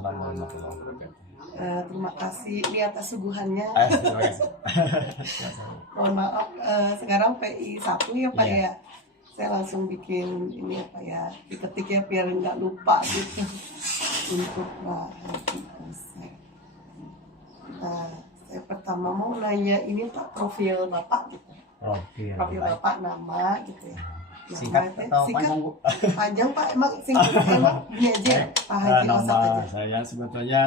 warahmatullahi wabarakatuh. Terima kasih di atas suguhannya. Terima kasih. Mohon maaf, sekarang PI 1 ya Pak Iya. ya. Saya langsung bikin ini ya Pak ya, diketik ya biar nggak lupa gitu. Untuk Pak Haji Osep. Nah, saya pertama mau nanya ini Pak, profil Bapak gitu. Oke. Profil baik. Bapak, nama gitu ya. Singkat atau panjang, Bu? Panjang Pak, emang singkat emang ini aja Pak Haji Osep Nama aja. saya sebetulnya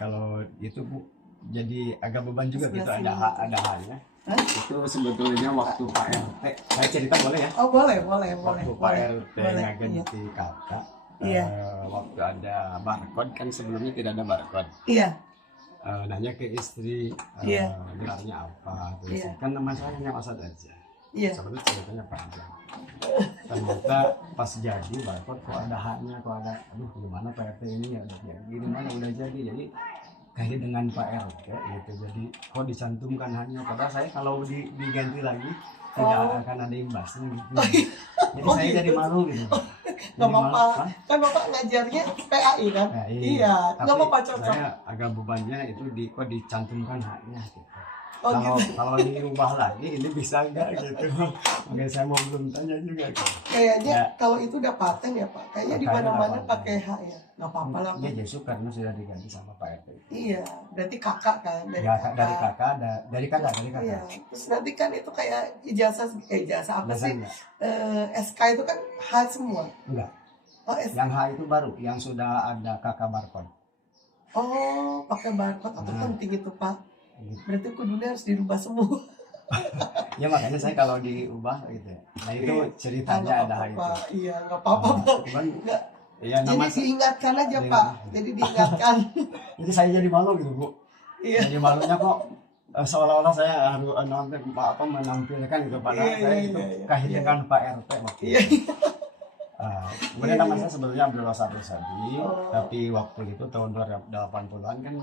kalau itu Bu jadi agak beban juga gitu, ada halnya. Itu sebetulnya waktu Pak RT, saya cerita boleh ya? Oh boleh. Waktu Pak RT Boleh, ngaganti kakak, Iya. waktu ada barcode kan sebelumnya tidak ada barcode. Iya. Nanya ke istri Iya. gelarnya apa, terus Iya. kan nama saya hanya Osad aja. Iya. Sebenarnya ceritanya panjang. Ternyata pas jadi barcode kok ada haknya, kok ada, aduh gimana Pak RT ini ya udah jadi, gimana udah jadi kayak dengan Pak RT gitu, jadi kok dicantumkan hanya, padahal saya kalau diganti lagi tidak akan ada imbasnya gitu. Jadi saya jadi malu gitu. Nggak apa-apa, kan Bapak ngajarnya PAI kan? Nah, Iya, nggak apa-apa, cocok. Saya agak bebannya itu kok dicantumkan haknya gitu. Oh, gitu. Kalau diubah lagi ini bisa enggak gitu. Makanya saya mau belum tanya juga gitu. Kayaknya Ya. kalau itu udah paten ya Pak, kayaknya di Kayaknya mana-mana udah pakai hak ya, nggak apa-apa lah. Ya justru karena sudah diganti sama Pak RT. Iya, berarti kakak kan? Dari kakak. Iya, terus nanti kan itu kayak ijazah apa Biasa sih? enggak? SK itu kan H semua. Enggak. Oh, SK. Yang H itu baru, yang sudah ada kakak barcode. Oh, pakai barcode atau Nah. penting itu Pak? Gitu. Berarti kudunya harus dirubah semua. Ya makanya saya kalau diubah gitu ya. Nah itu ceritanya ada hal itu. Iya, nggak apa-apa Pak. Cuman Nggak. ya Jadi diingatkan aja Pak. Jadi diingatkan. Jadi saya jadi malu gitu Bu. Iya. Jadi malunya kok seolah-olah saya harus menampilkan gitu, padahal saya itu kehilangan Pak RT waktu Iya. itu. Kemudian nama saya sebetulnya Abdul Rosad Rosadi, tapi waktu itu tahun 80-an kan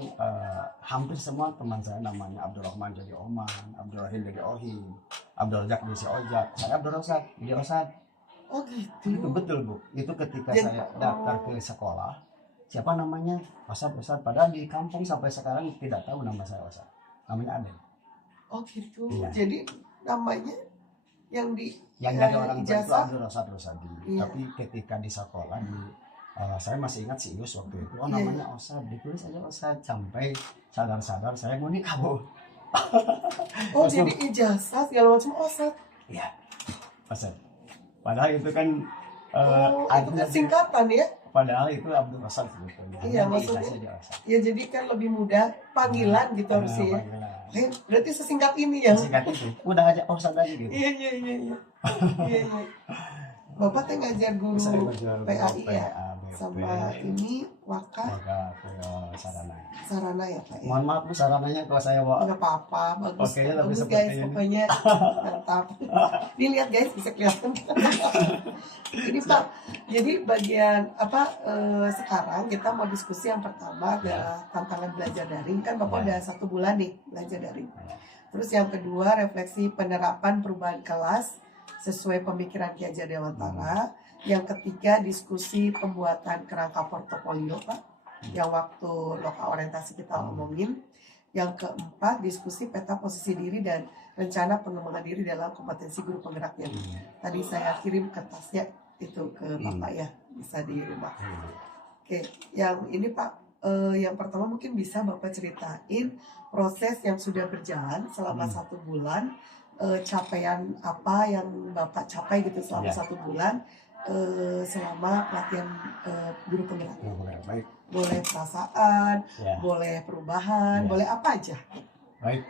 hampir semua teman saya namanya Abdul Rahman jadi Oman, Abdul Rahim jadi Ohim, Abdul Ojak jadi si Ojak, saya Abdul Rosad jadi Rosad. Oh gitu. Itu betul Bu, itu ketika saya daftar ke sekolah, siapa namanya Osad, padahal di kampung sampai sekarang tidak tahu nama saya Osad, namanya Aden. Oh gitu. Iya. Jadi namanya yang dari orang tua itu ijazah. Abdul Rosad Rosadi. Iya. Tapi ketika di sekolah saya masih ingat si Ius waktu itu, namanya Osad, ditulis aja Osad, sampai sadar saya mau nikah Bu. Oh jadi ijazah segala macam Osad. Iya, Osad. Padahal itu kan itu kan singkatan ya? Padahal itu Abdul Rosad sebetulnya. Iya, maksudnya. Ya jadi kan lebih mudah panggilan gitu harusnya ya. Berarti sesingkat ini ya? Singkat itu, udah aja Osad aja gitu. Iya. Bapak teh ngajar guru PAI ya? Sama ini Waka Sarana ya Pak ya? Mohon maaf Bu, sarananya kalau saya Nggak apa-apa, bagus. Oke, lebih Bagus seperti guys, ini. pokoknya mantap. Dilihat guys, bisa kelihatan. Ini Pak, jadi bagian sekarang kita mau diskusi yang pertama adalah tantangan belajar daring. Kan Bapak udah 1 bulan nih belajar daring. Terus yang kedua, refleksi penerapan perubahan kelas sesuai pemikiran Ki Hajar Dewantara. Yang ketiga, diskusi pembuatan kerangka portofolio Pak, yang waktu lokal orientasi kita omongin. Yang keempat, diskusi peta posisi diri dan rencana pengembangan diri dalam kompetensi guru penggeraknya. Tadi saya kirim kertasnya itu ke Bapak ya, bisa di rumah. Oke, yang ini Pak, yang pertama mungkin bisa Bapak ceritain proses yang sudah berjalan selama 1 bulan, capaian apa yang Bapak capai gitu selama 1 bulan selama pelatihan guru penggerak. Baik. Boleh perasaan, boleh perubahan, boleh apa aja. Baik,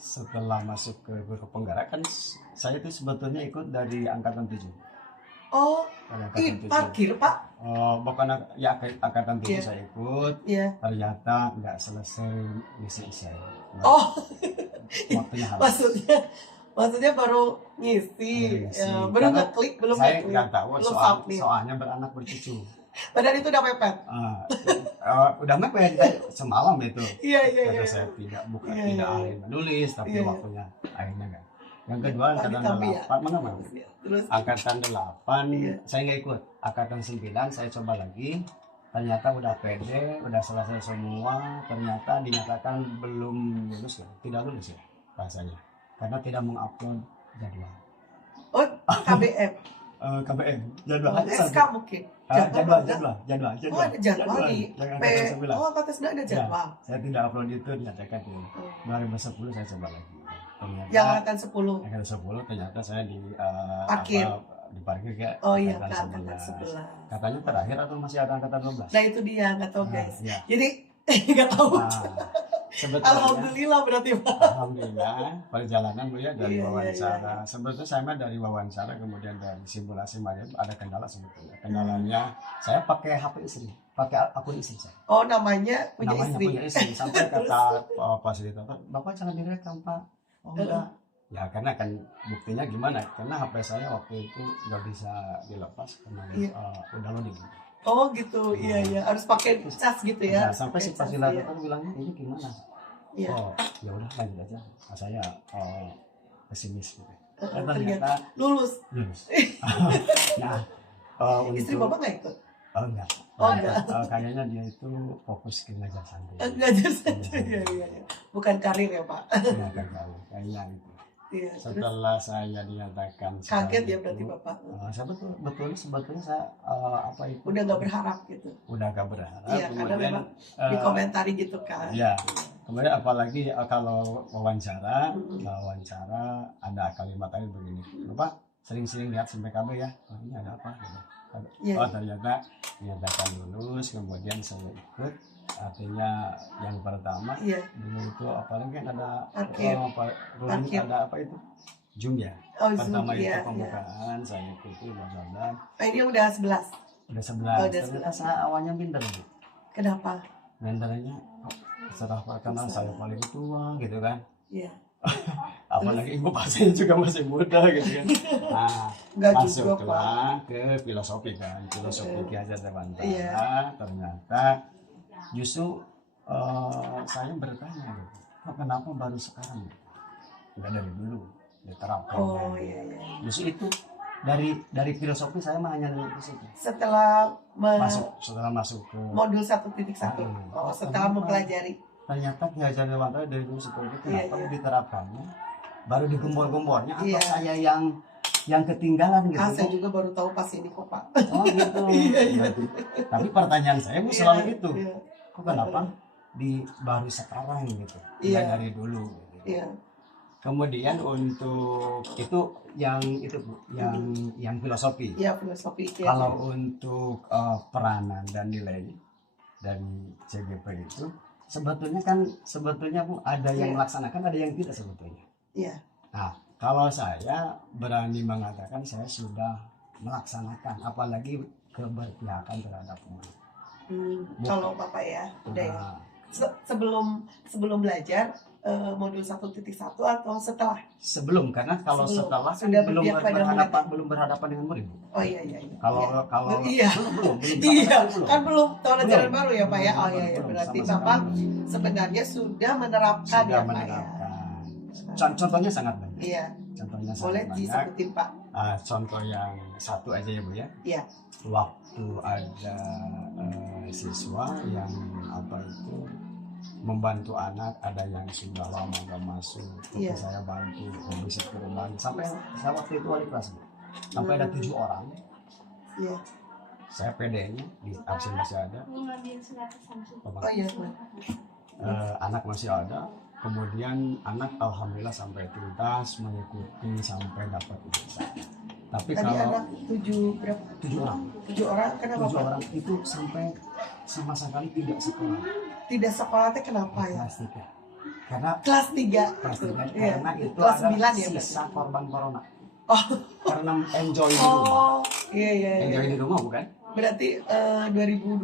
setelah masuk ke guru penggerak kan saya itu sebetulnya ikut dari angkatan 7. Oh, parkir Pak? Bukan ya, angkatan 7 saya ikut. Ternyata nggak selesai misi saya. Oh, waktunya habis. Maksudnya baru ngisi, baru ngeklik, belum saya ngeklik. Saya nggak tahu soalnya beranak bercucu. Padahal itu udah mepet. Udah mepet semalam itu. Iya. Saya tidak ahli menulis, tapi waktunya akhirnya enggak. Yang kedua angkatan 8, mana? Terus angkatan 8 saya nggak ikut. Angkatan 9 saya coba lagi. ternyata udah pede, udah selesai semua, ternyata dinyatakan belum lulus ya, tidak lulus ya bahasanya, karena tidak mengupload jadwal. Oh, KBM. KBM jadwal Oh, hanya SK satu. mungkin. Jadwal. Oh, ada jadwal di yang P. angkatan 9. Oh, angkatan 9 ada Ya, jadwal. saya tidak upload itu dinyatakan ya. Oh. 2010 saya coba lagi. Ternyata Yang angkatan 10. angkatan 10 ternyata saya di Parkir. diparkir ke Oh iya, ke angkatan angkatan 11. 11. Katanya terakhir atau masih ada angkatan 12? Nah, itu dia, nggak tahu guys. Ya. Jadi nggak tahu. Sebetulnya Alhamdulillah berarti Pak. alhamdulillah perjalanan Bu ya dari Iya, iya, wawancara. Sebetulnya saya mah dari wawancara kemudian dari simulasi macam ada kendala sebetulnya. Kendalanya saya pakai HP istri, pakai akun istri saya. Oh, namanya punya Namanya istri. punya istri sampai kata fasilitator, Bapak jangan direkam Pak. Oh enggak. Ya karena kan buktinya gimana? Karena HP saya waktu itu nggak bisa dilepas karena Iya. udah loading. Oh gitu, iya iya, harus pakai cas gitu ya. Nah, sampai si Pakai cas, fasilitator bilangnya ini gimana? Iya. Oh ya udah lanjut aja. Saya pesimis gitu. Ternyata Ternyata lulus. lulus. Nah Istri untuk Bapak nggak ikut? enggak. Oh, enggak. Kayaknya dia itu fokus ke ngajar santri. Ngajar saja, iya iya iya. Bukan karir ya Pak. Ngajar kali, kayaknya gitu. Iya. Terus Setelah saya dinyatakan kaget sebagai ya berarti itu, Bapak. saya sebetulnya saya apa itu Udah nggak berharap gitu. udah gak berharap. Iya, karena kemudian memang dikomentari gitu kan. ya kemudian apalagi kalau wawancara Mm-mm. ada kalimat tadi begini, Bapak sering-sering lihat sampai KB ya, oh, ini ada apa gitu. Iya. Oh ternyata dinyatakan lulus, kemudian saya ikut. Artinya yang pertama Iya. dulu itu apalagi kan ada Parkir. Parkir. ada apa itu Zoom ya. Oh, Zoom, Pertama itu iya, iya. pembukaan saya ikuti mudah-mudahan Ini udah 11. udah 11. Oh, udah Ternyata 11. saya awalnya minder Bu. Kenapa? Mindernya setelah perkenalan saya paling tua gitu kan. Iya. Apalagi ibu pasien juga masih muda gitu kan. Nah, Enggak juga Pak. masuklah ke filosofi kan, filosofi Ki Hajar Dewantara. Iya. Ternyata justru saya bertanya gitu, kok kenapa baru sekarang? Enggak dari dulu diterapkan. Oh iya iya. Justru itu dari filosofi saya mah hanya dari situ. Setelah Setelah masuk ke modul 1.1. Oh, setelah mempelajari. ternyata Ki Hajar Dewantara dari dulu seperti itu. Iya, Kenapa iya. diterapkannya? Baru digembor-gembornya atau Iya. saya yang ketinggalan gitu? Saya juga baru tahu pas ini kok Pak. Oh gitu. Iya, iya. Tapi pertanyaan saya Bu selalu itu. Iya. Kok kenapa baru sekarang gitu? Iya. Nggak dari dulu. Gitu. Iya. Kemudian untuk itu Bu, yang filosofi. Iya, filosofi. Iya. Kalau untuk peranan dan nilai dari CGP itu sebetulnya Bu ada yang Iya. melaksanakan, ada yang tidak sebetulnya. Iya. Nah, kalau saya berani mengatakan saya sudah melaksanakan, apalagi keberpihakan terhadap umat. Kalau Bapak ya, udah ya. Nah, Sebelum belajar modul 1.1 atau setelah? sebelum, karena kalau Sebelum. setelah kan Sudah belum berpihak pada berhadapan dengan murid. Bu. Oh iya iya. Iya. Kalau Iya. belum Iya, belum. kan belum tahun ajaran Belum. baru ya Pak ya. Oh iya iya, Belum, berarti sama Bapak sekali. sebenarnya sudah menerapkan Sudah ya Pak ya. menerapkan. Contohnya sangat banyak. Iya, Contohnya boleh sangat banyak. disebutin Pak. Contoh yang satu aja ya Bu ya. Iya. Waktu ada siswa yang apa itu membantu anak, ada yang sudah lama nggak masuk, Iya. saya bantu membersih ke rumahnya. Sampai saya waktu itu wali kelas Bu. Sampai ada 7 orang. Iya. Saya PD-nya di absen masih ada, Oh iya. Pak. anak masih ada. Kemudian anak alhamdulillah sampai tuntas mengikuti sampai dapat ijazah. Tapi Tadi kalau anak 7 berapa? 7 orang, 7 orang kenapa 7 Pak? orang itu sampai sama sekali tidak sekolah. Tidak sekolah teh kenapa ya? Kelas 3. Karena Kelas 3. kelas 3 Iya. karena itu Kelas ada 9 ya, sisa korban corona. Oh. Karena enjoy di rumah. Oh, iya iya iya. Enjoy di rumah bukan? Berarti 2021.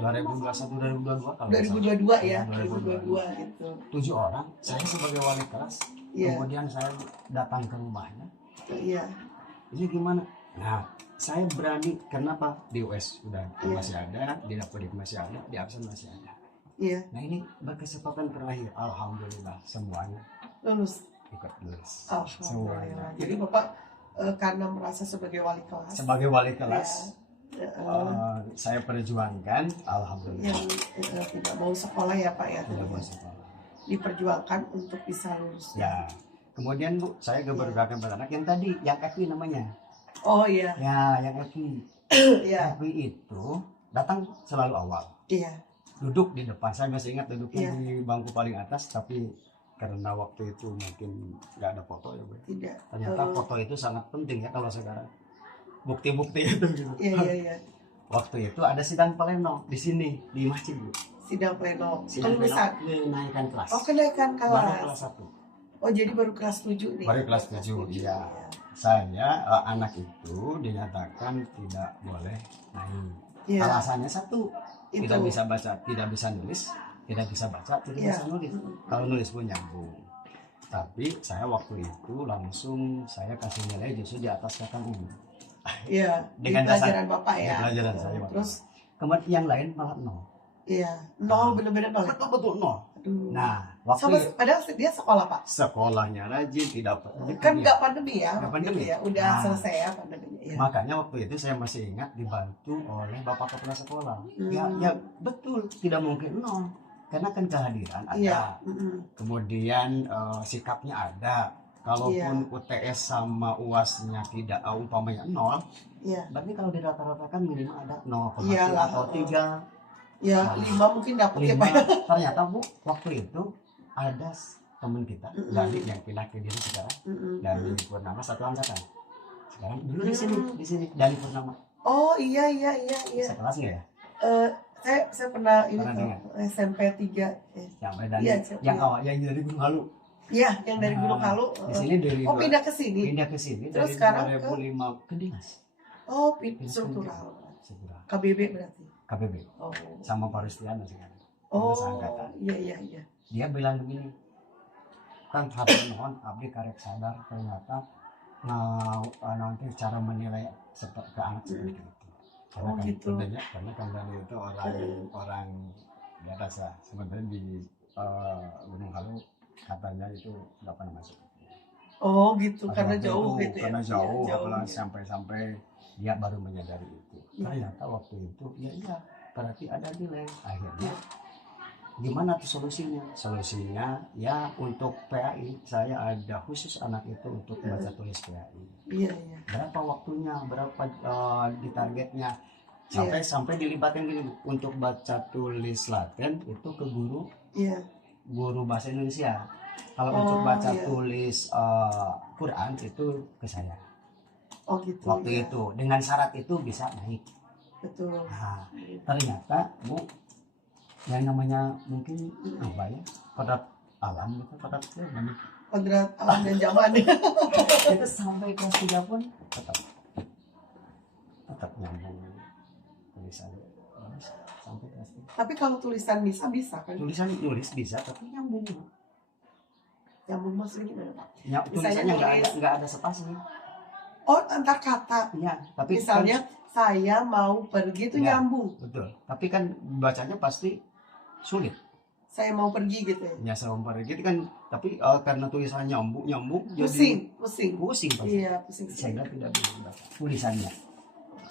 2021 2022 kalau 2022 ya, 2022 2022 gitu. 7 orang, saya sebagai wali kelas, Iya. kemudian saya datang ke rumahnya. Iya. Ini gimana? Nah, saya berani, kenapa? Di US sudah Iya. masih ada, di Dapodik masih ada, di absen masih ada. Iya, Nah ini berkesempatan terakhir, alhamdulillah semuanya lulus. ikut lulus. Alhamdulillah. Semuanya. Jadi Bapak karena merasa sebagai wali kelas. Sebagai wali kelas, saya perjuangkan, alhamdulillah. Yang tidak mau sekolah ya Pak ya, Tidak mau sekolah. diperjuangkan untuk bisa lulus. Ya, kemudian Bu, saya beberapa anak yang tadi, yang Evi namanya. Oh iya. Ya, yang Evi. Iya. Evi itu datang selalu awal. Iya. Duduk di depan, saya masih ingat duduknya Iya. di bangku paling atas, tapi karena waktu itu mungkin nggak ada foto ya Bu. Tidak. Ternyata foto itu sangat penting ya kalau sekarang. Bukti-bukti itu gitu. Iya. Waktu itu ada sidang pleno di sini di masjid Bu. Sidang pleno. Sidang pleno Kelulusan. kenaikan kelas. Oh kenaikan Baru kelas. kelas 1. Oh jadi baru kelas 7 nih. Baru kelas 7, iya. Saya anak itu dinyatakan tidak boleh naik. Iya. Alasannya satu, Itu. tidak bisa baca, tidak bisa nulis, tidak bisa baca, tidak Iya. bisa nulis. Kalau nulis pun nyambung. Tapi saya waktu itu langsung saya kasih nilai justru di atas kakak umum. Iya. Dengan Di pelajaran Bapak ya. Di pelajaran saya waktu Terus itu. Kemudian yang lain malah 0. iya, nol bener-bener nol. Betul 0. Aduh. Nah, waktu Sama padahal dia sekolah Pak. sekolahnya rajin, tidak Kan nggak pandemi ya. Nggak pandemi. gitu ya. Udah Nah. selesai ya pandeminya. Iya. Makanya waktu itu saya masih ingat dibantu oleh Bapak Kepala Sekolah. Ya, Hmm. ya betul, tidak mungkin 0. Karena kan kehadiran ada. Iya. Kemudian sikapnya ada. Kalaupun UTS sama UASnya tidak umpamanya 0, Iya. berarti kalau dirata-ratakan minimal ada 0,3 Iyalah. atau 3. Ya, Nah. 5 mungkin dapat ya 5. Pak. Ternyata Bu, waktu itu ada teman kita, dari yang pindah ke diri sekarang, dari Purnama satu angkatan. Sekarang dulu di sini dari Purnama. Oh iya. Sekelas nggak ya? Saya pernah ini Pernah tuh, dengar? SMP 3. Yang dari Iya, yang awal yang dari Gunung Halu. Iya, yang dari Gunung Halu. Di sini dari Oh, pindah ke sini. pindah ke sini Terus dari sekarang 2005 ke dinas. Oh, Dinas struktural. Struktural. KBB berarti. KBB Oh. sama Paristiana sekarang. Oh, Seangkatan. iya. Dia bilang begini, kan hati mohon abdi karek sadar ternyata nanti cara menilai ke anak seperti itu. Karena Oh, kan gitu. karena kan dari itu orang di atas lah. Sebenarnya di Gunung Halu katanya itu nggak pernah masuk. Oh, gitu. Pada Karena waktu jauh itu, gitu ya. karena jauh, Iya, apalagi iya. sampai dia baru menyadari itu. Iya. Ternyata waktu itu iya berarti ada nilai. Akhirnya gimana tuh solusinya? Solusinya ya untuk PAI saya ada khusus anak itu untuk baca tulis PAI. Iya. Berapa waktunya, berapa di targetnya, Iya. sampai dilibatkan gini untuk baca tulis Latin itu ke Iya. guru bahasa Indonesia. Kalau Oh, untuk baca iya. tulis Quran itu ke saya. Oh, gitu. Waktu ya. itu dengan syarat itu bisa naik. Betul. Nah, ternyata Bu, yang namanya mungkin apa ya, kodrat alam itu kodrat Kodrat alam dan zaman. itu sampai kelas 3 pun tetap nyambung tulisan sampai kelas 3. Tapi kalau tulisan bisa kan? Tulisan nulis bisa tapi nyambung. Nyambung maksudnya gimana Pak? Ya, tulisannya nulis. nggak ada spasi. Oh, antar kata. Ya, tapi Misalnya saya mau pergi itu Ya. nyambung. betul. Tapi kan bacanya pasti sulit. Saya mau pergi gitu ya. Ya sama gitu kan. Tapi karena tulisannya nyambung Pusing. jadi pusing pasti. Iya, pusing. Sehingga tidak bisa membaca tulisannya.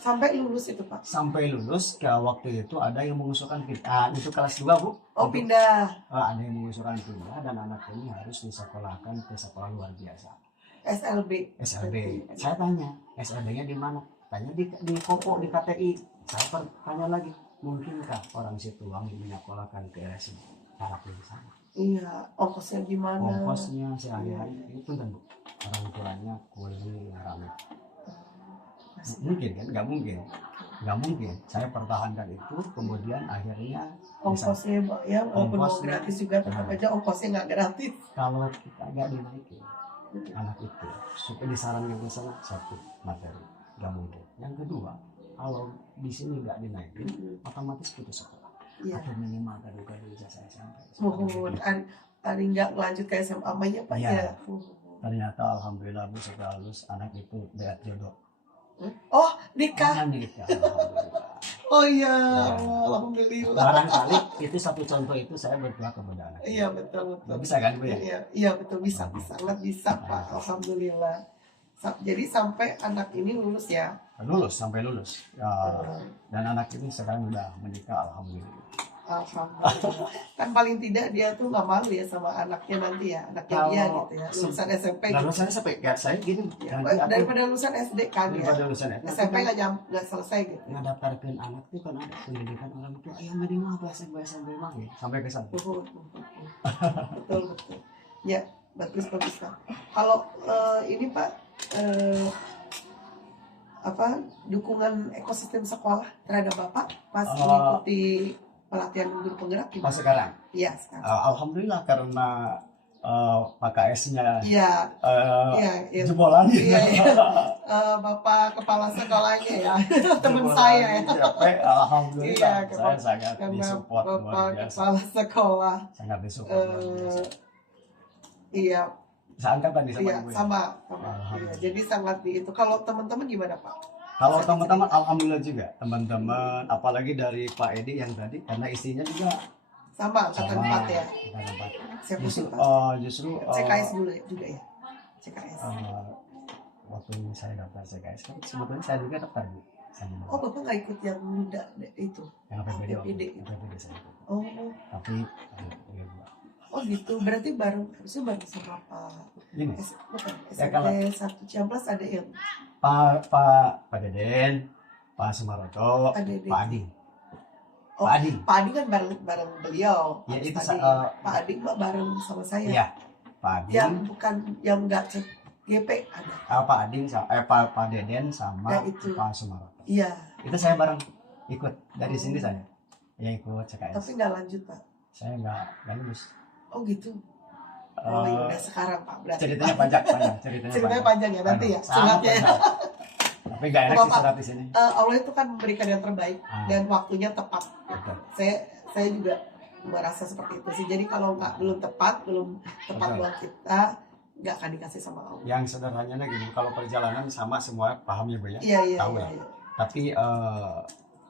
Sampai lulus itu Pak. Sampai lulus ke waktu itu ada yang mengusulkan pindah. Itu kelas 2 Bu. Oh, Untuk- pindah ada yang mengusulkan pindah dan anak ini harus disekolahkan ke sekolah luar biasa. SLB. SLB. Saya tanya, SLB-nya di mana? Tanya di Kopo, di KTI. Saya tanya lagi, mungkinkah orang Situang menyekolahkan ke RSI? Harap di sana. Iya, ongkosnya gimana? Ongkosnya sehari-hari itu kan Bu. Orang tuanya kuliah rame. Mungkin kan? Nggak mungkin. Saya pertahankan itu, kemudian akhirnya Ongkosnya ya, walaupun mau Ongkosnya. gratis juga tetap aja ongkosnya nggak gratis. kalau kita nggak dinaikin anak itu supaya disarankan ke sana, satu materi nggak mungkin. Yang kedua, kalau di sini nggak dinaikin otomatis putus sekolah. Iya. Atau minimal kan bukan ijazah SMP. Mohon Ari nggak lanjut ke SMA aja Pak Iya. ya. Ternyata alhamdulillah Bu setelah lulus anak itu beat jodoh. Oh, nikah. Nikah. Alhamdulillah. Oh iya, Ya. alhamdulillah. Barangkali itu satu contoh itu saya berdoa kepada anak. Iya betul. Nggak bisa kan Bu ya? Iya betul bisa, sangat bisa Pak. Nah. Alhamdulillah. Jadi sampai anak ini lulus ya. Lulus sampai lulus. Dan anak ini sekarang udah menikah, alhamdulillah. Alhamdulillah. Kan paling tidak dia tuh nggak malu ya sama anaknya nanti ya, anaknya dia Kalau gitu ya, lulusan SMP gitu. lulusan SMP kayak saya gini. Ya, nanti aku daripada lulusan SD kan ya, daripada lulusan SMP nggak selesai gitu. ngadaptarkan anak itu kan ada pendidikan orang tua yang minimal bahasa memang ya sampai ke sana. Betul betul. Ya bagus Pak. Kalau ini Pak, apa dukungan ekosistem sekolah terhadap Bapak pas mengikuti pelatihan guru penggerak Pas gimana? sekarang, Iya sekarang. alhamdulillah karena Pak KS-nya Iya, iya. jebolan. Iya, iya. Bapak kepala sekolahnya ya, teman saya ya. Alhamdulillah, Iya, saya sangat Karena disupport luar Bapak biasa. kepala sekolah, Sangat disupport luar biasa. iya, Seangkatan di sama iya ibu ya? sama. Iya, Alhamdulillah. jadi sangat di itu. Kalau teman-teman gimana Pak? Kalau teman-teman, alhamdulillah juga teman-teman, apalagi dari Pak Edi yang tadi, karena istrinya juga Sama angkatan 4 ya. angkatan 4. Siapa Justru, sih Pak? justru CKS dulu juga ya. CKS. waktu saya daftar CKS kan sebetulnya saya juga daftar Bu. Sama Oh Bapak nggak ikut yang muda itu? yang APBD, APBD. APBD saya ikut. Oh, Tapi oh gitu. Berarti harusnya baru sama Pak. ini Bukan Ya, kalau- SMP 1 Ciamplas ada yang Pak Deden, Pak Sumaroto, Pak Deden. Pak Adi. Oh, Pak Adi. Pak Adi kan bareng beliau. Ya, itu Pak Adi. Pak Adi Mbak bareng sama saya. Iya. Pak Adi, Yang bukan yang nggak cek GP ada. Pak Adi, Pak Deden sama Ya, itu. Pak Sumaroto. Iya, Itu saya bareng ikut dari sini saya. Ya ikut CKS. tapi nggak lanjut Pak. Saya nggak lulus. Oh gitu. Oh Eh, ya udah sekarang Pak. Berarti ceritanya Pak. panjang. Ceritanya panjang ya nanti ya. Sangat Suratnya. panjang. Tapi nggak enak sih Bapak, surat di sini. Allah itu kan memberikan yang terbaik Ah. dan waktunya tepat. Betul. Saya juga merasa seperti itu sih. Jadi kalau belum tepat Betul. buat kita, nggak akan dikasih sama Allah. Yang sederhananya gini, kalau perjalanan sama semua paham ya Bu ya. Iya iya. Tahu iya, ya. iya. Tapi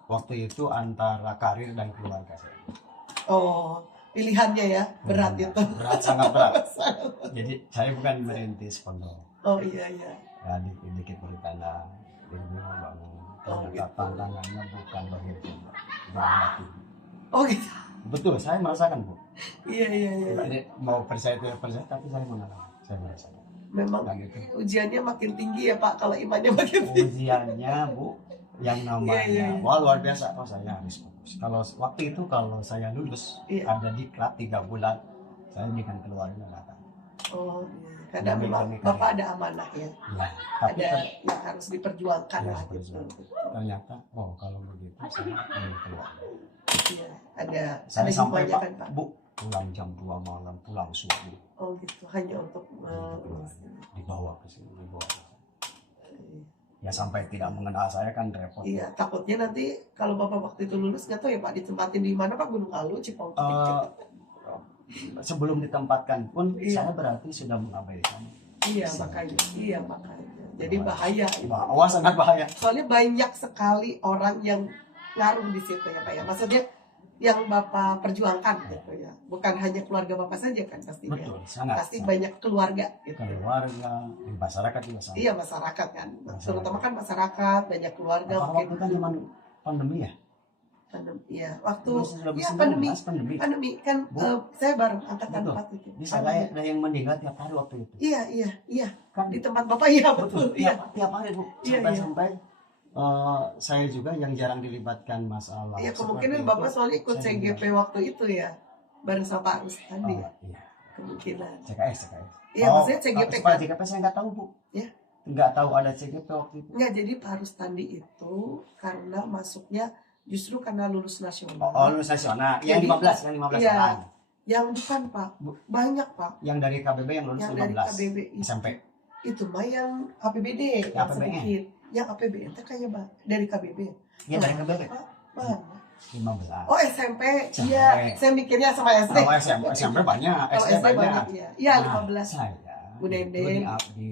waktu itu antara karir dan keluarga saya. Oh pilihannya ya berat itu. Berat, sangat berat. Jadi saya bukan merintis pondok. Oh iya iya. Ya, dikit bertanda, ini membangun. Oh, Ternyata gitu. tantangannya bukan bagi pondok, bagi Oh gitu. Betul, saya merasakan Bu. Iya iya iya. Jadi, mau percaya tidak percaya, tapi saya mengalami, saya merasakan. Memang Dan itu ujiannya makin tinggi ya Pak kalau imannya makin tinggi. ujiannya Bu, yang namanya, Iya. wah luar biasa. Oh saya harus fokus. Kalau waktu itu kalau saya lulus, Iya. ada diklat 3 bulan, saya dengan keluarga datang. Oh iya. Karena Demi memang karir. Bapak ada amanah ya. Ya, tapi Ada yang harus diperjuangkan Ya, lah gitu. diperjuangkan. ternyata, oh kalau begitu, saya ini keluarga. Iya. Ada Saya sampai hikmahnya Pak, kan Pak. Bu, pulang jam 2 malam, pulang subuh, Oh gitu. Hanya untuk dibawa ke sini, dibawa ke sini. Ya sampai tidak mengenal saya kan repot. Iya, takutnya nanti kalau Bapak waktu itu lulus nggak tahu ya Pak ditempatin di mana Pak, Gunung Alu, Cipau. Sebelum ditempatkan pun Iya. saya berarti sudah mengabaikan. Iya makanya. Jadi bahaya. Wah, sangat bahaya. Soalnya banyak sekali orang yang ngaruh di situ ya Pak ya. Maksudnya yang Bapak perjuangkan gitu ya. Bukan hanya keluarga Bapak saja kan pastinya. Betul, sangat. Pasti sangat. banyak keluarga gitu. Keluarga, di masyarakat juga sama. Iya masyarakat kan. Masyarakat. Terutama kan masyarakat, banyak keluarga Apa waktu kan zaman pandemi ya? Iya, waktu 2019, pandemi. pandemi. Pandemi kan Bu. saya baru angkatan Betul. 4 itu. Bisa ada yang meninggal tiap hari waktu itu. Iya. Kan Di tempat Bapak iya betul. Iya. tiap hari Bu. Iya, Sampai saya juga yang jarang dilibatkan masalah. Iya, seperti kemungkinan itu, Bapak soalnya ikut saya CGP waktu itu ya. Bareng sama Pak Arus tadi ya. Iya. Kemungkinan. CKS. Iya, maksudnya CGP Sekolah kan. CGP saya nggak tahu Bu. Ya. Nggak tahu ada CGP waktu itu. Enggak, jadi Pak Arus tadi itu karena masuknya justru karena lulus nasional. Oh, lulus nasional. Yang Jadi, 15 iya. orang. Yang bukan Pak, banyak Pak. Yang dari KBB yang lulus Yang dari 15 KBB SMP. itu mah yang APBD yang APBN. sedikit. Yang APBN itu kayak dari KBB. Ya dari KBB Mana? 15. Oh SMP, SMP. iya. Saya mikirnya sama SD. Oh, SMP banyak, Kalau SD SD banyak. banyak ya. Iya Nah, 15. Saya Bu itu Deden. di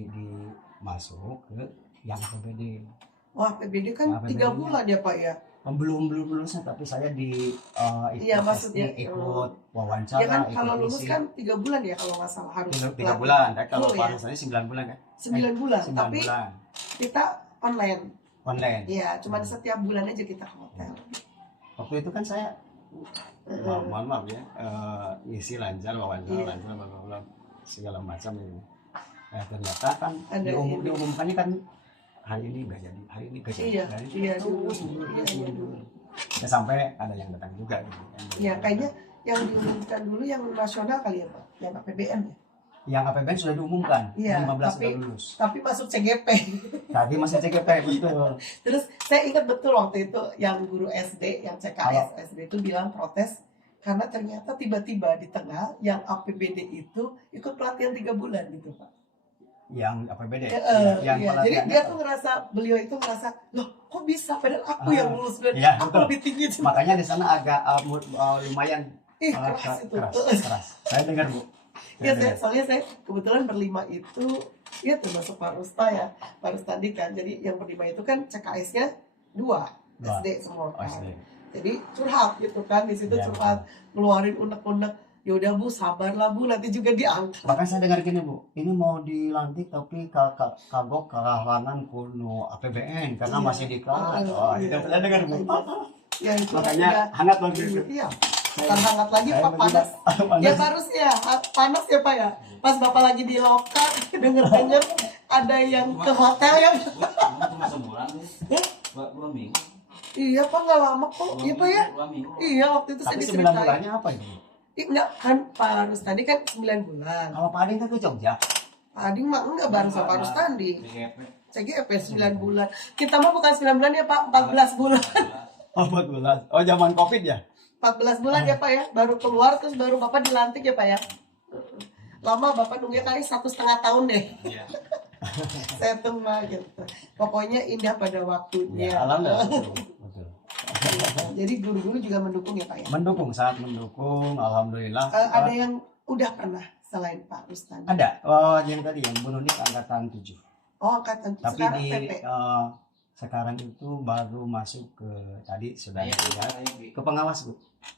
masuk ke yang KBD. Wah APBD kan APBD. 3 bulan ya Pak ya. belum lulusnya, tapi saya di Iya, ikut maksudnya, ikut ya wawancara, kan ikut kalau lulus isi kan 3 bulan ya kalau nggak salah harus 3 pelatih. bulan. Tapi kalau Full ya? saya 9 bulan kan. 9 bulan, 9 tapi bulan kita online. online. Iya, cuma setiap bulan aja kita ke hotel. Waktu itu kan saya mohon maaf ya, ngisi lancar, wawancara Iya. lancar, bla bla bla, segala macam ini. Ternyata kan Ada ini. diumumkannya kan hari ini nggak jadi, hari ini nggak jadi. Iya, Hari ini iya, terus dulu. mundur, Iya, terus iya, mundur. dulu. Ya sampai ada yang datang juga gitu kan. Iya, kayaknya yang diumumkan dulu yang nasional kali ya Pak, yang APBN ya. Yang APBN sudah diumumkan, Iya, 15 tapi- sudah lulus. Tapi masuk CGP. Tapi masih CGP betul. Terus saya ingat betul waktu itu yang guru SD, yang CKS SD itu bilang protes karena ternyata tiba-tiba di tengah yang APBD itu ikut pelatihan 3 bulan gitu Pak. Yang APBD, Iya. yang Jadi pelatihannya dia apa? tuh ngerasa, beliau itu ngerasa, loh kok bisa padahal aku yang lulus dan Iya, aku betul. lebih tinggi. Cuma Makanya di sana agak lumayan keras itu. keras. Saya dengar Bu. Iya, dengar. soalnya saya kebetulan berlima itu, ya termasuk Pak Rusta ya, Pak Rustandi kan. Jadi yang berlima itu kan CKS-nya 2, Dua. SD semua Oh, kan. SD. Jadi curhat gitu kan, di situ Iya, curhat, ngeluarin unek-unek. Ya udah Bu, sabarlah Bu, nanti juga diangkat. Bahkan saya dengar gini Bu, ini mau dilantik tapi kagok kehalangan kuno APBN karena Iya. masih diklat. Oh, Iya. itu saya dengar Bu. Ya itu Makanya udah, hangat waktu itu. iya, bukan hangat lagi Saya Pak, panas. panas. Ya harusnya panas ya Pak ya. Pas Bapak lagi di loker, denger-denger ada yang ke hotel ya. Cuma sebulan nih, 2 minggu. Iya Pak, nggak lama kok. Iya Pak ya. 2 minggu. Iya, waktu itu saya Tapi 9 diceritain. bulannya apa itu? Enggak kan Pak Rustandi kan 9 bulan. Kalau Pak Ading kan ke Jogja. Pak Ading mah enggak bareng sama Pak Rustandi. DGP. CGP 9 bulan. Kita mah bukan 9 bulan ya Pak, 14 bulan. Oh, 14. Oh, zaman Covid ya? 14 bulan ya Pak ya, baru keluar terus baru Bapak dilantik ya Pak ya. Lama Bapak nunggunya kali 1,5 tahun deh. Iya. Saya tuh mah gitu. Pokoknya indah pada waktunya. Ya, alhamdulillah. Betul. Jadi guru-guru juga mendukung ya Pak ya. Mendukung, sangat mendukung. Alhamdulillah. Ada yang udah pernah selain Pak Rustandi? Ada. yang tadi yang Bu Nunik angkatan 7. Oh, angkatan Tapi sekarang di PP. sekarang itu baru masuk ke tadi sudah Saya dilihat saya ke pengawas Bu.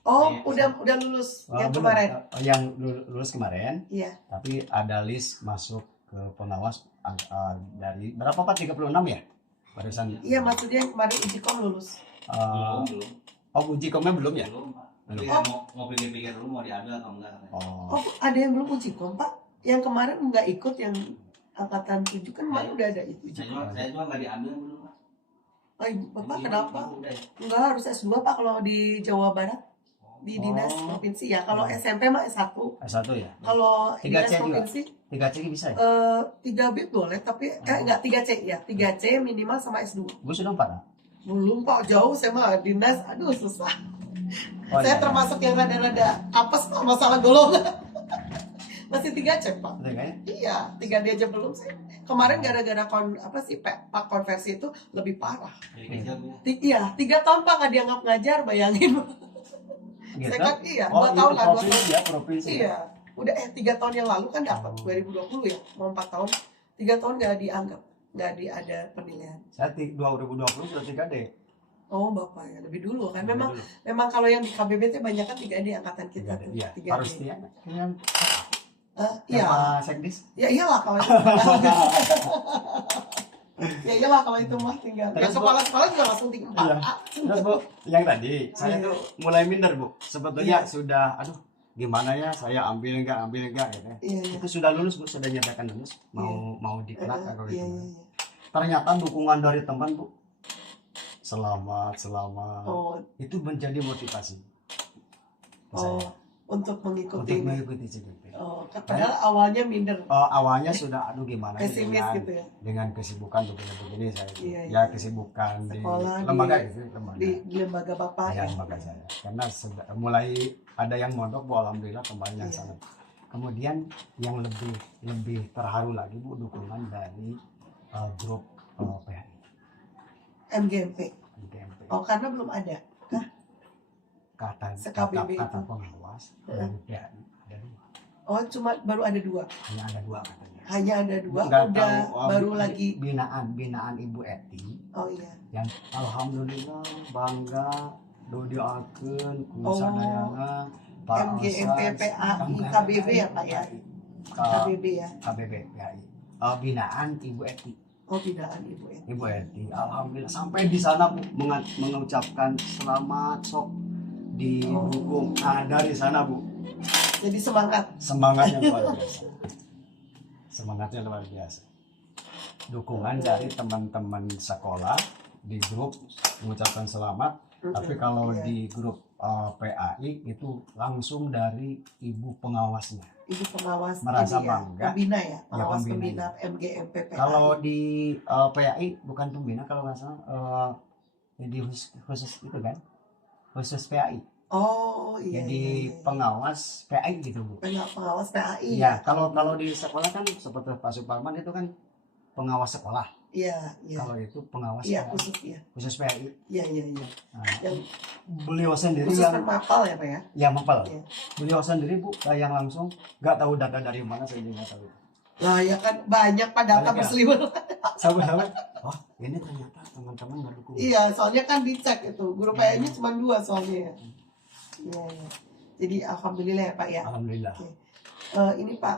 Oh, Iya. udah lulus yang Belum. kemarin. Yang lulus kemarin, Iya. tapi ada list masuk ke pengawas dari berapa Pak? 36 ya? Barusan. Iya, maksudnya yang kemarin uji kom lulus. belum. Oh, uji komnya belum ya? Belum, Pak. Belum. Tapi ya mau pikir-pikir dulu mau diambil atau enggak. Oh. Oh, ada yang belum uji kom Pak? Yang kemarin nggak ikut yang angkatan 7 kan kemarin udah ada uji kom. Saya juga enggak diambil belum, Pak. Oh, Bapak kenapa? Udah ya. Enggak, harus S2 Pak kalau di Jawa Barat. Di dinas Oh. provinsi ya. Kalau SMP mah S1. S1 ya? Kalau 3C dinas juga? provinsi 3C bisa ya? 3B boleh, tapi enggak 3C ya. 3C minimal sama S2. Gue sudah 4 kan? Belum Pak, jauh saya mah dinas. Aduh, susah. Oh, Saya iya. termasuk yang rada-rada apes Pak masalah golongan. Masih 3C Pak. Betul kan ya? Iya, 3D aja belum sih. Kemarin gara-gara Pak konversi itu lebih parah. Jadi kecil Bu. Iya, 3 tahun Pak nggak dianggap ngajar, bayangin. Gitu? Saya kan iya, Oh, 2 itu tahun lah, 2 provinsi tahun. ya, provinsi. Iya, udah 3 tahun yang lalu kan dapat 2020 ya, mau 4 tahun, 3 tahun nggak dianggap, nggak ada penilaian. Saya 2020 sudah 3D. Oh Bapak ya, lebih dulu kan. Lebih Memang dulu. memang kalau yang di KBBT banyak kan 3D angkatan kita 3D. tuh. Iya, 3D. harus dia. Yang Iya, Pak Sekdis. ya iyalah kalau itu. Ya iyalah kalau itu mah tinggal. Terus, Yang Bu? kepala sekolah juga langsung tinggal. Iya. Terus Bu, yang tadi saya Iya. tuh mulai minder Bu. Sebetulnya Iya. sudah, aduh gimana ya, saya ambil enggak gitu. Iya, iya. Itu sudah lulus Bu, sudah nyatakan lulus. Mau diklat atau Iya, gitu. iya, iya. Ternyata dukungan dari teman Bu. Selamat. Oh, Itu menjadi motivasi. ke oh, saya untuk untuk mengikuti. mengikuti CGP. Oh, padahal awalnya minder, Awalnya sudah aduh gimana ya pesimis gitu ya. dengan kesibukan begini saya Iya, ya iya. kesibukan Sekolah di lembaga di- gitu lembaga Di lembaga Bapak ya ya. lembaga saya karena mulai ada yang mondok Bu, alhamdulillah kembali yang Iya. sangat. Kemudian yang lebih terharu lagi Bu, dukungan dari grup PHI MGMP. GMP. Oh, karena belum ada. kata Se-KBB kata itu. pengawas Heeh. dari PHI ada 2, Oh, cuma baru ada 2. hanya ada 2 katanya. Hanya ada 2. Nggak Udah tahu, baru lagi. binaan Ibu Eti Oh iya. yang alhamdulillah bangga doakeun ku Oh. sadayana Pak MGMP, Ustaz, PAI, KBB ya, Pak ya? KBB ya. KBB PAI. Binaan Ibu Eti. Oh, binaan Ibu ya. Ibu Eti, alhamdulillah sampai di sana Bu mengucapkan selamat sok didukung. Nah dari sana Bu Jadi semangat. semangatnya luar biasa. Semangatnya luar biasa. Dukungan dari teman-teman sekolah di grup mengucapkan selamat. Tapi kalau Iya. di grup PAI itu langsung dari ibu pengawasnya. Ibu pengawas Merasa ini ya, bangga. pembina ya, pengawas pembina, pembina MGMP PAI. Kalau di PAI bukan pembina kalau nggak salah, jadi khusus itu kan, khusus PAI. Oh iya. Jadi iya. pengawas PAI gitu Bu. Pengawas PAI. Iya, kalau di sekolah kan seperti Pak Suparman itu kan pengawas sekolah. Iya, iya. Kalau itu pengawas Iya, PAI, khusus ya. khusus PAI. Iya, iya, iya. Nah, Yang beliau sendiri khusus yang permapal ya, Pak ya? ya mempel. Iya. Beliau sendiri Bu yang langsung nggak tahu data dari mana, saya juga nggak tahu. Lah ya kan banyak Pak data Banyak ya? berseliweran. Sampai oh ini ternyata teman-teman nggak dukung. Iya, soalnya kan dicek itu. Guru PAI-nya cuma 2 soalnya ya. Iya, iya. Jadi alhamdulillah ya Pak ya. Alhamdulillah. Ini Pak,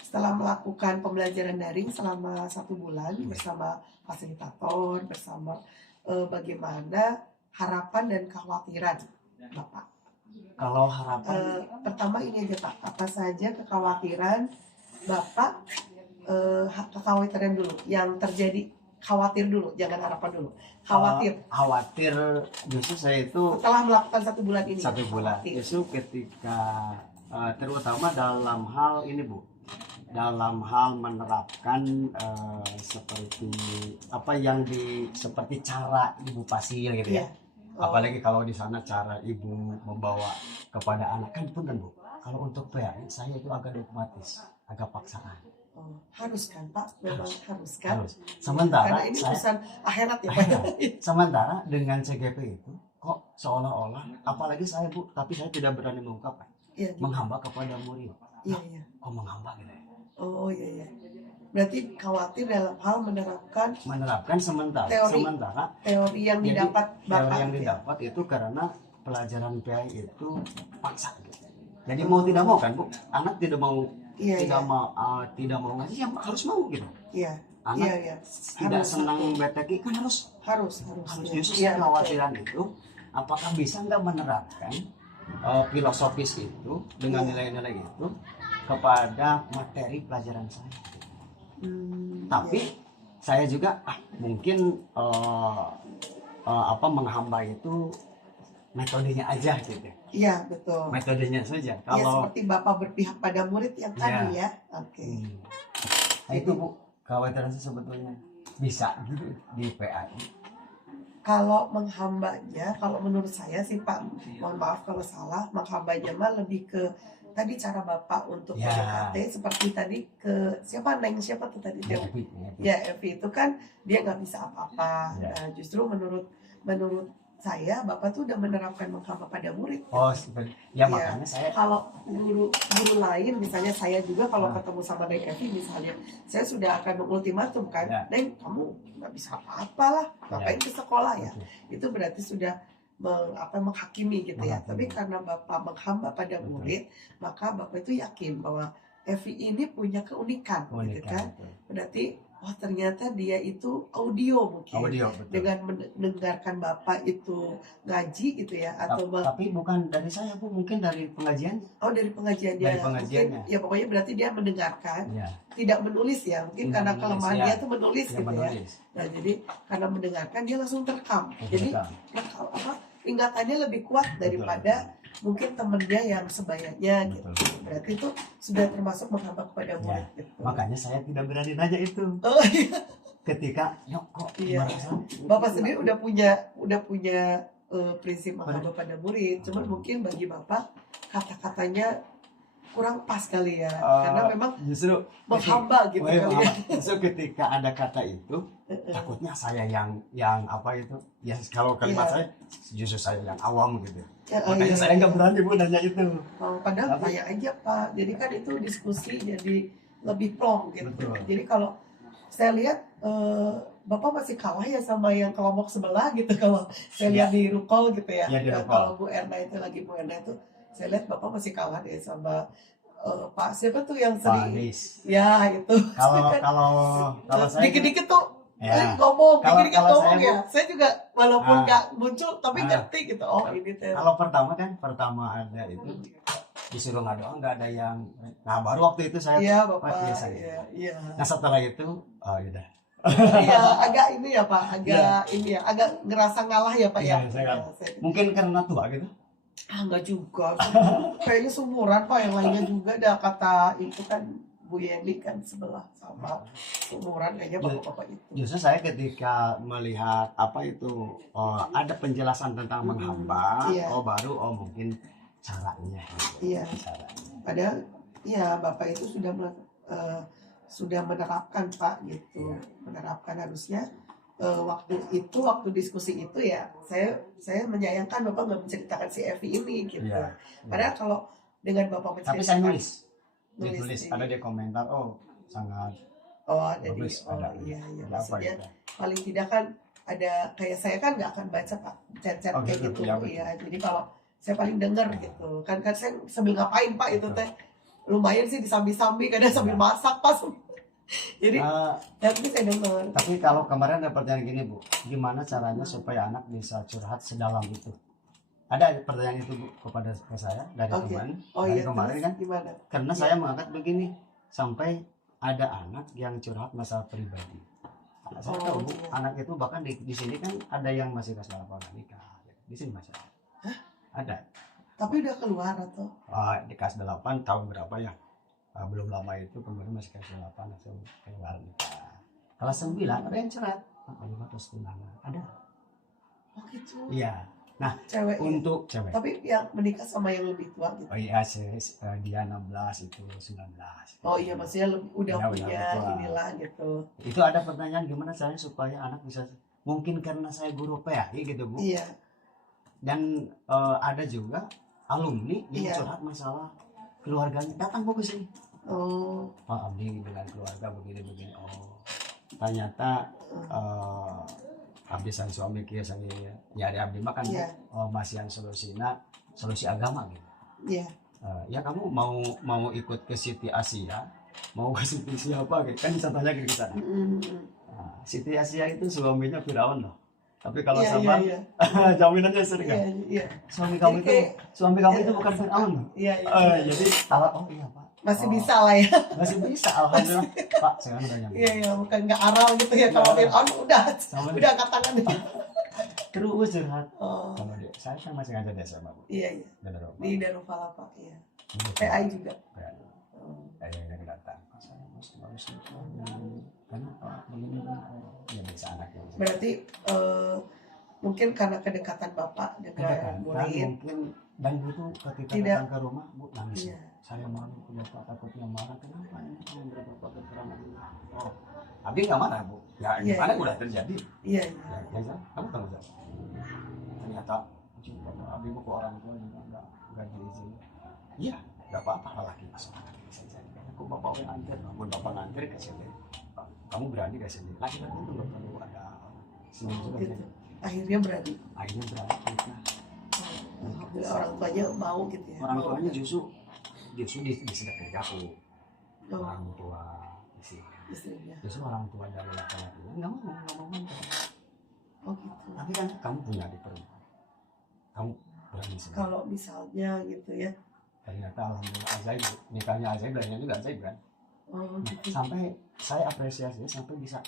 setelah melakukan pembelajaran daring selama 1 bulan bersama fasilitator, bersama bagaimana harapan dan kekhawatiran Bapak. Kalau harapan Pertama ini aja Pak, apa saja kekhawatiran Bapak, kekhawatiran dulu yang terjadi, khawatir dulu, jangan harapan dulu, khawatir khawatir justru saya itu setelah melakukan 1 bulan ini. 1 bulan Khawatir. justru ketika terutama dalam hal ini Bu, dalam hal menerapkan seperti apa yang seperti cara ibu pasil gitu ya. Iya. Oh, Apalagi kalau di sana cara ibu membawa kepada anak kan itu kan Bu. Kalau untuk PAI saya itu agak dogmatis, agak paksaan. harus kan Pak, memang harus kan. Harus. Sementara Karena ini saya urusan akhirat ya Pak. sementara dengan CGP itu kok seolah-olah, apalagi saya Bu, tapi saya tidak berani mengungkapkan, Iya, gitu. menghamba kepada murid. Iya, iya. Kok menghamba gitu ya? Oh iya, iya. Berarti khawatir dalam hal Menerapkan sementara teori yang Jadi, didapat Bapak. teori yang gitu ya. didapat itu karena pelajaran PAI itu paksa gitu. Jadi mau tidak mau kan Bu, anak tidak mau Iya, tidak iya. mau tidak mau ngaji ya harus mau gitu. Iya, Anak iya, iya. tidak Harus. senang BTK kan harus Harus. justru Iya, kekhawatiran itu apakah bisa nggak menerapkan filosofis itu dengan Iya. nilai-nilai itu kepada materi pelajaran saya. Tapi iya. saya juga mungkin menghamba itu metodenya aja gitu. Iya, betul. Metodenya saja. Ya Kalau seperti Bapak berpihak pada murid yang tadi ya. Oke. Nah, itu Bu, kekhawatiran saya sebetulnya bisa gitu di PAI. Kalau menghambanya, kalau menurut saya sih Pak, mohon maaf kalau salah, menghambanya mah lebih ke tadi cara Bapak untuk Ya. PDKT seperti tadi ke siapa siapa tuh tadi Ya, Dewi? Epi. Ya Evi itu kan dia nggak bisa apa-apa. Ya. Nah, justru menurut saya Bapak tuh udah menerapkan menghamba pada murid. Oh, seperti ya Iya. makanya saya Kalau guru lain, misalnya saya juga kalau Nah. ketemu sama Neng Evi misalnya, saya sudah akan mengultimatum kan, Ya. Neng kamu nggak bisa apa-apa lah, ngapain ke sekolah ya? betul. Itu berarti sudah menghakimi gitu ya. Menghakimi. Tapi karena Bapak menghamba pada Betul. murid, maka Bapak itu yakin bahwa Evi ini punya keunikan, gitu kan. betul. Berarti oh ternyata dia itu audio mungkin. Audio betul. Dengan mendengarkan Bapak itu ngaji gitu ya, atau Tapi bukan dari saya Bu, mungkin dari pengajian. dari pengajiannya. Dari pengajiannya. Mungkin, ya pokoknya berarti dia mendengarkan, Ya. tidak menulis ya. Mungkin Tidak karena menulis, kelemahan ya. dia tuh menulis Yang gitu ya. menulis. Nah, jadi karena mendengarkan dia langsung terekam. Jadi Betul. ingatannya lebih kuat daripada mungkin temennya yang sebayanya gitu. Betul. Berarti itu sudah termasuk menghamba kepada murid gitu. Makanya saya tidak berani nanya itu. Oh iya. Ketika kok Iya. merasa Bapak sendiri udah punya prinsip menghamba pada murid. Cuman mungkin bagi Bapak kata-katanya kurang pas kali ya. Karena memang justru menghamba gitu kali ya. Justru ketika ada kata itu takutnya saya yang apa itu ya, kalau kalimat Iya. saya justru saya yang awam gitu. Ya, Makanya iya, saya nggak iya. berani Bu nanya itu. Padahal Tapi- tanya aja Pak. Jadi kan itu diskusi jadi lebih plong gitu. Betul. Jadi kalau saya lihat Bapak masih kalah ya sama yang kelompok sebelah gitu kalau saya lihat di Rukol gitu ya. Iya, di Rukol. Kalau Bu Erna itu saya lihat Bapak masih kalah deh sama Pak siapa tuh yang Pak sering Anies. ya itu. Kalau saya dikit-dikit tuh ya, ngomong, Kalau- dikit-dikit kalau ngomong saya, ya. Saya juga walaupun Ah. nggak muncul tapi Ah. ngerti gitu. Oh ini tuh. kalau pertama ada itu disuruh ngadoa nggak ada yang, nah baru waktu itu saya Iya Bapak. biasa. Iya. Nah setelah itu oh yaudah. Iya, agak ini ya Pak, agak ngerasa ngalah ya Pak ya. Iya, saya ngalah. Saya- Mungkin karena tua gitu. enggak juga. Kayaknya seumuran Pak, yang lainnya juga ada kata itu kan Bu Yeni kan sebelah sama seumuran kayaknya bapak-bapak itu. Justru saya ketika melihat apa itu ada penjelasan tentang menghamba, Iya. baru mungkin caranya. Iya. Caranya. Padahal ya Bapak itu sudah menerapkan Pak gitu. Menerapkan harusnya waktu diskusi itu ya saya menyayangkan Bapak nggak menceritakan si Evi ini gitu. Iya. Padahal kalau dengan Bapak Tapi saya menceritakan nulis ada di komentar, sangat ada bagus, ada. iya Ada apa maksudnya gitu. paling tidak kan ada kayak saya kan nggak akan baca Pak chat-chat Oh, kayak gitu, gitu ya, betul. ya. Jadi kalau saya paling dengar gitu kan saya sambil ngapain Pak itu Betul. teh lumayan sih disambi-sambi kadang sambil Ya. masak Pak. Jadi Eh, tapi saya dengar. tapi kalau kemarin ada pertanyaan gini Bu, gimana caranya supaya anak bisa curhat sedalam itu? Ada pertanyaan itu Bu kepada saya dari Oke. teman Oh dari iya kemarin terus kan, gimana? karena saya mengangkat begini, sampai ada anak yang curhat masalah pribadi. Saya Oh, tahu Bu, iya. anak itu bahkan di sini kan ada yang masih kelas 8 nikah. Di sini masih ada. Ada. Tapi udah keluar atau? Di kelas 8 tahun berapa ya? Belum lama itu kemudian masih kelas 8 langsung keluar nikah. Kelas 9 ada yang curhat. Lima terus tunangan. Ada. Oh gitu. Iya. Cewek. Ya. Untuk cewek. Tapi yang menikah sama yang lebih tua gitu. Oh iya, dia 16 itu 19. Oh iya maksudnya udah Ya, punya udah tua. inilah gitu. Itu ada pertanyaan gimana caranya supaya anak bisa, mungkin karena saya guru PAI gitu Bu. Iya. Dan ada juga alumni yang Iya. curhat masalah keluarganya, datang Bu ke sini. Oh. Pak Abdi dengan keluarga begini-begini. Ternyata Abdi sang suami kia sang nyari Abdi makan Iya. masih yang solusi agama gitu. Iya. Ya kamu mau ikut ke Siti Asia, mau ke Siti siapa gitu kan, bisa tanya ke sana. Siti Asia itu suaminya Firaun loh. Tapi kalau Iya, sama iya, jaminannya surga. iya, iya. Suami kamu Jadi itu bukan Firaun loh. Iya, iya. Jadi kalau iya Pak, Masih Oh. bisa lah ya. masih bisa alhamdulillah. Pak sekarang udah nyaman. Iya, iya, bukan nggak aral gitu ya. Kalau Iya. Fir'aun udah Sama angkat tangan. terus curhat. Oh. Kalau dia, saya kan masih ngajar di SMA Bu. Iya, iya. Bener Pak. Di Darufala Pak, iya. Iya, PAI juga. PAI. Oh. Yang datang. Saya harus kenapa begini? Ya bisa anaknya. Berarti mungkin karena kedekatan Bapak dengan Kan murid. mungkin, dan itu ketika Tidak. datang ke rumah Bu nangis. Iya. Saya malu ke Bapak, takutnya marah. Kenapa ini kamu beri Bapak keterangan ini? Abi nggak marah Bu. Ya Iya, gimana iya. udah terjadi. Iya, iya. Ya, kamu tahu nggak? Ternyata Bapak Abi mau ke orang tua juga nggak diizin. Iya, nggak apa-apa lagi masuk bisa jadi. Aku Bapak udah antar, namun Bapak nganter ke sini. Kamu berani ke sini? Laki-laki itu nggak perlu ada senyum Oh, juga. gitu. Akhirnya berani. Akhirnya berani. Alhamdulillah orang tuanya mau gitu ya. Orang Mau. tuanya justru disedekahkan aku. Oh, Orang tua di sini. istrinya. Justru orang tua dari laki-laki nggak mau nganter. Oh gitu. Tapi kan kamu punya adik perempuan, kamu berani sendiri. Kalau misalnya gitu ya. Ternyata alhamdulillah ajaib, nikahnya ajaib, lainnya juga ajaib kan. Oh gitu. Sampai saya apresiasi sampai bisa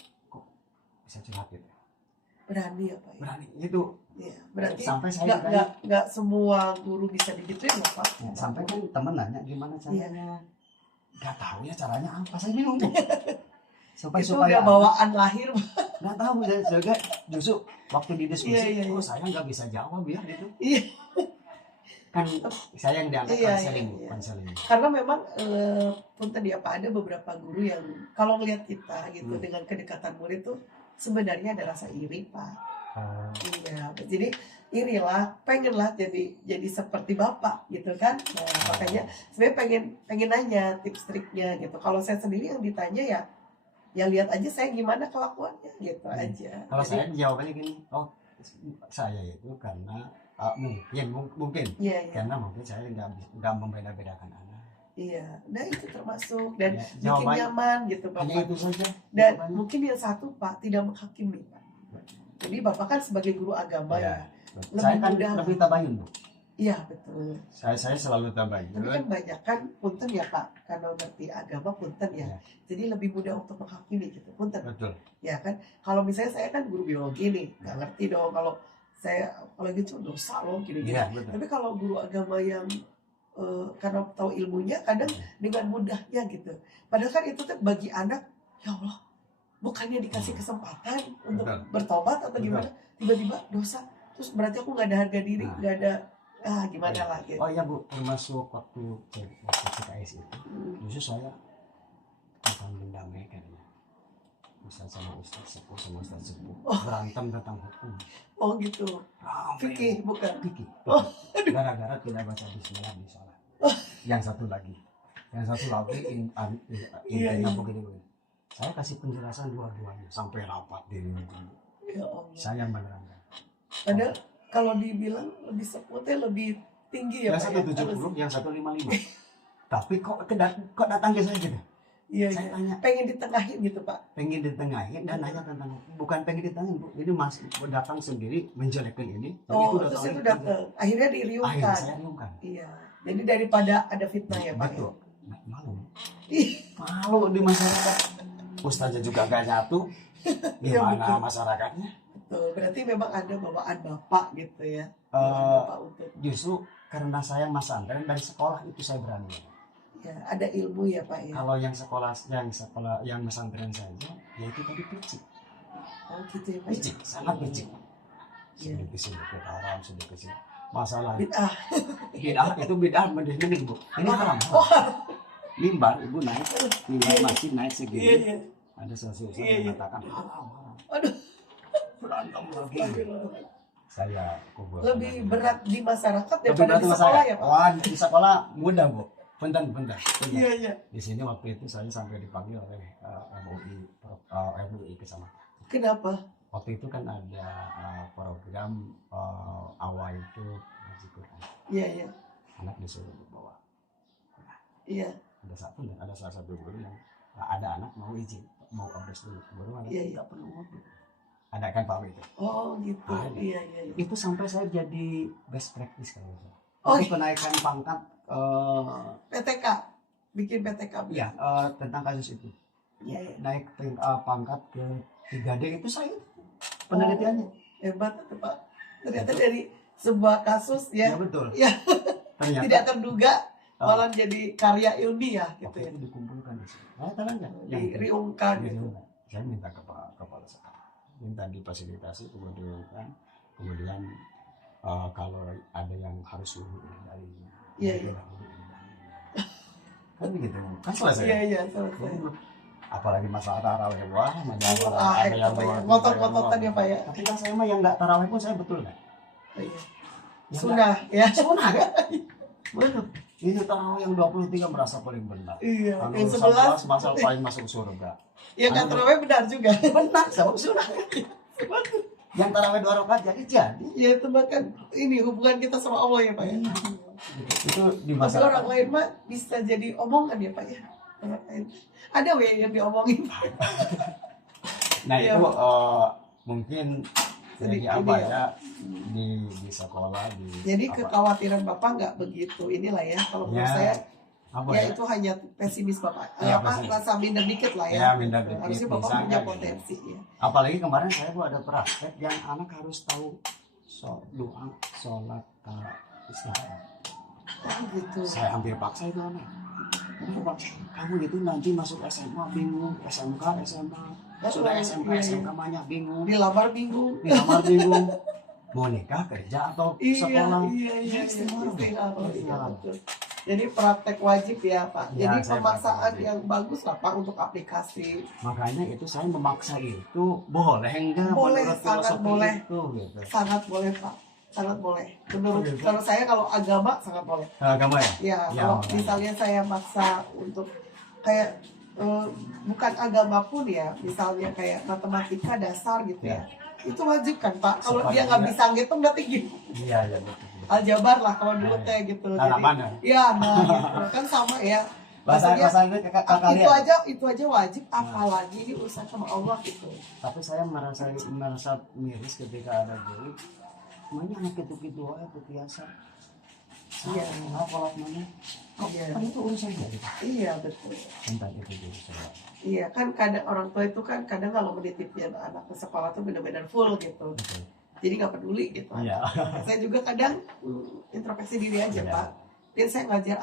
curhat gitu. Berani ya Pak ya. Berani itu. Iya. Berarti Sampai saya nggak semua guru bisa digituin ya Pak. sampai kan temen nanya gimana Iya. caranya. Nggak tahu ya caranya apa, saya bingung. supaya Itu supaya udah bawaan lahir. nggak tahu saya juga justru waktu di diskusi Iya, iya. saya nggak bisa jawab ya gitu. Iya. Kan saya yang diangkat Iya, konseling, iya. konseling. Karena memang pun tadi ada beberapa guru yang kalau ngelihat kita gitu dengan kedekatan murid tuh sebenarnya ada rasa iri Pak. Iya, jadi irilah, pengenlah jadi seperti Bapak gitu kan. Nah, makanya sebenarnya pengen nanya tips triknya gitu. Kalau saya sendiri yang ditanya ya ya lihat aja saya gimana kelakuannya gitu aja. Kalau Jadi, saya jawabannya gini, oh saya itu karena mungkin iya, iya. karena mungkin saya nggak membeda-bedakan anak. Iya, nah itu termasuk dan Ya, bikin jawaban nyaman gitu hanya Bapak. itu saja. Dan jawabannya. mungkin yang satu Pak tidak menghakimi Pak. Jadi Bapak kan sebagai guru agama Ya, ya. saya kan mudah. lebih tabayun Bu. Iya betul. Saya selalu tabayun. Tapi kan banyak kan punten ya Pak, karena ngerti agama punten ya. Ya. Jadi lebih mudah untuk menghakimi gitu punten. Betul. Ya kan. Kalau misalnya saya kan guru biologi nih, nggak ngerti dong kalau saya apalagi itu dosa loh gini-gini. Iya betul. Tapi kalau guru agama yang karena tahu ilmunya kadang dengan mudahnya gitu. Padahal kan itu tuh bagi anak, ya Allah, bukannya dikasih kesempatan untuk Betul. bertobat atau Betul. gimana, tiba-tiba dosa. Terus berarti aku nggak ada harga diri, Nah. nggak ada gimana lah gitu. Oh iya Bu, termasuk waktu CKS itu, justru saya akan mendamaikan ya. Ustaz sama Ustaz Sepuh sama Ustaz Sepuh berantem tentang hukum. Oh gitu. Fikih bukan. Fikih. Gara-gara tidak baca bismillah di sholat. Yang satu lagi Iya, intinya iya. begini. Saya kasih penjelasan dua-duanya sampai rapat di rumah. Ya Allah. Saya menerangkan. Padahal kalau dibilang lebih seputnya lebih tinggi ya Yang Pak. satu 70, yang satu 55. Tapi kok datang ke saya gitu? Iya, Saya iya. tanya, Pengen ditengahin gitu Pak. pengen ditengahin dan nanya tentang bukan pengen ditengahin Bu, ini Mas datang sendiri menjelekkan ini dan Oh, itu terus datang itu datang. Akhirnya akhirnya diriungkan. saya riungkan. Iya. Jadi daripada ada fitnah ya Pak. Betul. Nah, malu Ih, malu di masyarakat, ustaznya juga gak nyatu, Iya, gimana betul. masyarakatnya? betul. Berarti memang ada bawaan Bapak gitu ya. Eh, Bawaan Bapak untuk justru karena saya pesantren dari sekolah itu saya berani. ya ada ilmu ya Pak ya. Kalau yang pesantren saja, yaitu tadi picik, Oh gitu ya Pak. Ya? sangat picik. Iya. Sedikit haram, sedikit masalah Bid'ah. itu bid'ah mending Bu. Ini haram. Mimbar ibu naik, mimbar masjid naik Iya, segini. iya. Ada sesuatu Iya, yang iya. mengatakan haram. Aduh. Berantem lagi. Astagfirullah. Saya kubur. Lebih berat di masyarakat Lebih daripada berat di sama sekolah saya. ya Pak. Wah, di sekolah mudah Bu. Bentar. Iya, iya. Di sini waktu itu saya sampai dipanggil oleh MUI ke sana. Kenapa? Waktu itu kan ada program awal itu ngaji Quran. Iya, iya. Anak disuruh bawa. Iya. Ada salah satu guru yang ada anak mau izin, mau abres dulu. Guru anak Iya, iya. nggak perlu ngomong. Ada kan Pak itu. Oh gitu. Ada. Iya, iya, iya. Itu sampai saya jadi best practice kalau saya. Oh, Itu kenaikan pangkat PTK. Bikin PTK. ya tentang kasus itu. Iya, iya. Naik pangkat ke 3D itu saya penelitiannya. Hebat itu Pak. Ternyata dari sebuah kasus Ya ya betul. Ya. Ternyata tidak terduga Oh. malah jadi karya ilmiah gitu waktu ya. itu dikumpulkan di sini. Saya tahu nggak? Diriungkan gitu. Saya minta ke kepala sekolah, minta difasilitasi, kemudian kalau ada yang harus suruh dari Iya, iya. kan begitu kan selesai. Iya, iya, selesai. Apalagi masalah taraweh, wah Itu Pak ya. Ngotot-ngototan ya Pak ya. Tapi kan saya mah yang nggak taraweh pun saya betul nggak. Iya. Yang Sunnah ya. Sunnah kan? Betul. Ini taraweh yang 23 merasa paling benar. Iya. Kalau Yang 11 11 masal paling masuk surga. ya kan tarawih benar juga. Benar, sama sunnah. Yang taraweh 2 rakaat jadi. Ya itu bahkan ini hubungan kita sama Allah ya Pak ya. Itu di Tapi orang masyarakat. lain mah bisa jadi omongan ya Pak ya. Orang lain. Ada weh yang diomongin. Nah Iya. itu mungkin jadi Sedikit apa ini ya di sekolah di. Jadi apa, kekhawatiran Bapak nggak begitu inilah ya. Kalau menurut Ya, saya apa ya ya? itu hanya pesimis Bapak. Ya, Apa pesimis. rasa minder dikit lah ya. Ya, minder dikit, Harusnya Bapak bisa punya nggak potensi ya. Apalagi kemarin saya tuh ada praktek yang anak harus tahu doa, sholat, istirahat. Oh gitu. Saya hampir paksa itu anak. Kenapa? Kamu itu nanti masuk SMA bingung, SMK, SMA, sudah SMK, Iya, iya. SMK banyak bingung, Dilamar bingung. dilamar bingung, mau nikah, kerja atau Iya, sekolah. iya. Istimewa. Istimewa, iya, Istimewa. betul. Jadi praktek wajib ya Pak. Ya, Jadi saya pemaksaan praktek wajib. yang bagus lah Pak untuk aplikasi. Makanya itu saya memaksa itu boleh enggak Boleh, menurut sangat filosofi boleh. itu gitu. Sangat boleh Pak. Sangat boleh. Menurut Oh, gitu. kalau saya kalau agama sangat boleh. Agama ya? Ya, Ya, kalau makanya. misalnya saya maksa untuk kayak bukan pelajaran agama pun ya, misalnya kayak matematika dasar gitu ya, itu wajib kan Pak? Kalau dia nggak bisa ngitung berarti gitu. Iya, iya betul. Aljabar lah kalau dulu kayak gitu. Tanaman ya? Iya, nah gitu. Kan sama ya. Bahasa Maksudnya itu kalian. itu aja wajib, apalagi ini urusan sama Allah gitu. Tapi saya merasa miris ketika ada guru mana anak gitu aja tuh biasa. Iya. Sholat mana? Iya. Kan itu urusan dia. Gitu. Iya betul. Entah itu guru saya. Iya kan kadang orang tua itu kan kadang kalau menitipin anak ke sekolah tuh benar-benar full gitu. Betul. Jadi nggak peduli gitu. Iya. Saya juga kadang introspeksi diri aja Iya. Pak. Dan saya ngajar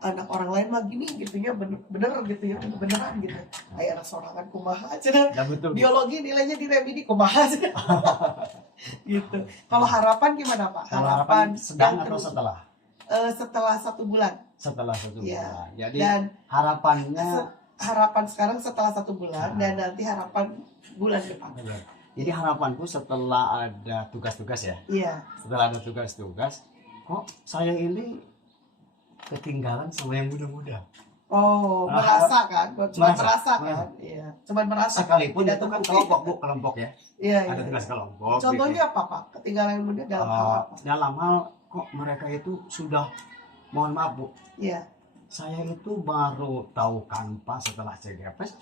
anak orang lain mah gini gitunya bener gitu ya beneran gitu. Kayak anak sorangan kumaha aja. Ya betul. Biologi nilainya di remedi kumaha aja. Gitu. Kalau harapan gimana Pak? Kalau harapan sedang yang atau terus, setelah? setelah 1 bulan. Setelah 1 Iya. bulan. Jadi Dan harapannya harapan sekarang setelah 1 bulan dan nanti harapan bulan depan. jadi harapanku setelah ada tugas-tugas ya. Iya. Setelah ada tugas-tugas, kok saya ini ketinggalan sama yang muda-muda. Oh, Ah, merasa kan? Cuma merasa kan? merasa. Iya. Cuma merasa. Sekalipun Tidak itu kan terbukti. kelompok Bu, kelompok ya. Iya, Ada iya. tugas kelompok. Contohnya apa Pak? Ketinggalan muda dalam hal apa? Dalam hal kok mereka itu sudah, mohon maaf Bu, Iya. saya itu baru tahu Kanva setelah CGPS.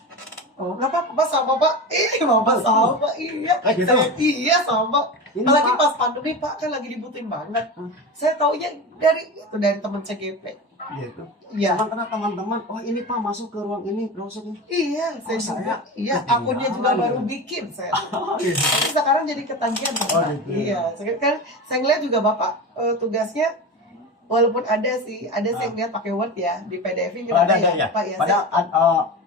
Oh, nggak apa-apa sama Pak. Mama sama. Iya. Gitu. Iya sama. Ini Apalagi Pak, pas pandemi Pak kan lagi dibutuhin banget. Hmm. Saya taunya dari teman CGP. gitu. Iya. Sementara teman-teman, oh ini Pak masuk ke ruang ini, masuk ini. Iya, saya Oh, juga. saya Iya, ketinggalan. akunnya juga baru bikin saya. Tapi sekarang jadi ketagihan Pak. Oh, gitu. Iya, kan saya ngeliat juga Bapak tugasnya walaupun ada sih saya ngeliat pakai Word ya di PDF-in Oh, ada ya. Pak ya.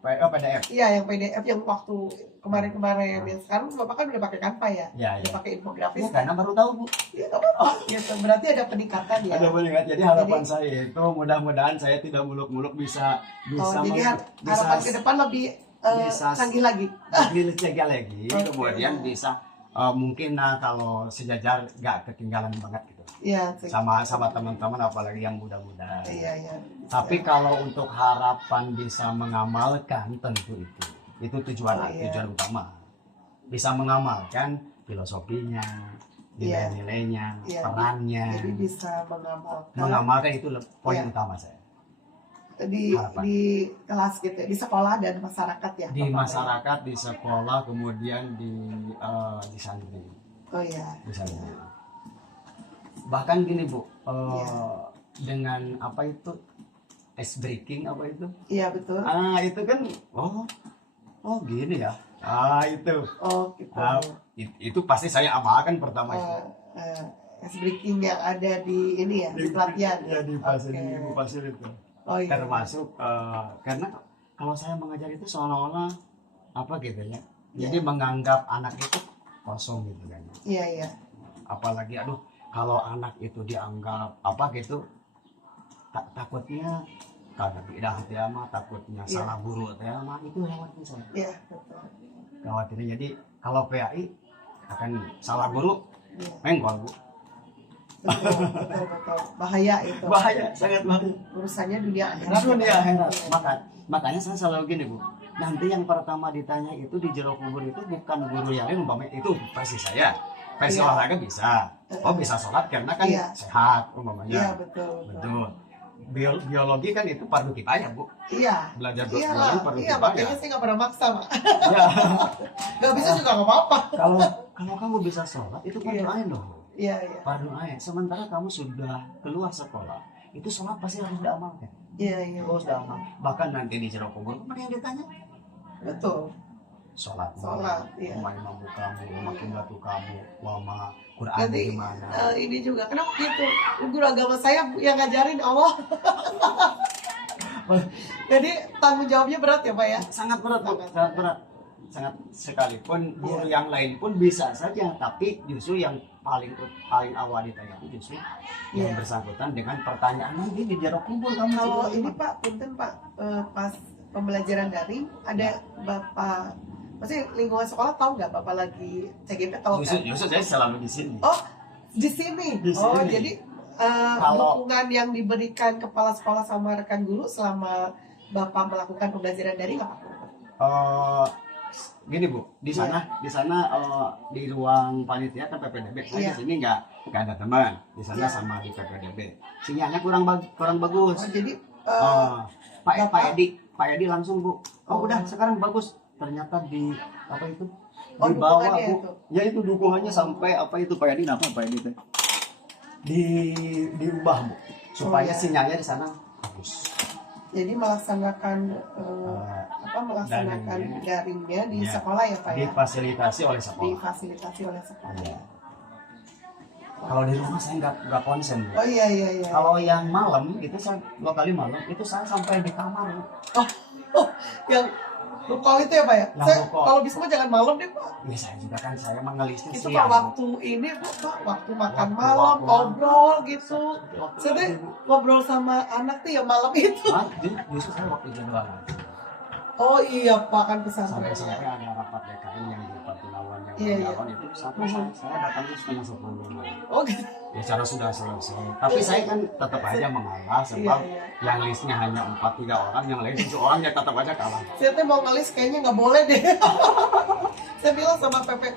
Pada PDF. Iya, yang PDF yang waktu kemarin-kemarin yang sekarang Bapak kan udah pakai Canva ya. Ya, Udah ya. pakai infografis. Ya, karena baru tahu Bu. Iya, nggak apa-apa. Gitu. Berarti ada peningkatan ya. Ada banyak. Jadi harapan saya itu mudah-mudahan saya tidak muluk-muluk bisa Jadi harapan ke depan lebih bisa canggih lagi. lebih lega lagi. Oke. Kemudian bisa mungkin kalau sejajar nggak ketinggalan banget gitu. Iya, Sama teman-teman apalagi yang muda-muda. Iya, iya. Tapi kalau untuk harapan bisa mengamalkan tentu itu tujuan Oh, iya. tujuan utama. Bisa mengamalkan filosofinya, Iya. nilai-nilainya, Iya. perannya. Jadi bisa mengamalkan Mengamalkan itu poin Iya. utama saya. Harapan. di kelas gitu, di sekolah dan masyarakat ya. Di Bapak? masyarakat, di sekolah, kemudian di santri, Oh iya. di santri. Bahkan gini Bu, Iya. dengan apa itu ice breaking apa itu? Iya betul. Itu kan, oh gini ya. Itu. Oh gitu. Itu pasti saya amalkan pertama itu. Ice breaking yang ada di ini ya, di pelatihan. Ya, di Oke. pasir itu. Oh iya. Termasuk karena kalau saya mengajar itu seolah-olah apa gitu ya. Jadi menganggap anak itu kosong gitu kan. Iya iya. Apalagi kalau anak itu dianggap apa gitu, takutnya kagak beda hati ama, takutnya Iya. salah guru hati ama, itu khawatir saya. Iya betul. Khawatirnya jadi kalau PAI akan salah guru, Iya. menggol Bu. Betul. Bahaya itu. Bahaya, sangat bahaya. Urusannya dunia akhirat. Dunia akhirat. Iya. Makanya saya selalu gini Bu. Nanti yang pertama ditanya itu di jero kubur itu bukan guru yang lain, umpamanya itu versi saya. Versi Iya. olahraga bisa. Oh bisa sholat karena kan Iya. sehat Iya umpamanya. betul. Betul. Biologi kan itu fardu kifayah Bu. Iya. Belajar Iya biologi lah. fardu Iya kifayah. makanya saya nggak pernah maksa Pak. Ya. Nggak bisa juga nggak apa-apa. Kalau kamu bisa sholat itu fardu Iya. ain loh. Iya iya. Fardu ain. Sementara kamu sudah keluar sekolah, itu sholat pasti harus diamalkan. Iya iya. Harus diamal. Bahkan nanti di jero kubur mana yang ditanya? Betul. Sholat, Iya. sama imamu kamu, sama kiblatu kamu, sama Quran Nanti gimana? ini juga kenapa gitu? Guru agama saya yang ngajarin Allah. Jadi tanggung jawabnya berat ya Pak ya? Sangat berat, Bu. Sangat berat. Sangat sekalipun guru yang lain pun bisa saja, tapi justru yang paling awal ditanya itu justru yang Iya. bersangkutan dengan pertanyaan lagi di jero kubur kamu. Kalau sih, ini Pak, punten Pak, pas pembelajaran daring ada Bapak, maksudnya lingkungan sekolah tahu nggak Bapak lagi CGP tahu kan? Justru saya selalu di sini. Oh di sini. Di Oh sini. jadi Kalau- dukungan yang diberikan kepala sekolah sama rekan guru selama Bapak melakukan pembelajaran daring apa? eh, gini Bu, di sana di ruang panitia kan PPDB. Saya Iya. di sini nggak ada teman. Di sana Iya. sama di PPDB. Sinyalnya kurang bagus. Oh, jadi Pak Edi langsung Bu. Oh. Udah sekarang bagus. Ternyata di apa itu? Oh, Di bawah dukungannya Bu. itu. Ya itu dukungannya sampai apa itu Pak Edi Pak Edi teh? Diubah Bu supaya iya. sinyalnya di sana bagus. jadi melaksanakan Daringnya. daringnya di Iya. sekolah ya Pak ya. Difasilitasi oleh sekolah. Difasilitasi oleh sekolah. Iya. Kalau di rumah saya nggak konsen Bu. Oh iya. Kalau yang malam itu saya 2 kali malam itu saya sampai di kamar Bu. Oh, yang rukol itu ya Pak ya? Yang Saya rukol. kalau bisa mah jangan malam deh Pak. Ya saya juga kan saya mengelisnya Itu siang. kan waktu ini Pak, waktu makan Waktu- malam, waktu- ngobrol gitu. Waktu Saya itu, Bu. ngobrol sama anak tuh ya malam itu. Justru saya waktu jadwal. Oh iya Pak, kan pesantren Sampai ya. ada rapat DKM yang di Patulawan yang Iya, iya. berlawan itu sampai saya datang itu setengah 10. Oh gitu. Ya cara sudah selesai. Tapi saya kan tetap aja mengalah sebab Iya. yang listnya hanya 3 orang, yang lain 7 orang ya tetap aja kalah. Saya tuh mau ngelis kayaknya nggak boleh deh. Saya bilang sama Pepe,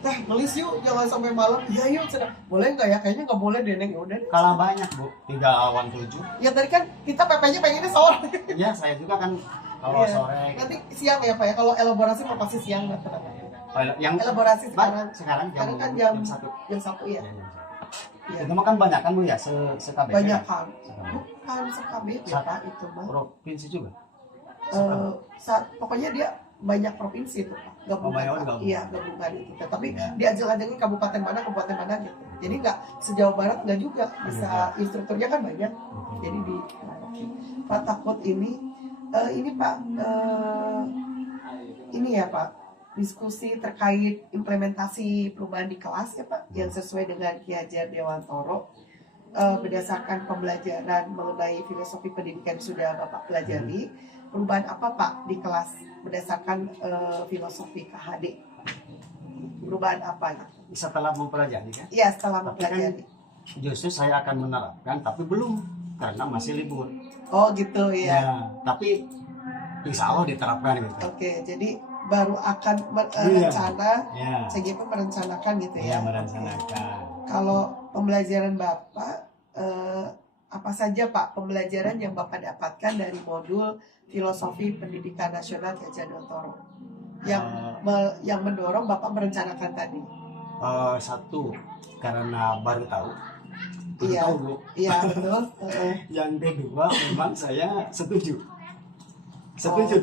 teh ngelis yuk, jangan sampai malam. Iya yuk, sedang. Boleh nggak ya? Kayaknya nggak boleh deh Neng. Ya udah deh. Kalah banyak Bu, 3 lawan 7. Ya tadi kan kita Pepenya pengennya sore. Iya saya juga kan kalau Iya. sore. Nanti siang ya Pak ya. Kalau elaborasi mau pasti siang nggak tenang. Yang Elaborasi sekarang sekarang jam sekarang kan jam 1. jam 1 ya. Iya. Itu mah kan banyak kan Bu ya, sekabeh. Banyak kan. Sekabeh. Bukan sekabit ya Pak itu mah. Provinsi juga. Pokoknya dia banyak provinsi itu Pak. Gabungan. banyak Pak. gabungan. Iya, gabungan itu. Tapi Ya. diajeng-ajengin kabupaten mana gitu. Jadi nggak sejauh barat nggak juga. Bisa instrukturnya kan banyak. Jadi di Pak takut ini Pak ini ya Pak, diskusi terkait implementasi perubahan di kelas ya Pak, yang sesuai dengan Ki Hajar Dewantoro berdasarkan pembelajaran mengenai filosofi pendidikan yang sudah Bapak pelajari. Perubahan apa Pak di kelas berdasarkan filosofi KHD? Perubahan apa gitu? Setelah mempelajari kan, Iya, setelah Tapi kan- mempelajari. justru saya akan menerapkan, tapi belum karena masih libur. Oh gitu ya. Ya, tapi insya Allah diterapkan gitu. Oke, jadi baru akan Iya. rencana Ya, CGP merencanakan gitu ya ya. merencanakan. Kalau pembelajaran Bapak, apa saja Pak pembelajaran yang Bapak dapatkan dari modul filosofi pendidikan nasional Ki Hajar Dewantoro yang mendorong Bapak merencanakan tadi? Satu, karena baru tahu. Baru Iya. tahu Bu. Iya betul. Yang kedua, memang saya setuju. Setuju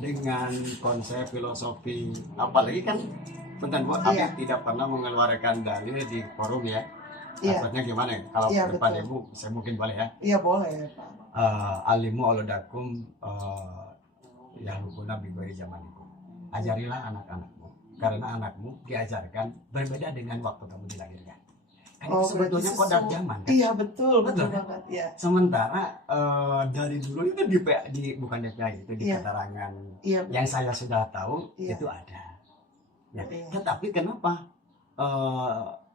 dengan konsep filosofi. Apalagi kan, bentar Bu, Iya. Abi tidak pernah mengeluarkan dalil di forum ya. Iya, Takutnya gimana ya? Kalau Iya, depan betul. Ibu, saya mungkin boleh ya. iya boleh Pak. Alimu olodakum ya lukuna bigori zamanikum. Ajarilah anak-anakmu, karena anakmu diajarkan berbeda dengan waktu kamu dilahirkan. Kan itu sebetulnya berarti kodrat sesu- zaman kan. Iya betul Betul. banget ya. Sementara dari dulu itu bukan DPI itu di Iya. keterangan Iya. yang saya sudah tahu Iya. itu ada. Ya, Iya. tetapi kenapa?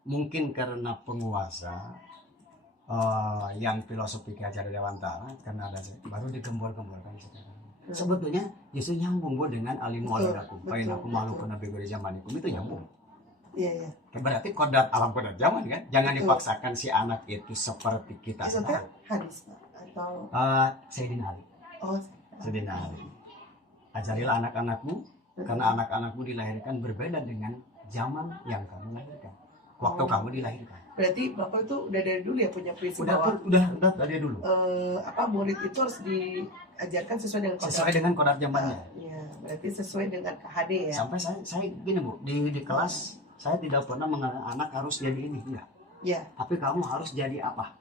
Mungkin karena penguasa yang filosofi Ki Hajar Dewantara karena ada baru digembor-gemborkan sekarang. Sebetulnya justru nyambung Bu dengan alimu Betul, aladakum. Bain aku betul, malu betul. kena bigori zamanikum itu nyambung. Iya. Berarti kodrat alam kodrat zaman kan. Jangan Betul. dipaksakan si anak itu seperti kita Itu teh sekarang. hadis Pak atau Sayyidina Ali. oh Sayyidina Ali. Ajarilah anak-anakmu karena anak-anakmu dilahirkan berbeda dengan zaman yang kamu lahirkan. Waktu Oh. kamu dilahirkan. berarti Bapak itu udah dari dulu ya punya prinsip Udah bahwa dari dulu. murid itu harus diajarkan sesuai dengan Sesuai dengan kodrat zamannya. Ya, berarti sesuai dengan KHD ya. Sampai saya gini Bu, di kelas saya tidak pernah mengatakan anak harus jadi ini, enggak. Ya, Tapi kamu harus jadi apa?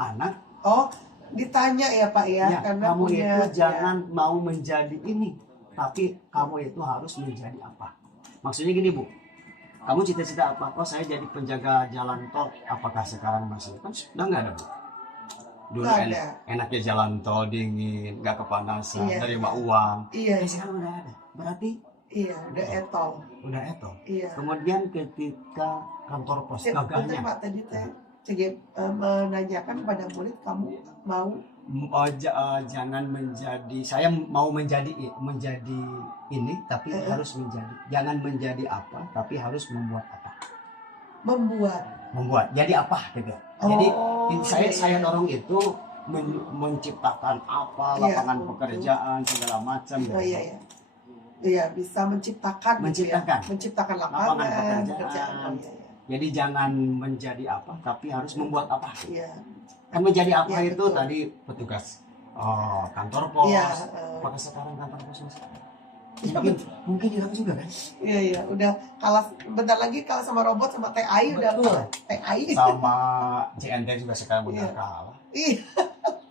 Anak, oh ditanya ya Pak ya, ya, karena kamu punya itu jangan mau menjadi ini, tapi kamu itu harus menjadi apa? Maksudnya gini Bu, kamu cita-cita apa? Oh saya jadi penjaga jalan tol. Apakah sekarang masih? Kan sudah nggak ada Bu. Dulu Nggak ada. enaknya jalan tol dingin, nggak kepanasan, Iya. nerima uang. Iya, Sekarang udah ada. Berarti iya udah etol. udah itu. Iya. Kemudian ketika kantor pos Betul gagahnya Pak tadi teh CG menanyakan kepada murid kamu mau jangan menjadi, saya mau menjadi ini tapi harus menjadi, jangan menjadi apa tapi harus membuat apa, membuat jadi apa gitu. Jadi saya dorong itu menciptakan apa, lapangan pekerjaan segala macam gitu. Iya, bisa menciptakan lapangan pekerjaan. Jadi jangan menjadi apa tapi harus membuat apa. Iya. Kan menjadi apa Iya, itu betul. tadi petugas kantor pos. Iya, Maka sekarang kantor pos masih Iya, mungkin hilang juga kan. Iya, udah kalah bentar lagi kalah sama robot sama TI udah Betul. kalah. TI. Sama JNT juga sekarang udah Iya. kalah. Iya.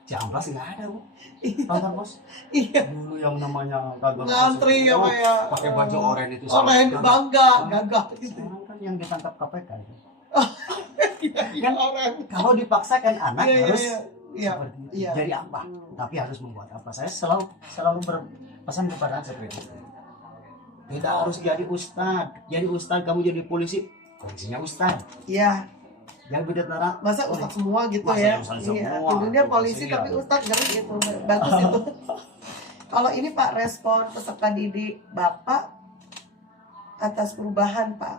Jamblas nggak ada bu Iya. kantor pos. Iya. Dulu yang namanya kantor pos Ngantri itu, apa ya? pakai baju oranye itu. Oren bangga, gagah gitu. Sekarang kan yang ditangkap KPK itu. Iya, orang. Kalau dipaksakan anak Iya, harus iya. seperti itu. Iya. Jadi apa? Tapi harus membuat apa? Saya selalu berpesan kepada anak seperti itu. Tidak harus jadi ustad. Jadi ustad kamu jadi polisi, polisinya ustad. Iya. Yang beda Masa ustadz semua gitu Masa ya? ustadz Iya. semua. Tentunya polisi Iya. tapi ustadz ngeri gitu. Bagus itu. Kalau ini Pak, respon peserta didik Bapak atas perubahan Pak.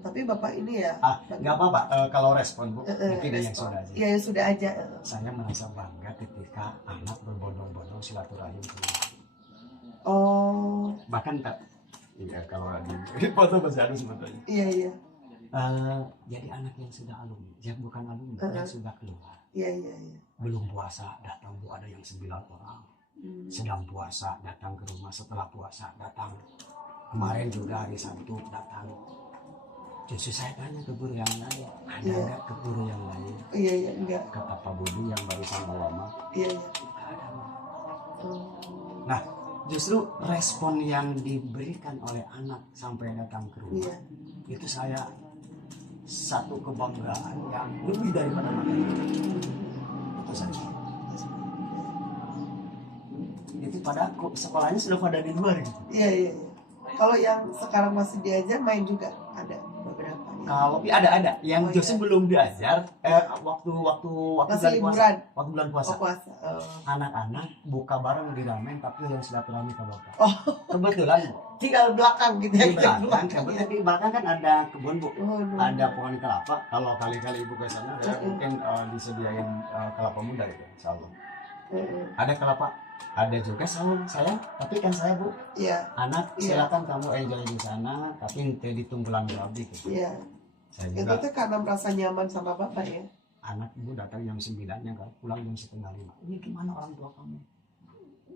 Tapi Bapak ini ya. nggak apa-apa kalau respon bu. Mungkin yang respon. sudah aja. Iya, yang sudah aja. Saya merasa bangga ketika anak berbondong-bondong silaturahim. Oh. Bahkan tak. Iya kalau di foto masih ada sebetulnya. Iya. Jadi anak yang sudah alumni, yang bukan alumni, yang sudah keluar. Iya. Belum puasa datang bu, ada yang 9 orang. Sedang puasa datang ke rumah, setelah puasa datang. Kemarin juga hari Sabtu datang. Justru saya tanya ke guru yang lain, ada nggak ke guru yang lain? Iya, enggak. Kata Pak Budi yang barusan bawa mah, Iya. ada. Oh. Nah, justru respon yang diberikan oleh anak sampai datang ke rumah, Iya. itu saya satu kebanggaan yang lebih daripada materi. Itu saja. Itu pada sekolahnya sudah pada di luar gitu. Iya. Kalau yang sekarang masih diajar main juga ada beberapa. Ya. Kalau ada yang justru belum diajar waktu Masih liburan. waktu bulan puasa. Oh, puasa. Oh. Anak-anak buka bareng di ramen tapi yang silaturahmi ke bapak. Oh. Kebetulan Tinggal belakang gitu ya. di belakang, kebetulan di belakang kan ada kebun bu, Oh, ada pohon kelapa. Kalau kali-kali ibu ke sana, ya mungkin disediain kelapa muda itu, insya Allah. Ada kelapa, ada juga saya, tapi kan saya bu, Iya. anak Iya. silakan kamu enjoy di sana, tapi nanti ditunggu lagi abdi gitu. Iya. Saya Itu juga tuh karena merasa nyaman sama Bapak ya. anak ibu datang jam 9 ya kan, pulang jam 4:30. Ini gimana orang tua kamu?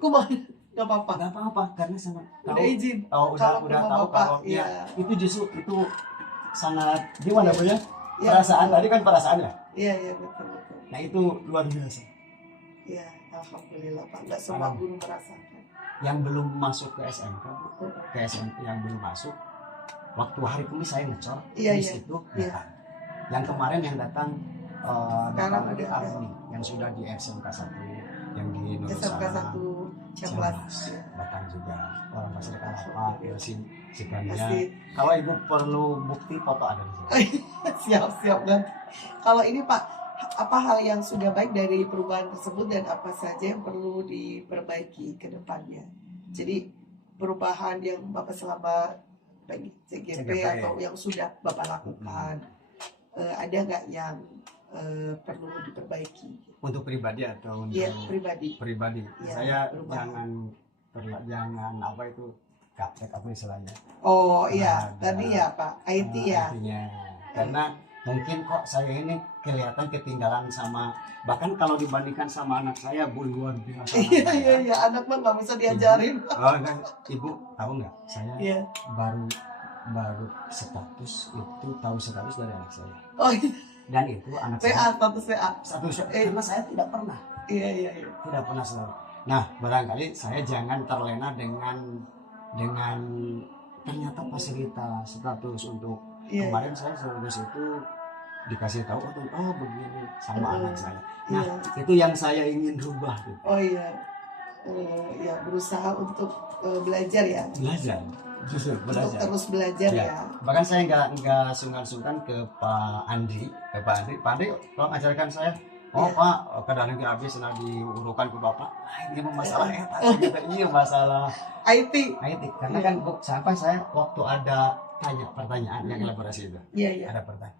Kumaha? Gak apa-apa. Gak apa-apa, karena sangat Udah tahu. izin. Oh, Kalau udah rumah tahu bapak, kalau iya. itu justru itu sangat gimana bu ya? Iya. Perasaan tadi kan perasaan ya. Iya, betul. Nah itu luar biasa. Iya, alhamdulillah Pak. Nggak semua guru merasakan. Yang belum masuk ke SMK bu, ke SMK yang belum masuk, waktu hari Kamis saya ngecor, Iya, Kamis iya. itu Iya. datang. Yang kemarin yang datang Sekarang dari ada. alumni yang sudah di SMK 1, yang di Nur SMK Sana, 1 Ciamplas. datang juga orang Pasir Kalapa, si Kania. Pasti. Kalau ibu perlu bukti foto ada di sini. Siap kan. Kalau ini Pak, apa hal yang sudah baik dari perubahan tersebut dan apa saja yang perlu diperbaiki ke depannya? Jadi perubahan yang Bapak selama baik CGP CGP, atau yang sudah Bapak lakukan, ada nggak yang perlu diperbaiki? Untuk pribadi atau untuk Iya, pribadi. pribadi. Iya, Saya perubahan. jangan apa itu gaptek apa istilahnya. Oh iya, Ada. tadi ya Pak, IT ya. Artinya. Karena mungkin kok saya ini kelihatan ketinggalan sama, bahkan kalau dibandingkan sama anak saya bu, luar biasa. Iya, anak mah nggak bisa diajarin. Oh enggak, ibu tahu nggak? Saya Iya. baru status itu tahu status dari anak saya. Oh iya, Dan itu anak WA, saya status WA. status karena saya tidak pernah. Iya. Tidak pernah selalu. Nah, barangkali saya jangan terlena dengan ternyata fasilitas status untuk Iya. kemarin saya status itu dikasih tahu oh begini sama anak saya. Nah, Iya. itu yang saya ingin rubah gitu. Oh iya. Ya berusaha untuk belajar ya. Belajar, justru Untuk belajar. terus belajar Ya. ya. Bahkan saya nggak sungkan-sungkan ke Pak Andri. Pak Andri, kalau ajarkan saya Oh Iya. Pak, kadang lagi habis nah diurukan ke Bapak. Ini mah masalah eta gitu. Iya masalah IT. IT. Karena kan Bu, sampai saya waktu ada pertanyaan yang elaborasi itu. Iya, iya. Ada pertanyaan.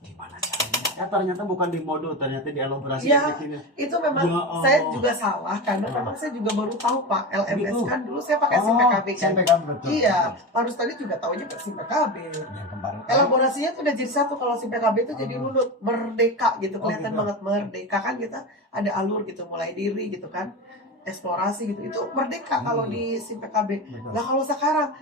Gimana caranya? Ternyata bukan di modul, ternyata di elaborasi Iya. bikinnya. Itu memang Ya Allah. saya juga salah karena memang saya juga baru tahu Pak LMS Gitu. kan dulu saya pakai SIM PKB kan. SIM PKB betul. Iya, harus tadi juga tahunya SIM PKB. Yang kemarin. Elaborasinya tuh udah jadi satu. Kalau SIM PKB itu jadi runut merdeka gitu, Oh, kelihatan gitu. banget merdeka kan, kita ada alur gitu, mulai diri gitu kan, eksplorasi gitu. Itu merdeka kalau di SIM PKB. Betul. Lah kalau sekarang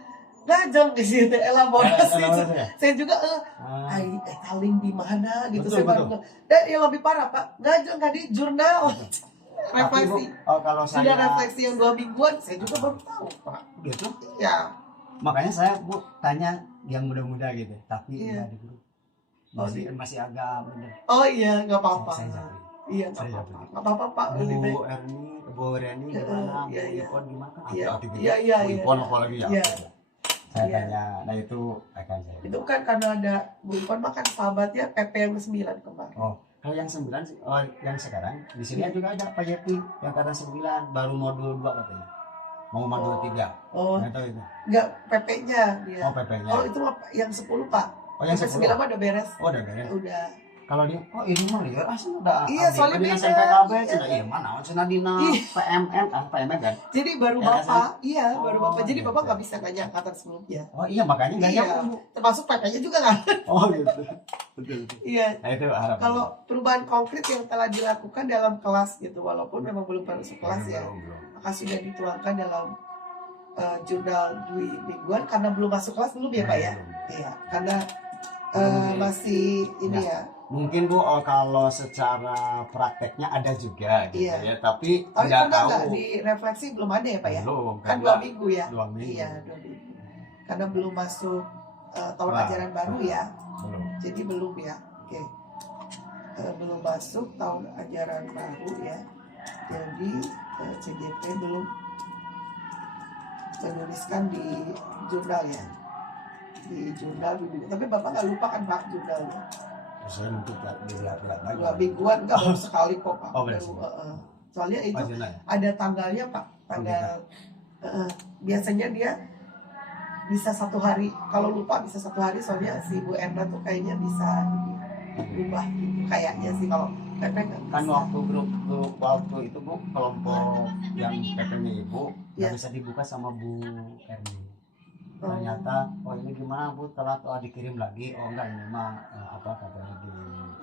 ngajeng di situ elaborasi. Elaborasi ya? Saya juga Ah, taling di mana gitu. Betul, Saya baru dan yang lebih parah Pak, ngajeng kan di jurnal tapi Bu, refleksi. kalau Sudah saya refleksi yang 2 mingguan, saya juga baru tahu Pak. gitu, Ya, makanya saya Bu tanya yang muda-muda gitu, tapi Iya. nggak di grup. Oh, Masih agak bener. oh iya nggak apa-apa. Saya japri. Iya nggak Saya apa-apa, japri. nggak apa-apa Pak. Lebih baik. Bu Reni gimana? Bu Iya, iya. Ipon gimana? Iya, Hati-hati gitu. iya, iya, Bu iya. Ipon apalagi ya? Iya. Saya Iya. tanya, nah itu akan saya. Itu kan karena ada Bu Ipon mah kan sahabatnya PP yang 9 kemarin. Oh, kalau yang 9 sih, yang sekarang di sini juga ada Pak Yepi yang kata 9 baru modul 2 katanya. Mau modul 3. Oh, Nggak tahu itu. nggak PP-nya dia. Oh, PP-nya. Oh, itu mah yang 10 Pak. Oh, yang PP 10. 9 mah udah beres. Oh, udah beres. Udah. Kalau dia, oh ini mah liar, udah. Iya, soalnya Dina beda. PKB, Iya. sudah iya mana? Sudah dina Iya. PMN kan? Jadi baru Ya, Bapak, iya baru Oh, Bapak. Jadi gitu. Bapak nggak bisa nanya angkatan sebelumnya. Oh iya makanya nggak Iya. nyambung. Termasuk PP-nya juga nggak. Oh gitu. Betul. Iya. Nah itu harapan. Kalau perubahan konkret yang telah dilakukan dalam kelas gitu, walaupun memang belum masuk kelas ya, Belum. maka sudah dituangkan dalam jurnal Dwi mingguan karena belum masuk kelas belum ya Pak ya? Iya, karena masih ini ya. Mungkin Bu, kalau secara prakteknya ada juga gitu Iya. ya, tapi Tapi nggak pernah tahu. nggak di refleksi belum ada ya Pak ya? Belum. Kan karena 2 minggu ya? 2 minggu. Iya, 2 minggu. Karena belum masuk tahun Wah. ajaran baru ya, Belum. jadi belum ya. Oke. Belum masuk tahun ajaran baru ya. Jadi CGP belum menuliskan di jurnal ya. Di jurnal dulu. Tapi Bapak nggak lupa kan Pak jurnalnya? Saya nanti dilihat-lihat lagi. 2 mingguan nggak baru sekali kok Pak. Oh, baru Baru, sekali. soalnya itu Oh, jurnal. ada tanggalnya Pak. Tanggal biasanya dia bisa 1 hari. Kalau lupa bisa 1 hari. Soalnya si Bu Erna tuh kayaknya bisa berubah gitu. Kayaknya sih kalau PP nggak Kan bisa. waktu grup waktu itu Bu, kelompok yang PP-nya Ibu nggak Iya. bisa dibuka sama Bu Erni. Oh. Ternyata, oh ini gimana Bu, telat, oh dikirim lagi, oh enggak ini mah apa katanya di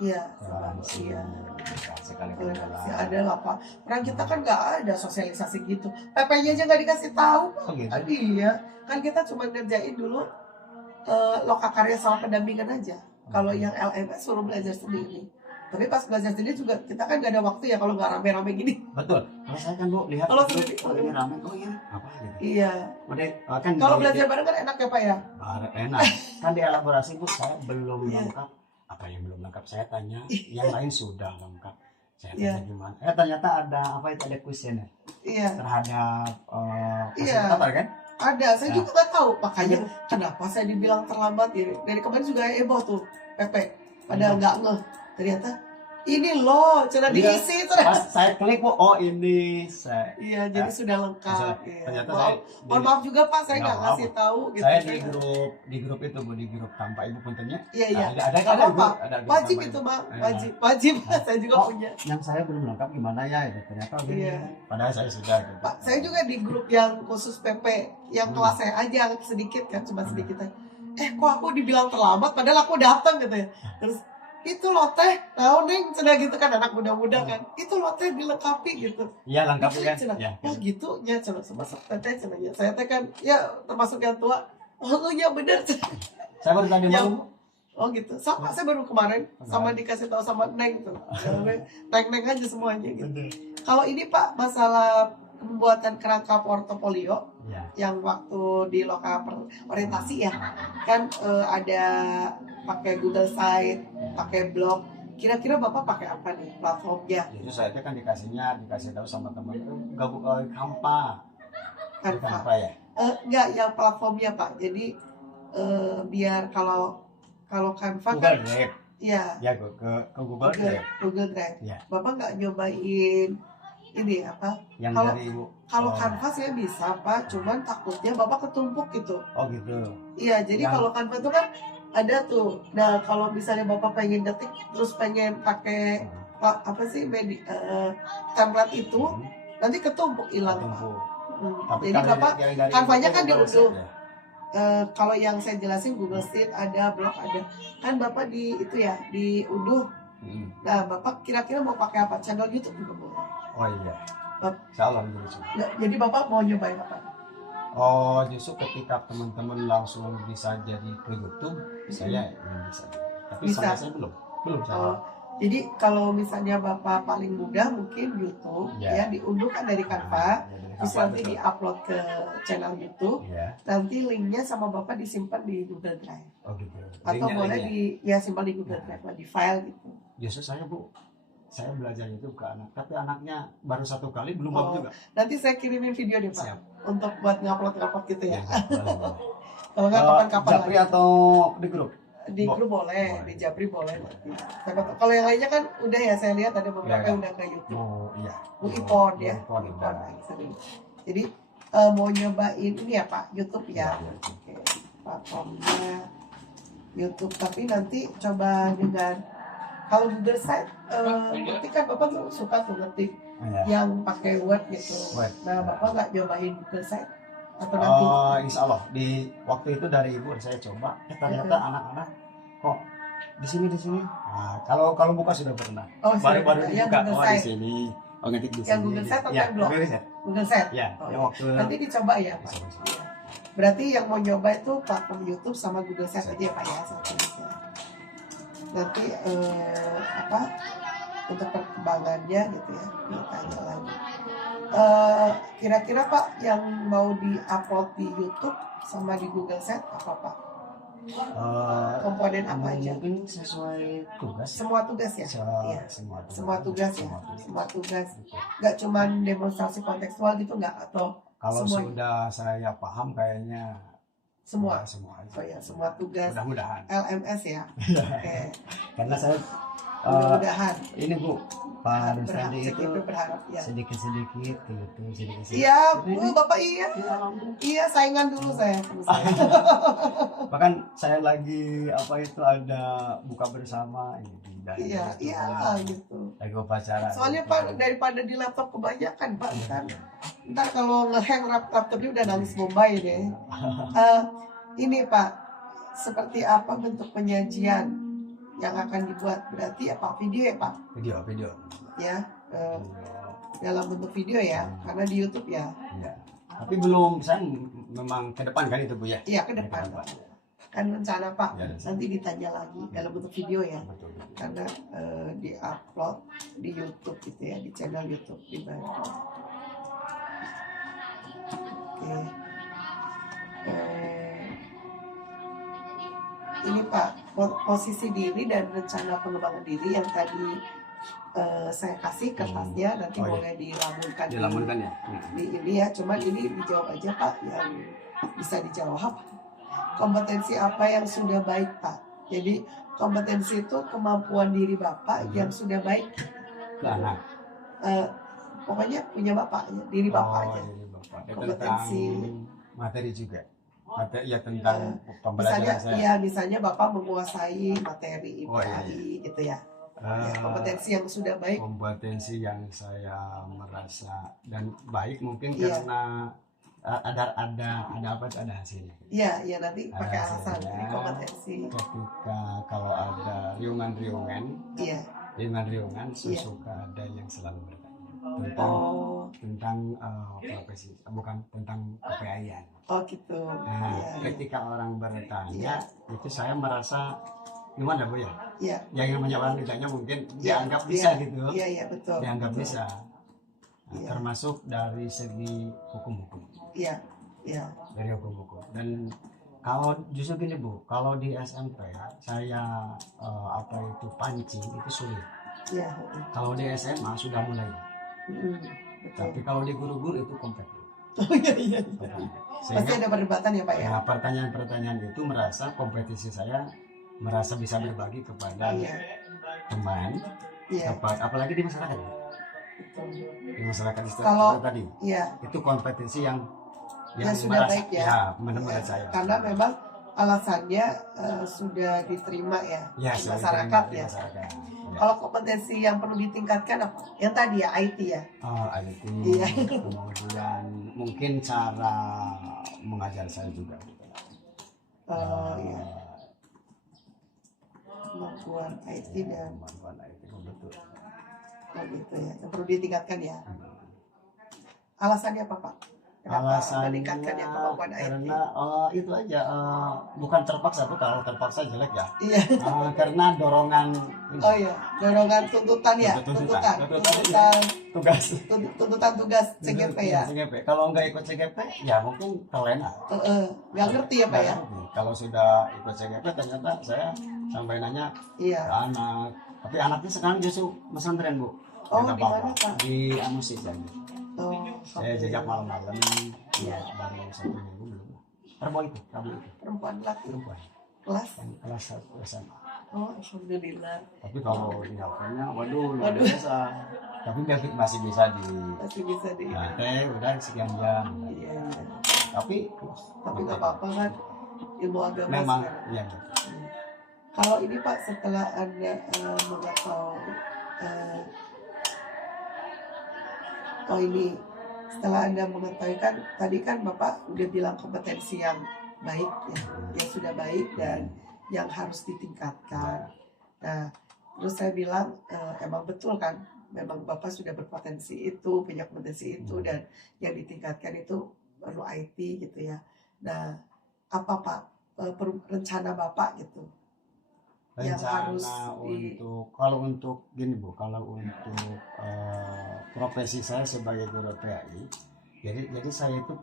Iya, toleransi. iya. Sekali Toleransi ada lah Pak. Orang kita kan nggak ada sosialisasi gitu. PP-nya aja nggak dikasih tahu Pak. Oh gitu. Iya, kan kita cuma ngerjain dulu lokakarya sama pendampingan aja. Kalau yang LMS suruh belajar sendiri. Tapi pas belajar sendiri juga kita kan nggak ada waktu ya kalau nggak rame-rame gini. Betul. Kalau saya kan Bu lihat Kalau grup, sendiri- oh ini rame, oh iya apa gitu. Iya. Udah kan Kalau di- belajar bareng kan enak ya Pak ya. enak. Kan di elaborasi Bu, saya belum Iya. lengkap. Apa yang belum lengkap? Saya tanya, yang lain sudah lengkap. Saya Iya. tanya gimana? Ternyata ada apa itu, ada kuesioner Iya. terhadap Iya. fasilitator kan? Ada. Saya Nah. juga nggak tahu. Makanya kenapa saya dibilang terlambat ya. Dari kemarin juga heboh tuh PP. Padahal nggak ngeh. Ternyata ini loh, cara Iya. diisi Pas saya klik Bu, oh ini saya. Iya, jadi sudah lengkap. Bisa- Iya. Ternyata Maaf, mohon maaf juga Pak, saya nggak Nggak ngasih tahu gitu. saya di grup itu Bu, di grup tanpa ibu puntennya. Iya, iya. Ada Nggak apa-apa. grup Wajib tanpa itu ibu. Bang, Iya. wajib. Wajib, Nah. saya juga Oh. punya. Yang saya belum lengkap gimana ya? Itu ternyata gini. Iya. Padahal saya sudah. Gitu. Pak, saya juga di grup yang khusus PP, yang kelas saya aja sedikit kan, cuma sedikit aja. Kok aku dibilang terlambat, padahal aku datang gitu ya. Terus itu loh teh, tahu neng, sudah gitu kan anak muda-muda kan. Itu loh teh dilengkapi gitu. Iya lengkap kan? Cenah. Ya. Oh gitu, ya cenah sebab teteh cenahnya. Saya teh kan ya termasuk yang tua. Oh iya benar. Saya baru tadi Ya. malam. Oh gitu. Sama saya baru kemarin sama dikasih tahu sama Neng tuh. Neng aja semuanya gitu. Kalau ini Pak masalah pembuatan kerangka portofolio Ya. yang waktu di lokal orientasi ya. Kan ada pakai Google Site, pakai blog. Kira-kira Bapak pakai apa nih platformnya? Jadi saya itu kan dikasih tahu sama teman itu gabung Canva. Canva. Canva ya. Enggak, yang platformnya Pak. Jadi biar kalau Canva kan Google Drive. Iya, Ya ke Google Drive. Google Drive. Ya. Bapak nggak nyobain ini apa? Yang Kalau- dari Ibu. Kalau Oh. Canva saya bisa Pak, cuman takutnya Bapak ketumpuk gitu. Oh gitu. Iya, jadi Yang- kalau Canva itu kan ada tuh. Nah, kalau misalnya Bapak pengen ketik terus pengen pakai apa sih template itu, Hmm, nanti ketumpuk hilang Pak. ketumpuk. Jadi kalau Bapak yang dari Canvanya Ibu kan Google diunduh. Sheet ya? kalau yang saya jelasin Google Sheet ada, Blog ada. Kan Bapak di itu ya, diunduh. Hmm. Nah, Bapak kira-kira mau pakai apa? Channel YouTube juga boleh. Oh iya. Bap- Salah gitu. Nggak, jadi Bapak mau nyobain apa? Oh, justru ketika teman-teman langsung bisa jadi ke YouTube, saya ingin bisa. Tapi Bisa. sampai saya belum saya. Oh, jadi kalau misalnya Bapak paling mudah mungkin YouTube Ya. ya diunduh kan dari Canva, Ya, dari terus Canva, nanti betul. diupload ke channel YouTube, Ya. nanti linknya sama Bapak disimpan di Google Drive Oh gitu. atau Linknya- boleh linknya. di simpan di Google Drive lah, di file gitu. Justru saya saya belajar YouTube ke anak, tapi anaknya baru 1 kali belum Oh, bagus juga. Nanti saya kirimin video deh Pak Siap. untuk buat ngupload gitu ya. Boleh, boleh. Kalau nggak kapan-kapan Japri lagi. atau di grup? Di grup boleh, Boleh. di Japri boleh nanti. Kalau yang lainnya kan udah ya, saya lihat ada beberapa Ya, yang udah ke YouTube. Oh iya. Bu Ipon ya, Ipon, Bu Ipon udah. lagi sering. Jadi mau nyobain ini ya Pak, YouTube ya. Ya, ya. Oke, platformnya YouTube. Tapi nanti coba dengan kalau Google Site, berarti kan Bapak tuh suka tuh ngetik Ya. yang pakai Word gitu. Word. Nah, Bapak nggak nyobain Google Site atau nanti? Insya Allah di waktu itu dari ibu saya coba, ternyata anak-anak kok di sini. Nah, kalau buka sudah pernah. Oh, Baru-baru yang dibuka. Google Oh di Site. sini. Oh ngetik di sini. Yang Google Site atau Ya, yang blog? Google Site. Google Site. Ya, Oh, yang iya. waktu Nanti dicoba ya Pak. Bisa, bisa. Iya. Berarti yang mau nyoba itu platform YouTube sama Google Site aja ya Pak ya, satu aja. Nanti apa untuk perkembangannya gitu ya, ditanya lagi. Kira-kira Pak yang mau di-upload di YouTube sama di Google Site apa Pak? Komponen apa aja? Mungkin sesuai tugas. Semua tugas ya? Iya. Semua tugas ya? Semua tugas. Nggak cuma demonstrasi kontekstual gitu nggak? Atau Kalau semua? sudah saya paham kayaknya Semua? semua aja. Oh ya, semua tugas Mudah-mudahan. LMS ya? Oke, Karena saya mudah-mudahan. ini Bu, Pak Rustandi itu CKP berharap ya. sedikit-sedikit gitu, sedikit-sedikit. Iya, Jadi, Bu, Bapak iya. ya ampun. Iya, saingan dulu saya. Bahkan saya lagi apa itu ada buka bersama ini dari Iya, itu, iya gitu. lagi upacara. Soalnya Pak daripada di laptop kebanyakan Pak ntar kalau ngehang laptopnya udah nangis Bombay deh. Ini Pak, seperti apa bentuk penyajian yang akan dibuat? Berarti apa video ya Pak? Video. Ya, dalam bentuk video ya, karena di YouTube ya. Iya. Tapi belum, saya memang ke depan kan itu Bu ya. Iya ke depan Pak. Kan rencana Pak, Ya, nanti ditanya lagi dalam bentuk video ya. Betul. Karena di-upload di YouTube gitu ya, di channel YouTube di bawah. Oke. Ini Pak, posisi diri dan rencana pengembangan diri yang tadi saya kasih kertasnya nanti Oh, iya. boleh dilamunkan Dilamunkan ya. di ini ya. Cuman ini dijawab aja Pak, yang bisa dijawab. Kompetensi apa yang sudah baik Pak? Jadi kompetensi itu kemampuan diri Bapak yang sudah baik. Ke anak. Pokoknya punya Bapak ya, diri Bapak aja. Diri Bapak. Ya, Kompetensi. tentang materi juga. Materi ya tentang Misalnya, pembelajaran saya. ya misalnya Bapak menguasai materi Oh, iya. IPAI gitu ya. Ya, Eh, kompetensi yang sudah baik. kompetensi yang saya merasa dan baik mungkin Iya. karena ada apa itu ada hasilnya. Iya, ya nanti pakai Hasilnya. alasan ini kompetensi. Ketika kalau ada riungan-riungan Iya. saya Iya. suka ada yang selalu bertanya tentang Oh, profesi, bukan tentang kepayaan. oh gitu. Nah, Iya, ketika orang bertanya Iya. itu saya merasa gimana Bu ya? iya. Yang namanya orang ditanya mungkin Iya, dianggap iya, bisa gitu. Iya, iya betul. Dianggap betul. bisa. Nah, Iya. termasuk dari segi hukum-hukum. Iya, iya. Dari hukum-hukum. Dan kalau justru gini Bu, kalau di SMP saya apa itu pancing itu sulit. Iya. Kalau di SMA sudah mulai. Betul. Tapi kalau di guru-guru itu komplek. Oh iya, iya. Komplek. Pasti Sehingga ada perdebatan ya Pak ya. pertanyaan-pertanyaan itu merasa kompetisi saya merasa bisa berbagi kepada Iya. teman, Iya. apalagi di masyarakat. Betul. Di masyarakat itu Kalau- tadi Iya. itu kompetensi yang Ya, sudah baik ya. menurut Ya, saya karena memang alasannya sudah diterima ya, ya, di saya masyarakat terima di ya. masyarakat. Ya. Kalau kompetensi yang perlu ditingkatkan apa? Yang tadi ya IT ya. IT, Iya. kemudian mungkin cara mengajar saya juga. Oh iya, kemampuan IT dan Kemampuan IT betul. gitu ya. Yang perlu ditingkatkan ya. Alasannya apa Pak? Kenapa Alasannya meningkatkan yang kemampuan IT? karena itu aja bukan terpaksa tuh, kalau terpaksa jelek ya. Iya. Karena dorongan ini, Oh iya, dorongan tuntutan ya, Tuntutan. tuntutan tugas CGP ya. CGP. Kalau nggak ikut CGP ya mungkin terlena. Nggak ngerti ya Pak ya. Kalau sudah ikut CGP ternyata saya sampai nanya ke Iya. anak, tapi anaknya sekarang justru pesantren Bu. Oh, Nggak di mana, apa-apa. Pak? Di Amusis aja. Oh, Saya jejak malam-malam, Iya. baru 1 minggu belum. Rabu itu. perempuan laki Perempuan. kelas. Kelas 1 SMA. Oh, alhamdulillah. Tapi kalau di HP-nya, waduh, luar Waduh. biasa. Tapi masih bisa di Masih bisa di. udah sekian jam. Iya, iya. Tapi Tapi nggak apa-apa kan, ilmu agama. memang sekarang. ya. Kalau ini Pak, setelah Anda mengetahui ini, setelah Anda mengetahui kan tadi kan Bapak udah bilang kompetensi yang baik ya, yang sudah baik dan yang harus ditingkatkan. Nah, terus saya bilang emang betul kan, memang Bapak sudah berpotensi itu, punya kompetensi itu, dan yang ditingkatkan itu perlu IT gitu ya. Nah, apa Pak rencana Bapak gitu? Yang harus kalau untuk gini Bu, kalau untuk profesi saya sebagai guru PAI, jadi saya itu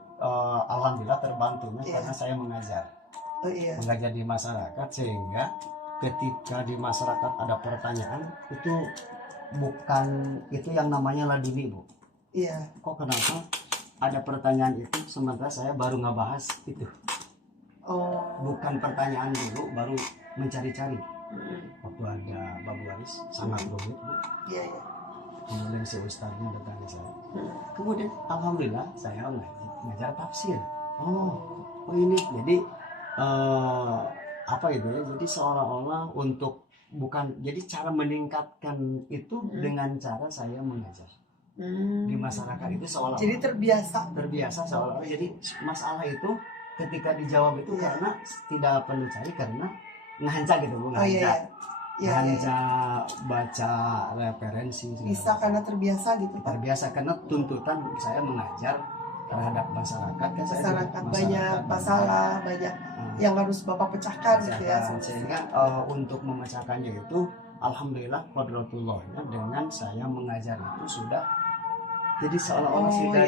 alhamdulillah terbantunya karena saya mengajar. Oh iya. Mengajar di masyarakat, sehingga ketika di masyarakat ada pertanyaan itu bukan itu yang namanya laduni Bu. Iya. Kok kenapa ada pertanyaan itu sementara saya baru ngebahas itu? Oh. Bukan pertanyaan dulu baru mencari-cari. Waktu ada Babu Waris sangat rumit Bu. Iya, iya. Kemudian si ustadznya datang ke saya. Kemudian alhamdulillah saya ngajar tafsir. Oh ini jadi apa itu ya? Jadi seolah-olah untuk bukan, jadi cara meningkatkan itu dengan cara saya mengajar di masyarakat itu seolah-olah. Jadi terbiasa seolah-olah. Jadi masalah itu ketika dijawab itu karena tidak perlu cari, karena ngaca gitu Bu, ngaca. Ngaca, baca referensi. Bisa karena terbiasa gitu Pak. Terbiasa karena tuntutan saya mengajar terhadap masyarakat kan, Masyarakat banyak masalah, banyak yang harus Bapak pecahkan gitu ya. Sehingga untuk memecahkannya itu alhamdulillah qadratullahnya dengan saya mengajar itu sudah jadi seolah-olah sudah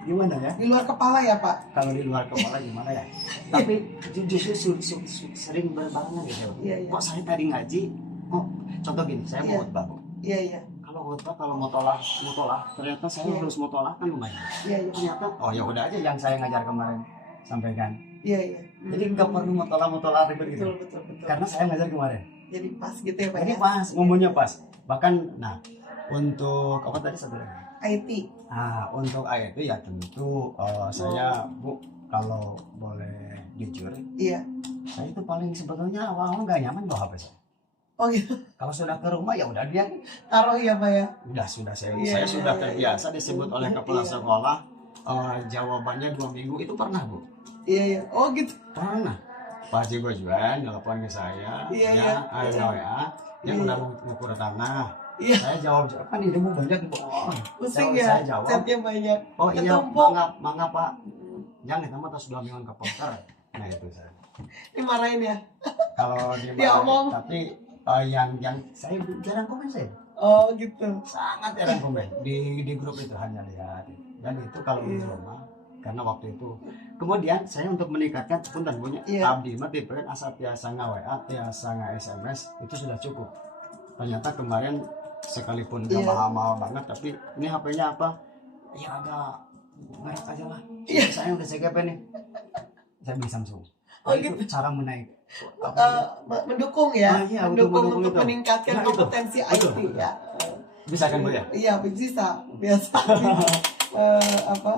gimana ya? Di luar kepala ya Pak? Kalau di luar kepala gimana ya? Tapi justru sering berbarengan gitu. Iya. Kok saya tadi ngaji, contoh gini, saya mau khotbah. Iya. Kalau khotbah, kalau mutolah, ternyata saya harus mutolah kan lumayan. Iya. Ternyata, ya udah aja yang saya ngajar kemarin sampaikan. Iya. Jadi nggak perlu mutolah ribet gitu. Betul. Karena saya ngajar kemarin. Jadi pas gitu ya Pak. Jadi ya? pas, ngomongnya pas. Bahkan, untuk apa tadi satu lagi? IT. Untuk IT ya tentu saya Bu, kalau boleh jujur, Iya. saya itu paling sebetulnya awal-awal nggak nyaman bawa HP saya. Oh gitu. Kalau sudah ke rumah ya udah dia Taruh ya Pak ya. sudah saya Iya, sudah iya, terbiasa iya. disebut oleh kepala Iya. sekolah jawabannya 2 minggu itu pernah Bu. Iya. Oh gitu. Pernah. Pak Jibo Juan nelfon ke saya, Iya. ada WA, dia Iya. udah ngukur tanah. Iya. Saya jawab kan ini Bu banyak Bu. Pusing Saya ya. jawab. Chatnya banyak. Oh iya, Ketumpuk. mangga Pak. Jangan sama terus 2 minggu ke poster. Nah itu saya. Dimarahin ya. Kalau Dia omong. tapi yang saya jarang komen saya. Oh gitu. Sangat jarang komen di grup itu, hanya lihat. Dan itu kalau di rumah karena waktu itu. Kemudian saya untuk meningkatkan punten punya abdi mah tipe asal tiasa WA, tiasa SMS itu sudah cukup. Ternyata kemarin sekalipun gak mahal-mahal banget, tapi ini HP-nya apa? Ya agak merek aja lah. Saya udah CGP nih. Saya beli Samsung. Oh, itu gitu. cara menaik Mendukung ya, iya, mendukung mendukung untuk itu. meningkatkan Nah, itu. kompetensi Betul, IT betul. ya. bisa kan Bu ya? Iya bisa biasa apa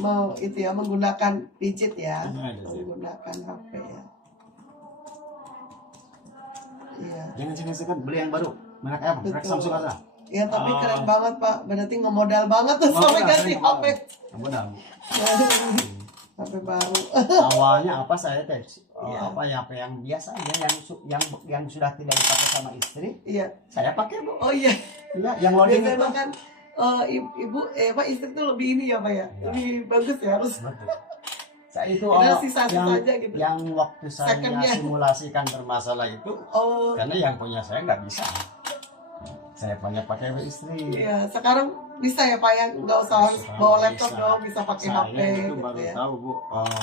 mau itu ya menggunakan digit ya, Iya, iya, iya. menggunakan HP ya. Iya. Jangan sekan beli yang baru. Merek apa? Merek Betul. Samsung aja. Ya tapi Ah. keren banget Pak, berarti ngemodal banget tuh sampai ganti HP. Modal. HP baru. Awalnya apa saya teh Iya. apa ya HP yang biasa aja yang sudah tidak dipakai sama istri, Iya. saya pakai Bu. Oh iya. Iya, yang loading Biasanya itu. kan ibu apa istri tuh lebih ini ya Pak ya, Iya. lebih bagus ya harus. Betul. Saya itu Ada sisa-sisa aja gitu. yang waktu saya Secondnya. simulasikan bermasalah itu Oh karena yang punya saya nggak bisa. Saya punya pakai istri. iya, sekarang bisa ya Pak ya, nggak usah harus Sekarang bawa laptop bisa. dong, bisa pakai Saya HP itu gitu baru ya. tahu Bu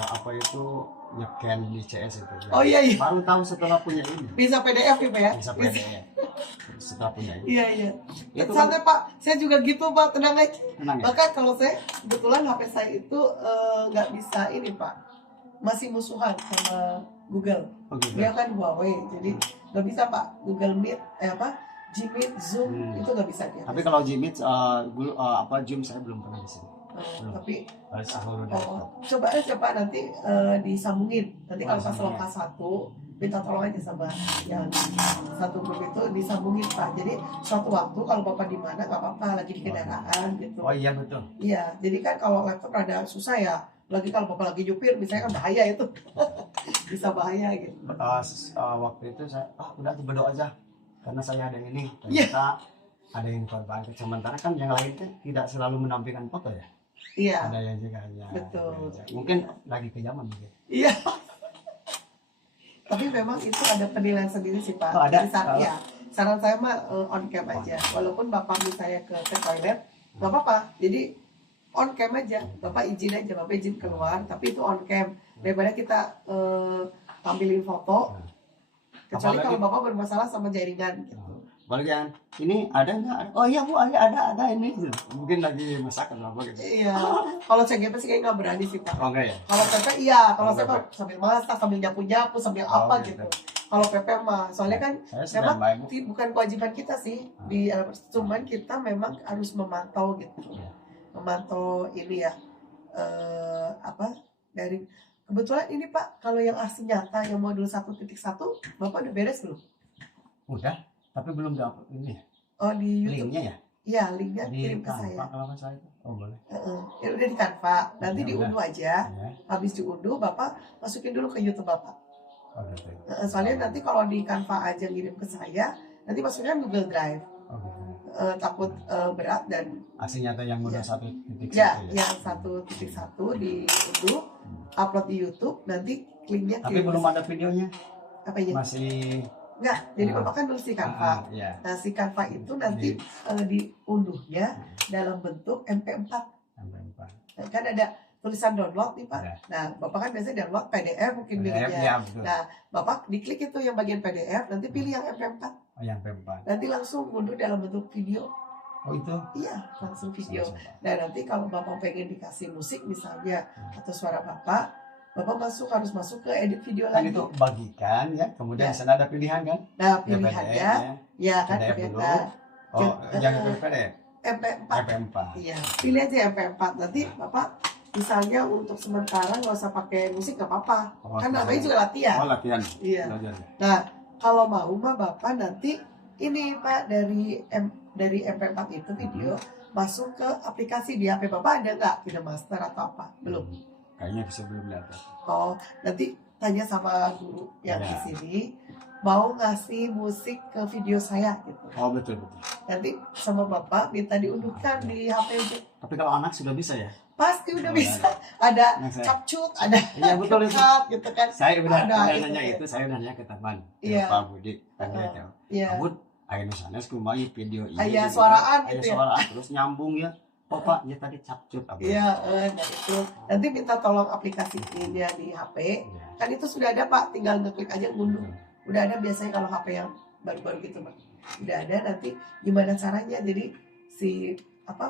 apa itu nyecan di CS itu. Oh iya iya, Baru tahu setelah punya ini. bisa PDF ya Pak ya. Bisa PDF. Setelah punya ini. Iya iya. Itu kan Santai Pak, saya juga gitu Pak, tenang aja. tenang ya. Bahkan kalau saya kebetulan HP saya itu nggak bisa ini Pak, masih musuhan sama Google. Oh, gitu. Dia kan Huawei, jadi nggak bisa Pak. Google Meet, Gmeet, Zoom itu nggak bisa dia. Tapi kalau Jimit apa Zoom saya belum pernah di sini. belum. Tapi Harus sahur udah. coba aja Pak nanti disambungin. Nanti kalau pas Sambungin. lokasi 1 minta tolong aja sama yang satu grup itu disambungin Pak. Jadi suatu waktu kalau Bapak di mana nggak apa-apa, lagi di kendaraan gitu. Oh iya betul. Iya, jadi kan kalau laptop rada susah ya. Lagi kalau Bapak lagi nyupir misalnya kan bahaya itu. Bisa bahaya gitu. Waktu itu saya udah berdoa aja karena saya ada yang ini Iya. ternyata ada yang korban. Sementara kan yang lain kan tidak selalu menampilkan foto ya. Iya. Ada yang juga hanya. Betul. Mungkin lagi ke zaman mungkin. Iya. Tapi memang itu ada penilaian sendiri sih Pak. Oh, ada? Jadi ya, saran saya mah on cam aja. Walaupun Bapak misalnya ke toilet, nggak apa-apa. Jadi on cam aja. Bapak izin aja, Bapak izin keluar. Tapi itu on cam. Daripada kita tampilin foto. Kecuali Apalagi- kalau Bapak bermasalah sama jaringan gitu. Bagian ini ada nggak? Oh iya Bu, ada ini. Mungkin lagi masak atau apa gitu. Iya. Kalau CGP sih kayak nggak berani sih Pak. Oh enggak ya? Kalau PP iya. Kalau Oh, saya PP. mah sambil masak, sambil nyapu-nyapu, sambil Oh, apa gitu. gitu. Kalau PP mah, soalnya kan Saya memang sedang baik Bu. bukan kewajiban kita sih di cuman kita memang harus memantau gitu, Iya. memantau ini ya apa dari kebetulan ini Pak, kalau yang asli nyata yang modul 1.1 Bapak udah beres belum? Udah, tapi belum dapat ini ya. Oh di YouTube Linknya ya? iya, linknya Di kirim ke saya. Canva kalau nggak salah itu. Oh boleh. Ya udah di Canva, nanti Ya, diunduh aja. Ya. Habis diunduh Bapak masukin dulu ke YouTube Bapak. Oh gitu. Soalnya nanti kalau di Canva aja ngirim ke saya, nanti masuknya Google Drive. Oh gitu. Takut berat dan Asli nyata yang udah Ya. 1.1 ya ya. yang 1.1 diunduh, upload di YouTube, nanti linknya Tapi belum ada videonya. apa ya? Masih Enggak, jadi Ah. Bapak kan nulis di Canva. Iya. Nah si Canva itu nanti diunduhnya dalam bentuk MP4. Sampai 4. Kan ada tulisan download nih Pak. Ada. Nah Bapak kan biasanya download PDF mungkin PDF milihnya. ya betul. Nah Bapak diklik itu yang bagian PDF, nanti pilih yang MP4. Oh yang P4. Nanti langsung unduh dalam bentuk video. Oh itu. Iya, langsung video. Sama-sama. Dan nanti kalau Bapak pengen dikasih musik misalnya atau suara Bapak harus masuk ke edit video Kan lagi. itu bagikan ya, kemudian Ya. sana ada pilihan kan? Nah, Ya, pilihannya PDF, ya kan PDF pilihan dulu. nah, Oh, Ya, jangan PDF, MP4. MP4. Iya, pilih aja MP4. Nanti Bapak misalnya untuk sementara nggak usah pakai musik nggak apa-apa. Oh, Kan namanya bisa. juga latihan. Oh latihan. Iya. Belajar. Nah, kalau mau mah Bapak nanti ini Pak dari MP4 itu video masuk ke aplikasi di HP Bapak ada nggak KineMaster atau apa? Belum. Kayaknya bisa belum lihat. Oh, nanti tanya sama guru yang di Ya. sini mau ngasih musik ke video saya gitu. Oh betul betul. Nanti sama Bapak minta diunduhkan di HP aja. Tapi kalau anak sudah bisa ya? Pasti udah Oh, bisa. Ada Yang saya- capcut, ada Iya betul itu. cut gitu kan. Saya udah Ada, udah itu. nanya itu, saya udah nanya ke teman, ke Iya. Pak Budi, kan dia Oh. tahu. Iya. Bud, ayo nusanes kumai video ini. Aya gitu. suaraan Aya gitu ya. suaraan terus nyambung ya. Oh Pak, ya tadi capcut apa? Iya, nah itu. Nanti minta tolong aplikasinya di HP. Iya. Kan itu sudah ada Pak, tinggal ngeklik aja ngunduh. Udah ada biasanya kalau HP yang baru-baru gitu Pak. Udah ada, nanti gimana caranya. Jadi si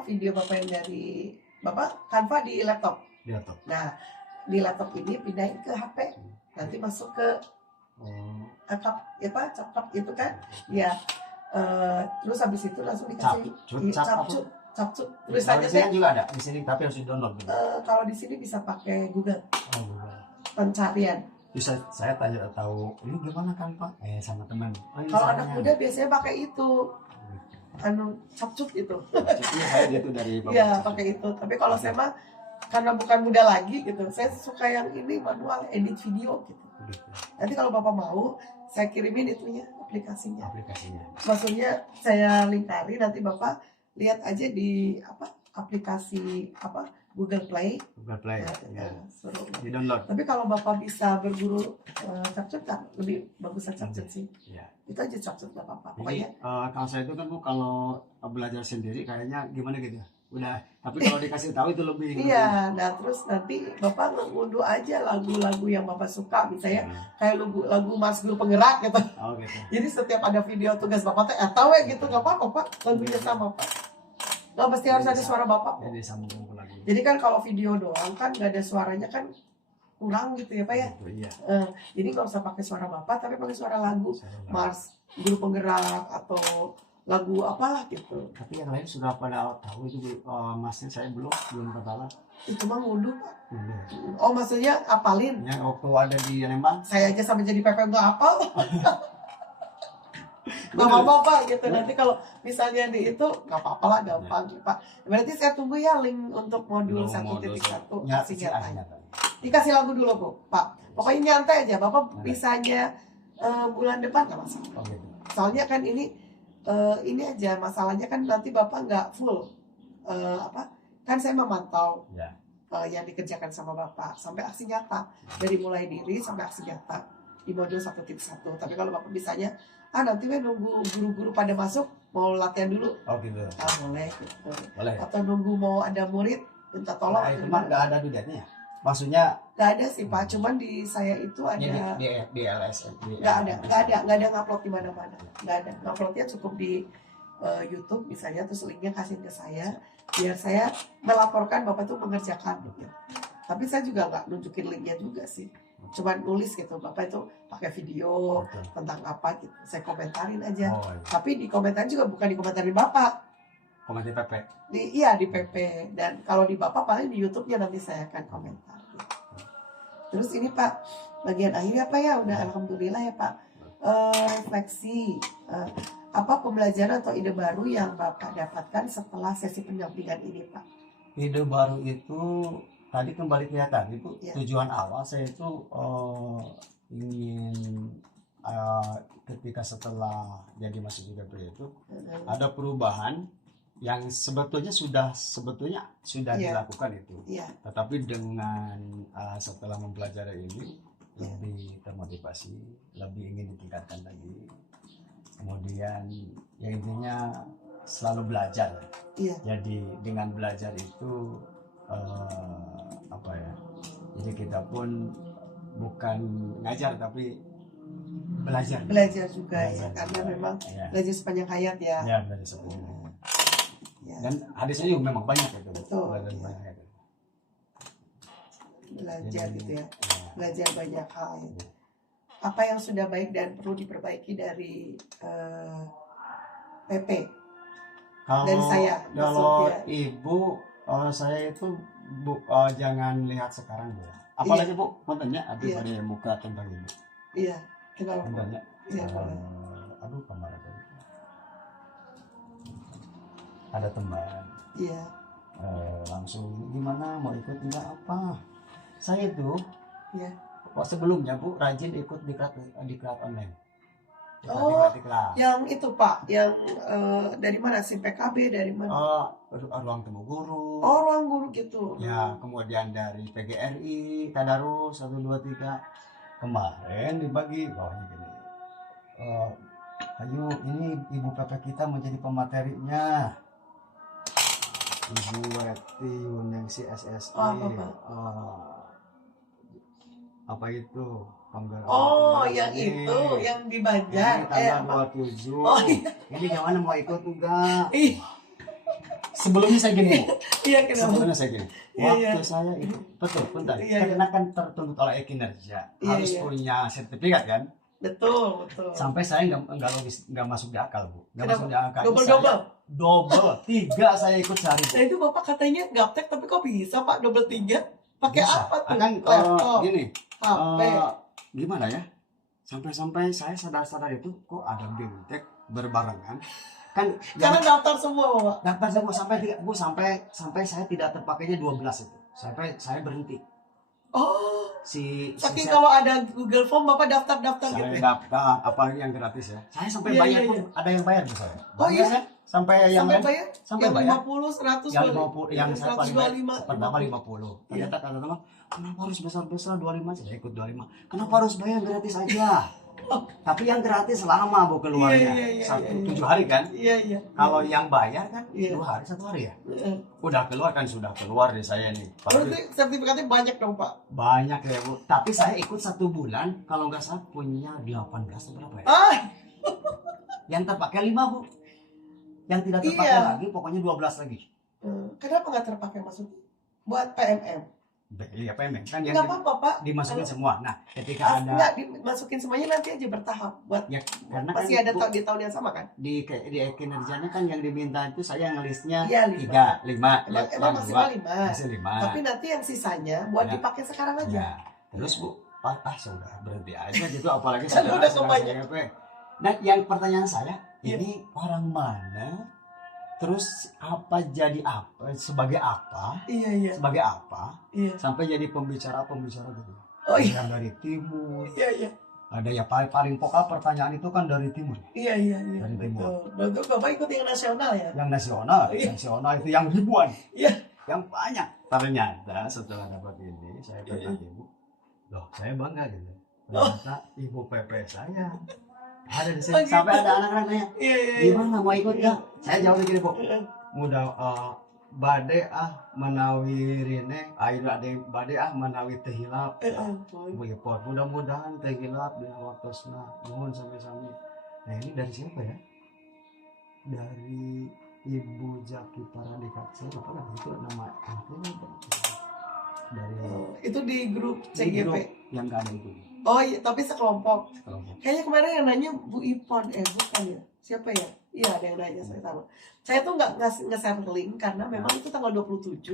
video Bapak yang dari Bapak Canva di laptop. Di laptop. Nah, di laptop ini pindahin ke HP. nanti masuk ke Oh, cakap itu kan, ya. Terus habis itu langsung dikasih capcut. capcut Kalau tulisannya di sini teh. juga ada, di sini tapi harus di download dulu. Kalau di sini bisa pakai Google Oh, Google. pencarian. Bisa saya tanya tahu ini gimana kan Pak? Sama teman. Oh, ini Kalau saya. anak muda biasanya pakai itu, capcut itu. Ini saya dia tuh dari Iya, pakai itu. Tapi kalau saya mah karena bukan muda lagi gitu, saya suka yang ini manual edit video gitu. Gitu. Nanti kalau Bapak mau, saya kirimin itunya, aplikasinya. Aplikasinya. Maksudnya saya lingkari, nanti Bapak lihat aja di aplikasi Google Play. Google Play. Ya, Ya. suruh. Di download. Tapi kalau Bapak bisa berburu capcut kan lebih bagus capcut sih. Ya. Itu aja capcut nggak apa-apa. Jadi Pokoknya kalau saya itu kan Bu, kalau belajar sendiri kayaknya gimana gitu. Udah, tapi kalau dikasih tahu itu lebih. iya. Nah terus nanti Bapak ngunduh aja lagu-lagu yang Bapak suka, misalnya kayak lagu Mas Guru Penggerak gitu. Oh gitu. Jadi setiap ada video tugas Bapak teh tahu ya gitu, nggak apa-apa Pak, lagunya sama Pak. Nggak pasti harus ada suara Bapak kok. Jadi sambung lagi. Jadi kan kalau video doang kan nggak ada suaranya kan kurang gitu ya Pak ya. Iya. Jadi nggak usah pakai suara Bapak, tapi pakai suara lagu Mas Guru Penggerak atau lagu apalah gitu. Tapi yang lain sudah pada tahu itu masnya, saya belum kepala. Itu mah ngunduh Pak. Udah. Oh maksudnya apalin? Ya waktu ada di Lembang. Saya aja sampai jadi PP nggak apal. Nggak apa-apa Pak gitu. Nanti kalau misalnya di itu nggak apa-apa lah, gampang Pak. Berarti saya tunggu ya link untuk modul 1.1 Ya, aksi sih, nyata. nyata. Dikasih lagu dulu Bu, Pak. Pokoknya nyantai aja. Bapak bisanya bulan depan nggak masalah. Oh gitu. Soalnya kan ini aja masalahnya kan nanti Bapak nggak full kan saya memantau Ya. yang dikerjakan sama Bapak sampai aksi nyata, dari mulai diri sampai aksi nyata di modul 1.1. Tapi kalau Bapak bisanya nanti nunggu guru-guru pada masuk mau latihan dulu, Oh gitu. boleh gitu. Boleh. Atau nunggu mau ada murid minta tolong. Nah, itu mah nggak ada duitnya. Maksudnya Nggak ada sih Pak, cuman di saya itu ada di LSM. nggak ada ngupload di mana-mana, nggak ada. Nguploadnya cukup di YouTube misalnya, terus linknya kasih ke saya biar saya melaporkan Bapak tuh mengerjakan gitu. Tapi saya juga nggak nunjukin linknya juga sih, cuman nulis gitu Bapak itu pakai video Betul. tentang apa gitu, saya komentarin aja. Oh, iya. Tapi di komentarin juga bukan di komentarin Bapak, Komentar PP. di PP, dan kalau di Bapak paling di YouTube-nya nanti saya akan komentar gitu. Terus ini Pak, bagian akhirnya Pak ya udah alhamdulillah ya Pak. Refleksi apa pembelajaran atau ide baru yang Bapak dapatkan setelah sesi pendampingan ini Pak? Ide baru itu tadi kembali kelihatan itu Ya. tujuan awal saya itu ingin ketika setelah jadi masuk juga itu ada perubahan yang sebetulnya sudah Iya. dilakukan itu, Iya, tetapi dengan setelah mempelajari ini lebih termotivasi, lebih ingin ditingkatkan lagi, kemudian ya intinya selalu belajar. iya, Jadi dengan belajar itu jadi kita pun bukan ngajar tapi belajar juga ya, karena memang ya, belajar sepanjang hayat ya. ya belajar seperti itu. Ya, Dan hadisnya juga memang banyak itu. Betul, Belajar ya. banyak itu. belajar Jadi, gitu ya, ya. belajar banyak hal. Ya. Apa yang sudah baik dan perlu diperbaiki dari PP? Dari saya, Kalau maksudnya. ibu, saya itu jangan lihat sekarang Bu. Apalagi Bu, kontennya ada yang muka tentang ini. Iya, kenapa? Kontennya. Iya, boleh. Aduh kemana tadi? Ada teman. Iya, Langsung gimana mau ikut enggak apa? Saya tuh iya. sebelumnya Bu rajin ikut diklat online. Oh, Diklat. yang itu Pak, yang dari mana sih, PKB dari mana? Ruang temu guru. Oh, ruang guru gitu. Ya, kemudian dari PGRI, Tadarus 1 2 3. Kemarin dibagi bawahnya gini. Ayo ini Ibu PP kita menjadi pematerinya. Ibu Weti Uningsi SSI. Oh, apa, Pak? Apa itu? Oh, yang itu, yang di Banjar. Ini tanggal 27. Oh, iya. Ini gimana mau ikut enggak? Ih, sebelumnya saya gini, Bu. Iya, kenapa? Sebelumnya saya gini. Iya, Waktu iya. saya itu betul, bentar. Iya, iya. Karena kan tertuntut oleh kinerja, Iya, harus iya. punya sertifikat kan. Betul, betul. Sampai saya nggak logis, nggak masuk di akal, Bu. Nggak masuk di akal. Double-double. Double, 3 saya ikut sehari, Bu. Nah itu Bapak katanya gaptek, tapi kok bisa Pak double 3? Pakai Bisa. apa tuh? Kan Laptop, gini, HP. gimana ya? Sampai saya sadar-sadar itu kok ada BIMTEK berbarengan. Kan Karena daftar semua Bapak. daftar semua sampai saya tidak terpakainya 12 itu. Sampai saya berhenti. Oh, Si saking saya, kalau ada Google Form Bapak daftar-daftar saya gitu ya? daftar apalagi yang gratis ya. Saya sampai Iya, bayar iya, pun iya. ada yang bayar saya. Oh, iya? Saya sampai yang Sampai lain- bayar? sampai Yang bayar. 50, 100, Yang 50 yang saya paling bayar 125. pertama 50. Iya. Ternyata kata teman, kenapa harus besar-besar 25 aja? Saya ikut 25. Kenapa harus bayar gratis aja? Tapi yang gratis lama Bu keluarnya. Iya, 7 hari kan? Iya, iya. Kalau yang bayar kan Iya. 2 hari 1 hari ya. Heeh. Udah keluar kan sudah keluar di saya nih. Berarti sertifikatnya banyak dong Pak. Banyak ya Bu. Tapi saya ikut 1 bulan kalau nggak salah punya 18 atau berapa ya? Ah, Yang terpakai 5 Bu. Yang tidak terpakai Iya. lagi pokoknya 12 lagi. kenapa nggak terpakai maksudnya? Buat PMM. Iya PMN kan yang Nggak apa-apa Pak. dimasukin Kalau- semua. Nah, ketika ada Nggak dimasukin semuanya nanti aja bertahap. Buat ya karena pasti kan ada Bu, di tahun yang sama kan? di kinerjanya kan yang diminta itu saya ngelistnya Iya, 3, 5, Emang maksimal 5. masih 5. Tapi nanti yang sisanya buat Ya. dipakai sekarang aja. Ya, terus Bu, sudah berhenti aja gitu apalagi Kan udah sudah kebanyakan. CGP. Nah, yang pertanyaan saya, Iya. ini orang mana? Terus apa jadi apa? Sebagai apa? Iya, iya. Sebagai apa? Iya. Sampai jadi pembicara gitu. Oh Ada iya. yang dari timur, Iya, iya. ada ya paling pokok pertanyaan itu kan dari timur. Iya, iya, iya. Dari timur. Betul. Bapak ikut yang nasional ya? Yang nasional, Iya. nasional itu yang ribuan. Iya. Yang banyak. Ternyata setelah dapat ini, saya Iya. tanya ibu, loh saya bangga gitu. Ternyata ibu PP saya ada di sini. Oh, gitu. Sampai ada anak-anak nanya, Iya, iya, iya. gimana mau ikut nggak? Saya jawab gini bu, Heeh. mudah bade menawi rine, air bade menawi tehilap. Heeh. Pot mudah-mudahan tehilap di waktosna, mohon sami-sami. Nah ini dari siapa ya? Dari Ibu Jaki Paradika. Saya lupa kan itu nama anaknya apa? Dari Itu di grup di CGP. grup yang nggak ada itu. Oh iya, tapi sekelompok. Kelompok. Kayaknya kemarin yang nanya Bu Ipon, bukan ya? Siapa ya? Iya, ada yang nanya, saya tahu. Saya tuh nggak nge-share link karena memang itu tanggal 27.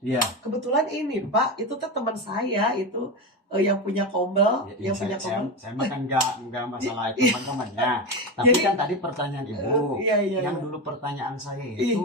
Iya. Kebetulan ini Pak, itu tuh teman saya itu yang punya kombel, Ya, yang punya kombel. saya makan nggak masalah itu teman-temannya. Tapi Jadi- kan tadi pertanyaan ibu, Iya, iya, yang iya. dulu pertanyaan saya Iya. itu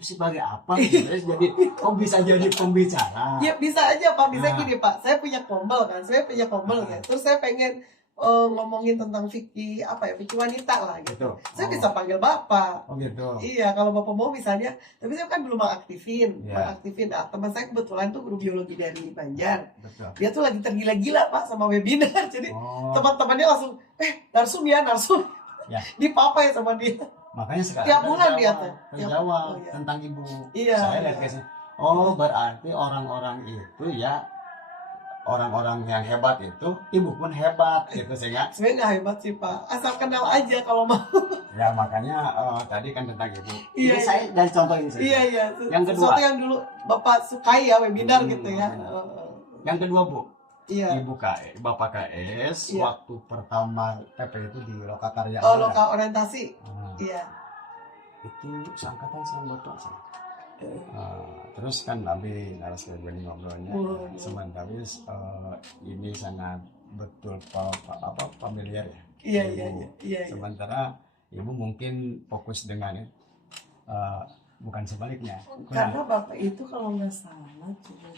sebagai apa? Terus jadi kok bisa jadi pembicara? Ya bisa aja Pak, bisa Nah. gini Pak. Saya punya kombel kan, Nah. Terus saya pengen ngomongin tentang fikih apa ya, fikih wanita lah gitu. Gitu. Saya bisa panggil Bapak. Oh gitu. Iya, kalau Bapak mau misalnya, tapi saya kan belum mengaktifin. Iya. Nah, teman saya kebetulan tuh guru biologi dari Banjar. Betul. Dia tuh lagi tergila-gila Pak sama webinar. Jadi Oh, teman-temannya langsung, narsum. Ya. Dipapai sama dia. makanya sekarang Tiap bulan dia tuh. terjawab Oh, iya. tentang ibu. Iya, Saya iya. lihat kesini. Oh berarti orang-orang itu ya orang-orang yang hebat itu ibu pun hebat gitu sehingga Sebenarnya nggak hebat sih Pak, asal kenal aja kalau mau. ya makanya tadi kan tentang ibu. Iya, Ini saya dari contoh ini saja. Iya, iya. Yang kedua. Sesuatu yang dulu Bapak sukai ya, webinar gitu ya. Yang kedua bu, Iya. ibu KS, bapak KS Iya. waktu pertama PP itu di Lokakarya. Oh, lokal orientasi. Nah, Iya. itu seangkatan sama bapak saya. Terus kan Nabi naras kayak begini ngobrolnya Oh, sementara ini sangat betul familiar ya. Iya, Ibu. iya, iya, iya. Sementara ibu mungkin fokus dengan bukan sebaliknya. Karena Bapak itu kalau nggak salah cuma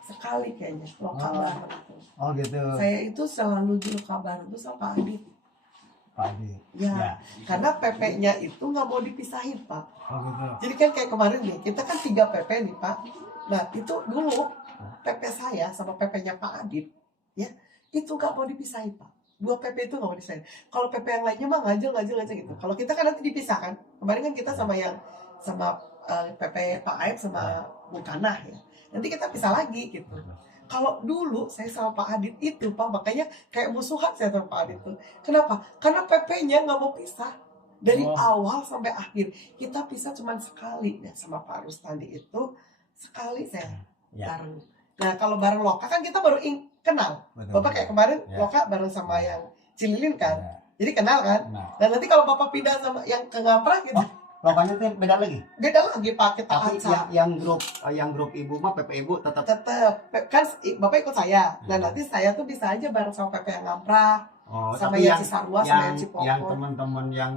sekali kayaknya lokal Oh. baru itu. Oh gitu. Saya itu selalu di lokal baru itu sama Pak Adit. Pak Adi. Ya, karena PP-nya itu nggak mau dipisahin Pak. Oh gitu. Jadi kan kayak kemarin nih, kita kan 3 PP nih Pak. Nah itu dulu PP saya sama PP-nya Pak Adit, ya itu nggak mau dipisahin Pak. 2 PP itu nggak mau dipisahin. Kalau PP yang lainnya mah ngajel gitu. Kalau kita kan nanti dipisahkan. Kemarin kan kita sama PP Pak Aib sama Bu Tanah ya. Nanti kita pisah lagi gitu. Kalau dulu saya sama Pak Adit itu Pak, makanya kayak musuhan saya sama Pak Adit itu. Kenapa? Karena PP-nya nggak mau pisah. Dari Oh. awal sampai akhir. Kita pisah cuma sekali ya sama Pak Rustandi itu. Sekali saya Ya. bareng. Nah kalau bareng Loka kan kita baru kenal. Betul. Bapak kayak kemarin Ya. Loka bareng sama yang Cililin kan. Ya. Jadi kenal kan. Nah, Dan nanti kalau Bapak pindah sama yang ke Ngaprak gitu. lokalnya tuh beda lagi. Beda lagi Pak, kita Tapi acak. yang grup ibu mah PP ibu tetap. Tetep kan Bapak ikut saya. Nah Hmm. nanti saya tuh bisa aja bareng sama PP yang Ngaprak. Oh, Sama tapi yang Cisarua, sama yang Cipoko. yang teman-teman yang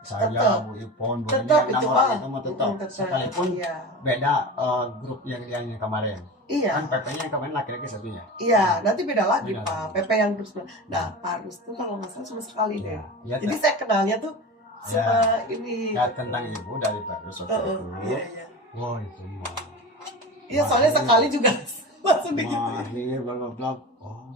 saya, Tetap. Bu Ipon, Bu Tetep Nini, itu nama Pak. itu mah tetap. Tetep. Sekalipun Iya. beda grup yang kemarin. Iya. Kan PP-nya yang kemarin laki-laki satunya. Iya, nanti beda lagi Beda Pak. lagi. PP yang terus. Nah, Pak Rus tuh kalau nggak salah cuma sekali deh. Ya, Jadi saya kenalnya tuh sama ini. ya tentang ibu dari Pak Rus waktu itu. Iya, iya. Wah itu mah. Iya, soalnya Mahir. sekali juga langsung begitu. Mahir bla. Oh,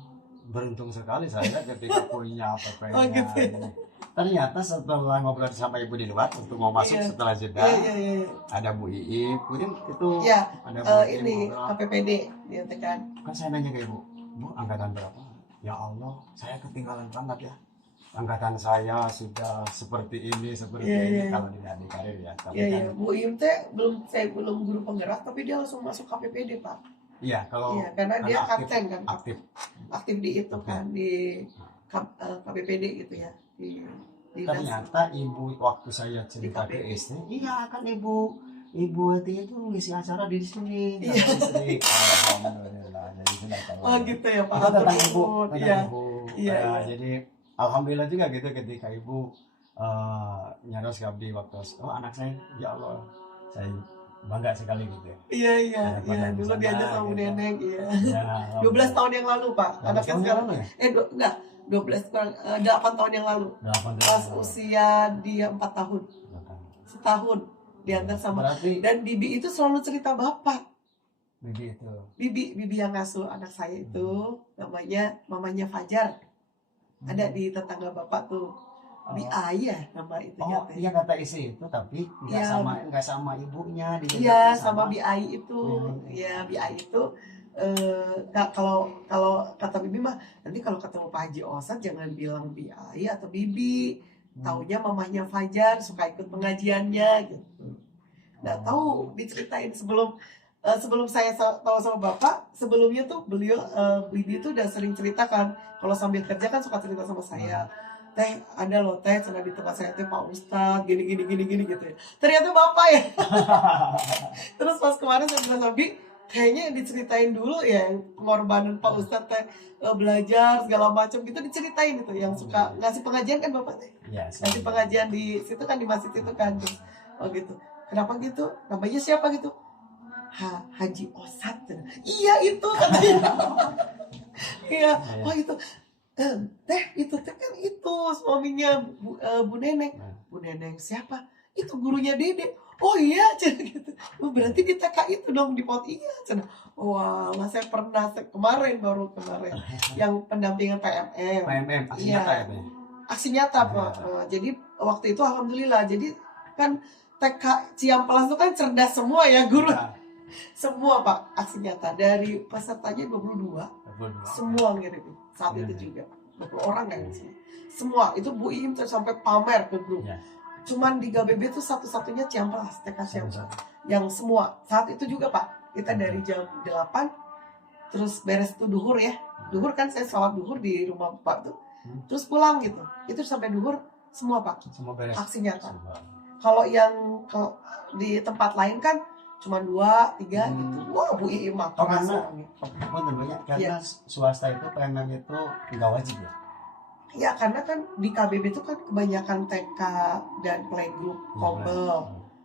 beruntung sekali saya ketika punya PP-nya. Oh, gitu ya. Ternyata setelah ngobrol sama ibu di luar waktu mau masuk Iya. setelah jeda Iya. ada Bu Iip, kemudian itu Iya, ada Bu Iip ini ngobrol. KPPD dia tekan. Kan saya nanya ke ibu, Bu angkatan berapa? Ya Allah, saya ketinggalan banget ya. Angkatan saya sudah seperti ini, seperti Iya, ini iya. kalau di karir ya. Tapi Iya, kan, iya. Bu Im teh saya belum guru penggerak tapi dia langsung masuk KPPD, Pak. iya kalau Iya, karena dia aktif- kapten kan. aktif. Aktif di itu kan di KPPD gitu ya. Di Ternyata ibu waktu saya cerita Di ke KPI. istri, iya kan ibu Hati itu ngisi acara di sini. Iya. Istri. Alhamdulillah. Jadi sudah tahu. Oh gitu ya Pak. Itu tentang ibu, Ampun. tentang Iya. ibu. Iya, Ya, iya. jadi alhamdulillah juga gitu ketika ibu nyaros kabdi waktu anak saya, ya Allah, saya bangga sekali gitu ya. Iya, iya. Ada Iya, pandang dulu sana, diajak sama Bu gitu. Neneng, iya. Ya, 12 tahun yang lalu, Pak. Anaknya tahun yang sekarang lalu ya? enggak, 12 kurang 8 tahun yang lalu. 8 tahun Pas yang lalu. usia dia 4 tahun. Setahun diantar sama. Berarti Dan Bibi itu selalu cerita Bapak. Bibi itu. Bibi yang ngasuh anak saya itu mamanya Fajar. Ada di tetangga Bapak tuh. Bi Ayah nama itunya Oh, teh. iya kata istri itu, tapi nggak Iya. sama ibunya. Iya, sama Bi Ai itu. Hmm. Ya, Bi Ai itu kalau kata Bibi mah nanti kalau ketemu Pak Haji Osat jangan bilang Bi Ai atau Bibi. Taunya mamahnya Fajar suka ikut pengajiannya gitu. Nggak tahu diceritain sebelum saya tahu sama Bapak, sebelumnya tuh beliau Bibi tuh udah sering ceritakan kalau sambil kerja kan suka cerita sama saya. Teh ada loh teh cina di tempat saya teh Pak Ustadz gini gitu ya. Ternyata Bapak ya. Terus pas kemarin saya bilang sama Bi, kayaknya diceritain dulu ya pengorbanan Pak Ustadz teh belajar segala macam gitu diceritain itu yang suka ngasih pengajian kan Bapak teh. Iya, Ngasih pengajian di situ kan di masjid itu kan. Terus, oh gitu. Kenapa gitu? Namanya siapa gitu? Haji Osat. Iya itu katanya. Iya. Oh itu. Teh itu teh kan itu suaminya Bu Neneng. Bu Neneng siapa? Itu gurunya Dede. Oh iya, cina gitu. Oh, berarti di TK itu dong di pot iya, cina. Wah, saya pernah baru kemarin yang pendampingan PMM. PMM, aksi Iya. nyata katanya. Aksi nyata Pak. Jadi waktu itu alhamdulillah. Jadi kan TK Ciamplas itu kan cerdas semua ya guru. Ya, Semua Pak aksi nyata dari pesertanya 22 berdua. semua ngirim saat Iya, itu iya. juga 20 orang kan sih. Semua itu Bu Iim terus sampai pamer ke grup. Iya. Cuman di GBB itu satu-satunya Ciamplas TK Ciamplas Satu-satu. yang semua saat itu juga Pak. Kita dari jam 8 terus beres tuh duhur ya. Duhur kan saya sholat duhur di rumah Bapak tuh. Terus pulang gitu. Itu sampai duhur semua Pak. Semua beres. Aksi nyata. Semua. Kalau yang di tempat lain kan cuma 2, 3 gitu. Wah, Bu Iim mah Oh, keras karena- orangnya. Oh, tentunya karena Iya. swasta itu PMM itu nggak wajib ya. Ya karena kan di KBB itu kan kebanyakan TK dan playgroup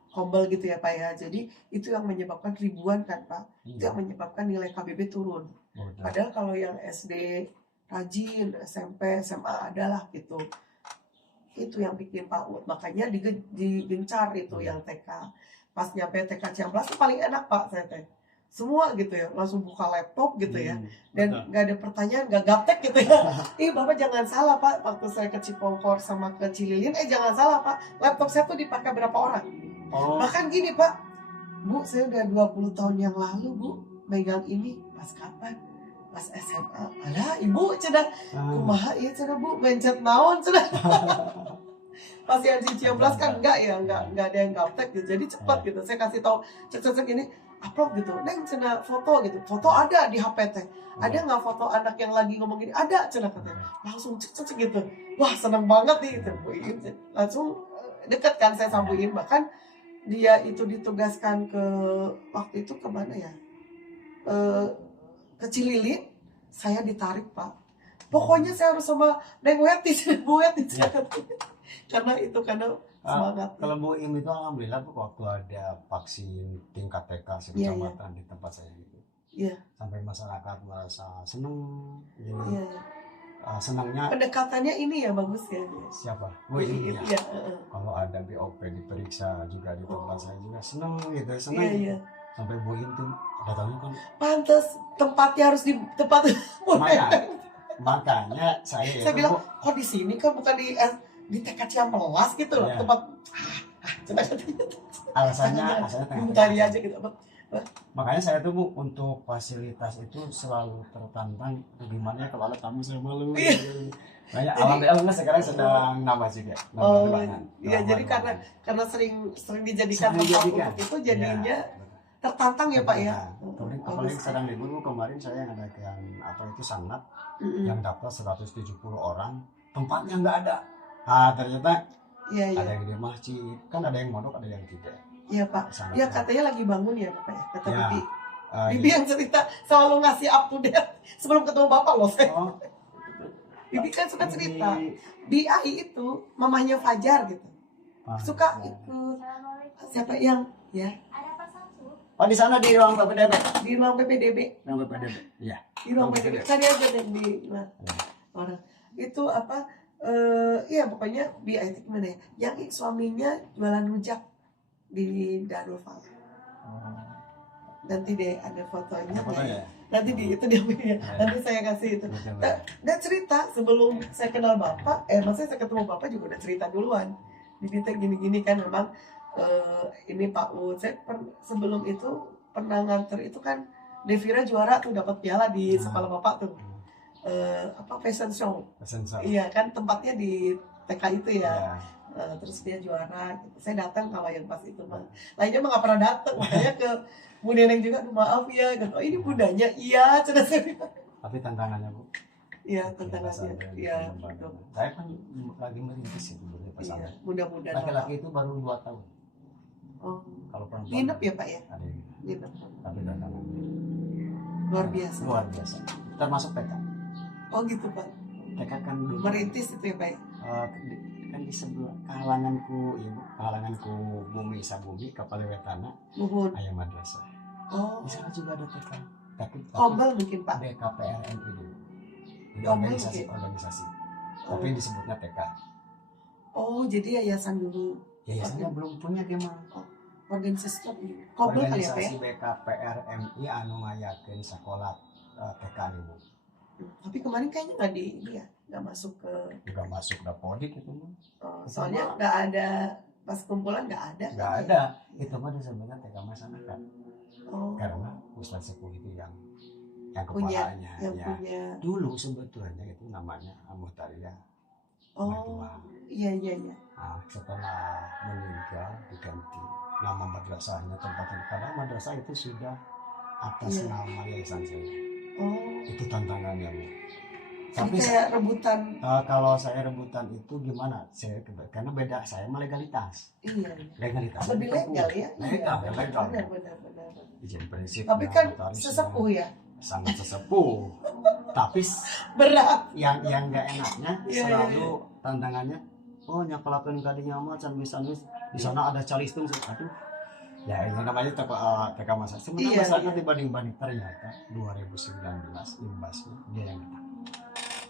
kombel gitu ya Pak ya. Jadi itu yang menyebabkan ribuan kan Pak. Itu yang menyebabkan nilai KBB turun. Padahal kalau yang SD rajin, SMP, SMA adalah gitu. Itu yang bikin Pak Ud. Makanya digencar itu yang TK. Pas nyampe TK Ciamplas itu paling enak Pak saya teh. Semua gitu ya, langsung buka laptop gitu ya. Dan nggak ada pertanyaan, nggak gaptek gitu ya. Bapak jangan salah Pak, waktu saya ke Cipongkor sama ke Cililin, jangan salah Pak, laptop saya tuh dipakai berapa orang. Oh, Bahkan gini Pak, Bu saya udah 20 tahun yang lalu Bu, megang ini pas kapan? Pas SMA. Alah Ibu cenah, kumaha ieu cenah Bu, mencet naon cenah. Pas yang cicoblas kan enggak ya, enggak ada yang gaptek gitu. Jadi cepat gitu. Saya kasih tahu cek ini upload gitu. Neng cina foto gitu. Foto ada di HP teh. Ada nggak foto anak yang lagi ngomong gini? Ada cina katanya. Langsung cek gitu. Wah seneng banget nih gitu. Langsung deket kan saya sambuin. Bahkan dia itu ditugaskan ke waktu itu kemana ya? Ke Cililin. Saya ditarik Pak. Pokoknya saya harus sama Neng Weti. Karena itu karena semangat. Kalau Bu Im itu alhamdulillah Bu, waktu ada vaksin tingkat TK sekecamatan di tempat saya gitu. Iya. Sampai masyarakat merasa seneng. Iya. Senangnya pendekatannya ini ya bagus ya. Siapa? Bu Im. Iya. Kalau ada BOP diperiksa juga di tempat saya juga seneng gitu, seneng. Iya. Sampai Bu Im tuh datangnya kan. Pantes tempatnya harus di tempat. Makanya saya bilang kok di sini kan bukan di TK Ciampelas gitu loh, tempat alasannya tadi aja gitu. Makanya saya tuh Bu untuk fasilitas itu selalu tertantang gimana kalau ada tamu saya malu. Makanya alhamdulillah sekarang sedang nambah juga. Iya jadi karena sering dijadikan tempat untuk itu jadinya tertantang ya Pak ya. Kemarin sedang libur kemarin saya ngadakan apa itu sangat yang daftar 170 orang, tempatnya nggak ada. Ternyata ada yang di masjid, kan ada yang mondok, ada yang tidak. Iya Pak. Ya katanya lagi bangun ya Pak ya. Kata Bibi. Bibi yang cerita selalu ngasih up to date sebelum ketemu Bapak loh saya. Bibi kan suka cerita. BI itu mamahnya Fajar gitu. Suka ikut. Siapa yang ya? Oh di sana di ruang PPDB. Di ruang PPDB. Ruang PPDB. Iya. Di ruang PPDB. Tadi aja di orang. Itu apa? Iya pokoknya BI itu gimana ya? Yang suaminya jualan rujak di Darul Falah. Nanti deh ada fotonya. Nanti itu dia punya. Nanti saya kasih itu. Dan cerita sebelum saya kenal Bapak, maksudnya saya ketemu Bapak juga udah cerita duluan. Bibi gini-gini kan memang ini Pak U. Saya sebelum itu pernah nganter itu kan Devira juara tuh dapat piala di sekolah Bapak tuh. Fashion show. Iya kan tempatnya di TK itu ya. Terus dia juara gitu. Saya datang kalau yang pas itu mah lainnya mah nggak pernah datang, makanya ke Bu Neneng juga maaf ya gitu. Oh ini bundanya iya cerdas saya. Tapi tantangannya Bu iya tantangannya iya betul. Saya kan lagi merintis itu iya, mudah-mudahan laki-laki itu baru 2 tahun. Kalau perempuan nginep ya Pak ya ada yang nginep tapi tantangan luar biasa termasuk TK. Oh gitu Pak. TK kan dulu merintis itu ya Pak ya? Kan di sebelah kalanganku bumi sabumi kepala wetana ayam madrasah. Di sana juga ada TK. Tapi Kombel mungkin Pak. BKPRMI dulu. Di organisasi. Tapi disebutnya TK. Oh jadi yayasan dulu. Yayasannya belum punya gimana? Organisasi Kombel kali ya Pak ya? Organisasi BKPRMI anu ngayakeun sekolah TK dulu. Tapi kemarin kayaknya nggak nggak masuk ke dapodik itu mah. Soalnya nggak ada pas kumpulan nggak ada. Itu mah disebutnya TK masyarakat. Karena Ustaz Sepuh itu yang kepalanya punya. Dulu sebetulnya itu namanya Muhtaria. Iya. Nah, setelah meninggal diganti nama madrasahnya tempatnya. Padahal madrasah itu sudah atas nama yayasan saya. Itu tantangannya Bu. Tapi kayak rebutan. Kalau saya rebutan itu gimana? Karena beda saya mah legalitas. Iya. Legalitas. Lebih legal ya. Legal. Benar. Izin prinsip. Tapi kan sesepuh ya. Sangat sesepuh. Tapi berat. Yang nggak enaknya selalu tantangannya. Nyakalakeun kadinya mah can bisa di sana ada calistung. Aduh. Ya ini namanya TK masa. Sebenarnya masyarakat dibanding-banding ternyata 2019 imbasnya dia yang datang.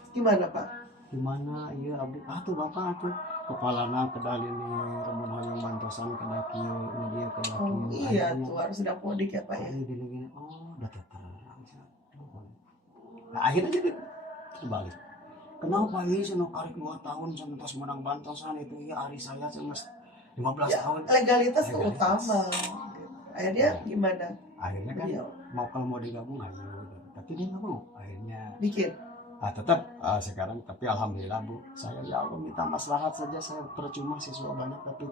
Gimana Pak? Gimana iya abdi tuh Bapak tuh kepalana kedali ini remun hoyong bantosan kedaki ini dia kedaki. Iya tuh harus ada podik ya Pak ya. Ini gini udah terang. Nah akhirnya jadi terbalik. Kenapa ini senang kali 2 tahun sentas menang bantosan itu ya hari saya cuma 15 tahun. Legalitas itu utama. Akhirnya gimana? Akhirnya kan mau digabung ayo. Tapi dia nggak mau. Akhirnya bikin. tetap sekarang, tapi alhamdulillah Bu, saya ya Allah minta maslahat saja, saya percuma siswa banyak tapi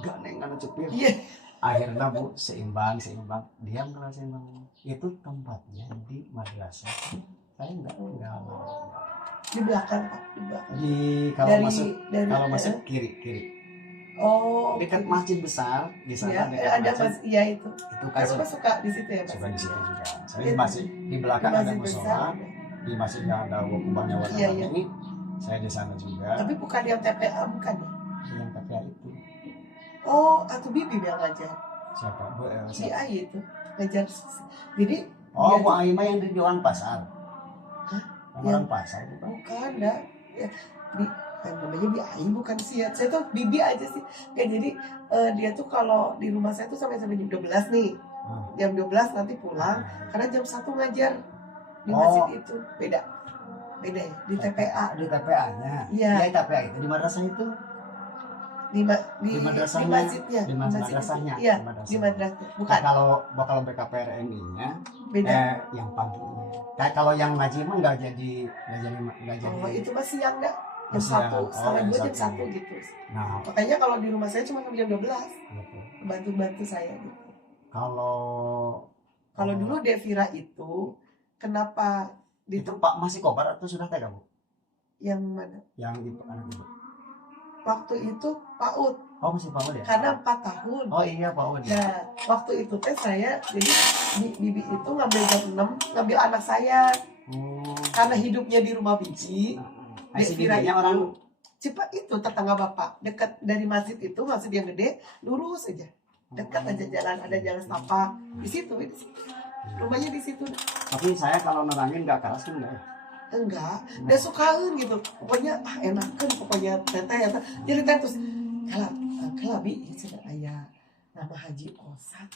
gak neng ada cepir. Iya. Akhirnya Bu seimbang, dia ngerasain itu tempatnya di madrasah. Saya enggak Di belakang Pak, di belakang. di kalau masuk kiri Oh, dekat masjid besar di sana, ya, dekat ada masjid. mas, iya itu. Itu Kan kasih suka di situ ya Pak. suka di situ juga. Saya Iya. masih di belakang Di ada masjid musola, besar. di masjid yang ada kubahnya warna Iya, ini. Saya di sana juga. Tapi bukan yang TPA, bukan ya? Yang TPA itu Oh, atau Bibi yang ngajar. siapa? Bu, Si siapa? Ai itu ngajar. Jadi Oh, dia- Bu Aima yang di Orang Pasar. Hah? Yang Orang Pasar bukan? bukan dah. Ya, namanya Bi Ai bukan sih ya. Saya tuh Bibi aja sih. Ya, jadi dia tuh kalau di rumah saya tuh sampai jam 12 nih. Jam 12 nanti pulang karena jam 1 ngajar di masjid itu. Beda ya di TPA. Di TPA-nya. Iya. Ya, TPA itu di madrasah itu. Di madrasahnya. masjidnya. Di madrasahnya. Iya, madrasah. di madrasah. Nah, Bukan kalau BKPRNI-nya beda. yang paginya. Kayak kalau yang ngaji mah nggak jadi. Oh, itu masih yang enggak jam Siang. 1, setengah yang 2 jam satu. 1 gitu. Nah, Makanya kalau di rumah saya cuma sampai jam 12 gitu. bantu saya gitu. Kalau Dulu Devira itu kenapa itu Pak masih kobar atau sudah tega Bu? yang mana? Yang itu anak itu. Waktu itu PAUD Oh masih Pak ya? karena 4 tahun. Oh iya Pak Ud. Nah, waktu itu teh saya jadi Bibi itu ngambil jam 6, ngambil anak saya karena hidupnya di rumah biji. Masih Devira bibinya itu orang cepat itu tetangga bapak dekat dari masjid itu, masjid yang gede, lurus aja. Dekat aja jalan, ada jalan setapak di situ. Rumahnya di situ. Tapi saya kalau nerangin nggak keras kan enggak ya? Enggak, dia sukain gitu. Pokoknya enak kan, pokoknya teteh ya. Jadi teh terus kalau bi sudah ayah nama Haji Osat.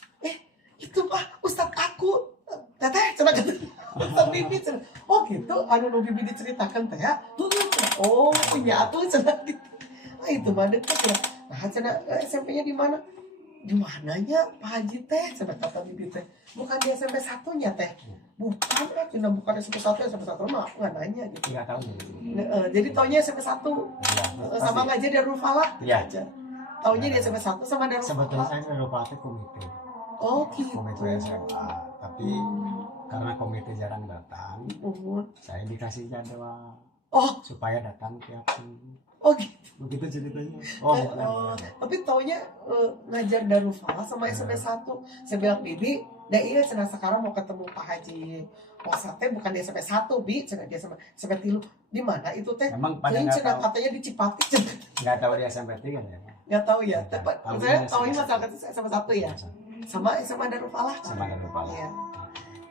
Itu Pak Ustadz aku. Teteh cenah gitu. Ustadz Bibi cenah. Oh gitu, nu Bibi diceritakan teh ya. Oh punya atuh cenah gitu. Nah itu mah deket ya. Nah cenah SMP-nya di mana? Di mananya Pak Haji teh? Cenah kata Bibi teh. Bukan di SMP 1-nya teh. Bukan lah, cuma bukan SMP 1, SMP 1 mah aku nggak nanya gitu. Nggak tahu. Jadi taunya SMP 1 Iya, sama ngajar Darul Falah. Iya. Taunya di SMP 1 sama Darul Sebetulnya Falah. saya lupa itu komite. Oh gitu. Komite SMA. Tapi karena komite jarang datang, saya dikasih jadwal Oh, supaya datang tiap minggu. oh gitu. Begitu ceritanya. Tapi taunya ngajar Darul Falah sama SMP 1. Saya bilang Bibi, dah iya cenah sekarang mau ketemu Pak Haji Osat teh bukan di SMP 1, Bi, cenah dia sama SMP 3. Di mana itu teh? Memang pada Kayaknya nggak cenah tahu, katanya di Cipati cenah. nggak tahu di SMP 3 ya. Nggak tahu ya. Nggak Tapi tahu. saya Tahunya taunya SMP masyarakat SMP 1 ya. Sama Darul Falah. Sama ada lupa. Iya.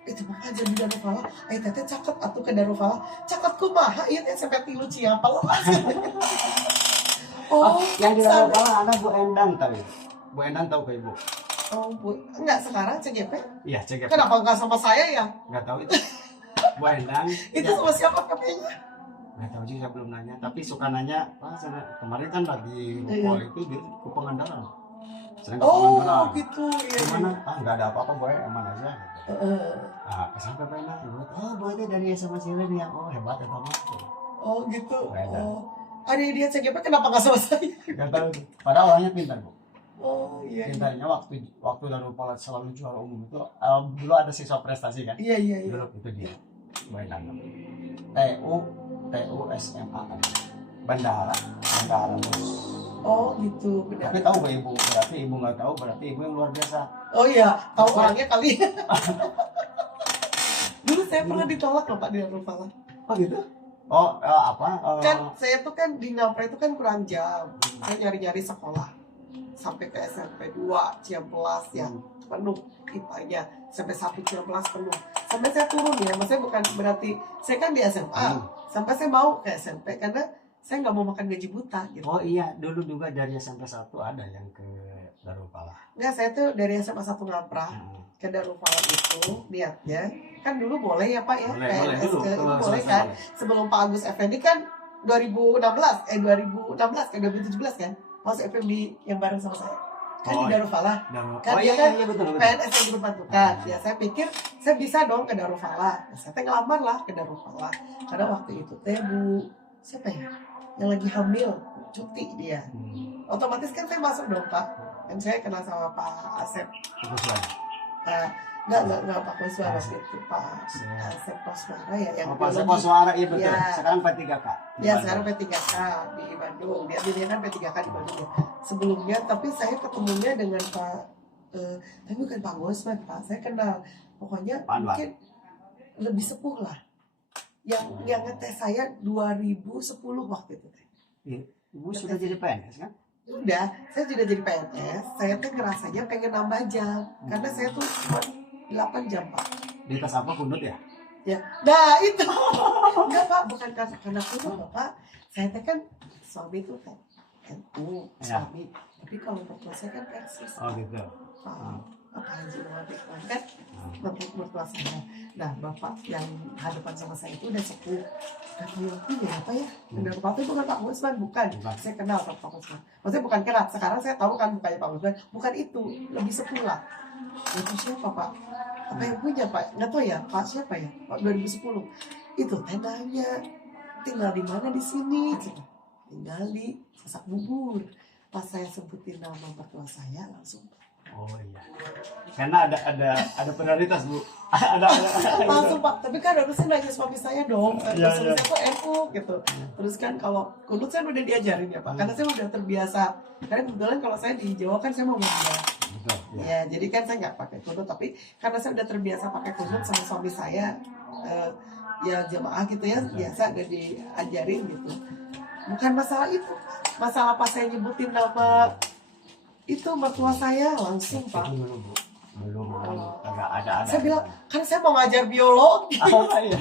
Itu mah aja di Darul Falah. Teteh caket atuh ke Darul Falah. Caket kumaha ieu teh sampai 3 Ciampel. Oh, yang di dalam kepala ada Bu Endang tahu. Bu Endang tahu ke Ibu? Oh, Bu. Enggak sekarang CGP. Iya, CGP. Kenapa enggak sama saya ya? Nggak tahu itu. Bu Endang. Itu sama siapa KP-nya? Nggak tahu juga, saya belum nanya. Tapi suka nanya, Pak, kemarin kan lagi ngumpul itu di ke Pangandaran. Sering ke Oh, Pangandaran. gitu. Iya. Gimana? Nggak ada apa-apa, gue aman aja. Gitu. Heeh. Kesana Bu Endang. Oh, Bu itu dari SMA Silen ya. Oh, hebat ya Pak. Oh, gitu. Beda. Oh. Ada dia CGP kenapa enggak sama saya? Nggak tahu. Padahal orangnya pintar, Bu. Oh, iya. Pintarnya waktu Darul Falah selalu juara umum itu dulu ada siswa prestasi kan? Iya. Dulu itu dia. Bu Endang. TU SMA Bandara Bos. Oh, gitu. Benar. Tapi tahu gak Ibu? Berarti Ibu nggak tahu, berarti Ibu yang luar biasa. Oh iya, tahu orangnya kali. Dulu saya pernah ditolak loh Pak di Darul Falah. Oh gitu? Oh Kan saya tuh kan di Ngapre itu kan kurang jam. Saya nyari-nyari sekolah sampai ke SMP 2 Ciamplas yang penuh IPA-nya, sampai 1 Ciamplas penuh. Sampai saya turun ya, maksudnya bukan berarti saya kan di SMA. Sampai saya mau ke SMP karena saya nggak mau makan gaji buta gitu. Oh iya, dulu juga dari SMP 1 ada yang ke Darul Falah. Enggak, saya tuh dari SMA 1 Ngapra ke Darul Falah itu niatnya kan dulu boleh ya Pak ya, Boleh dulu. itu boleh kan. Sebelum Pak Agus Effendi kan 2016 ke 2017 kan masuk FMB yang bareng sama saya kan di Darul Falah. Kan Oh dia iya, kan iya betul betul. PNS yang diperbantukan. Ya saya pikir saya bisa dong ke Darul Falah. Saya teh ngelamar lah ke Darul Falah. Karena waktu itu teh Bu siapa ya yang lagi hamil cuti dia. Otomatis kan saya masuk dong Pak. Dan saya kenal sama Pak Asep. Bagus lah. Enggak Pak Koswara itu Pak Asep Koswara ya yang Pak biologi. suara iya betul. Ya. Sekarang P3K. Ya sekarang P3K di Bandung. Dia kan P3K di Bandung ya. Sebelumnya tapi saya ketemunya dengan Pak tapi bukan Pak Gosman Pak. Saya kenal pokoknya Pak Anwar. mungkin lebih sepuh lah. Yang ngetes saya 2010 waktu itu teh. Ibu sudah jadi PNS kan? Udah, saya sudah jadi PNS. Saya tuh ngerasanya pengen nambah jam karena saya tuh cuma 8 jam Pak. Di atas apa kunut ya? Ya, nah itu enggak Pak, bukan karena itu Bapak. Saya teh kan suami itu kan NU Ya. suami, tapi kalau mertua saya kan Persis. Oh gitu. Apa Haji Muhammad kan mertua saya. Nah Bapak yang hadapan sama saya itu udah sepuh. Nah kalau itu ya apa ya? Benar Bapak itu bukan Pak Gusman, bukan. Saya kenal Pak Gusman. Maksudnya bukan kenal. Sekarang saya tahu kan bukannya Pak Gusman, bukan itu, lebih sepuh lah. Itu siapa Pak? Apa yang punya Pak? Nggak tahu ya Pak siapa ya? Pak 2010 itu tendanya tinggal di mana di sini? Tinggal di Sasak Bubur. Pas saya sebutin nama mertua saya langsung Oh iya. Karena ada prioritas Bu. ada. langsung Pak. Tapi kan harusnya nanya suami saya dong. Iya, Suami iya. saya kok NU gitu. Terus kan kalau kunut saya udah diajarin ya Pak. Karena saya udah terbiasa. Karena kebetulan kalau saya di Jawa kan saya mau Muhammadiyah. Betul. Ya. Ya, jadi kan saya nggak pakai kunut, tapi karena saya udah terbiasa pakai kunut sama suami saya, ya jamaah gitu ya, biasa udah diajarin gitu. Bukan masalah itu, masalah pas saya nyebutin nama itu mertua saya langsung Pak. Itu dulu Bu. Belum agak ada. Saya bilang, kan saya mau ngajar biologi. Iya.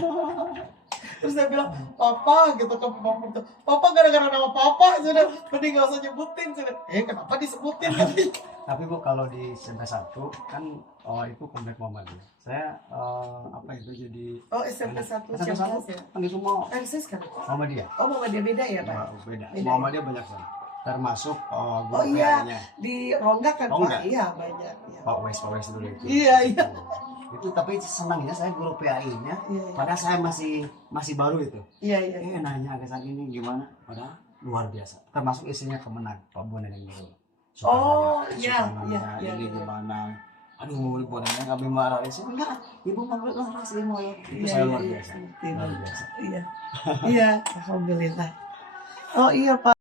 Terus saya bilang, Papa gitu ke Papa gara-gara nama Papa sudah mending gak usah nyebutin sudah. Kenapa disebutin katanya? Tapi Bu kalau di SMP 1 kan itu komplek Muhammadiyah. Saya apa itu jadi Oh SMP 1 SMP 1 ya? kan itu mau Persis kan? Muhammadiyah. Oh Muhammadiyah beda ya Pak? Beda. Beda. Muhammadiyah banyak sekali. Termasuk guru Oh iya, PA-nya. di Rongga kan Rongga. Pak? Iya banyak. Ya. Pak Wes dulu itu. Iya, iya. Itu tapi senangnya saya guru PAI-nya. Iya, iya. Padahal saya masih baru itu. Iya, iya. Nanya kesan ini gimana? Padahal luar biasa. Termasuk isinya kemenang Pak Bu Neneng dulu. Oh, iya, iya. iya, Ini iya. gimana? Aduh, Bu Neneng kami marah. Saya enggak, Ibu manggil lah sih mau ya. Itu Iya, saya iya, luar iya. biasa. Seperti Luar itu. biasa. Iya. Iya, alhamdulillah. Oh iya Pak.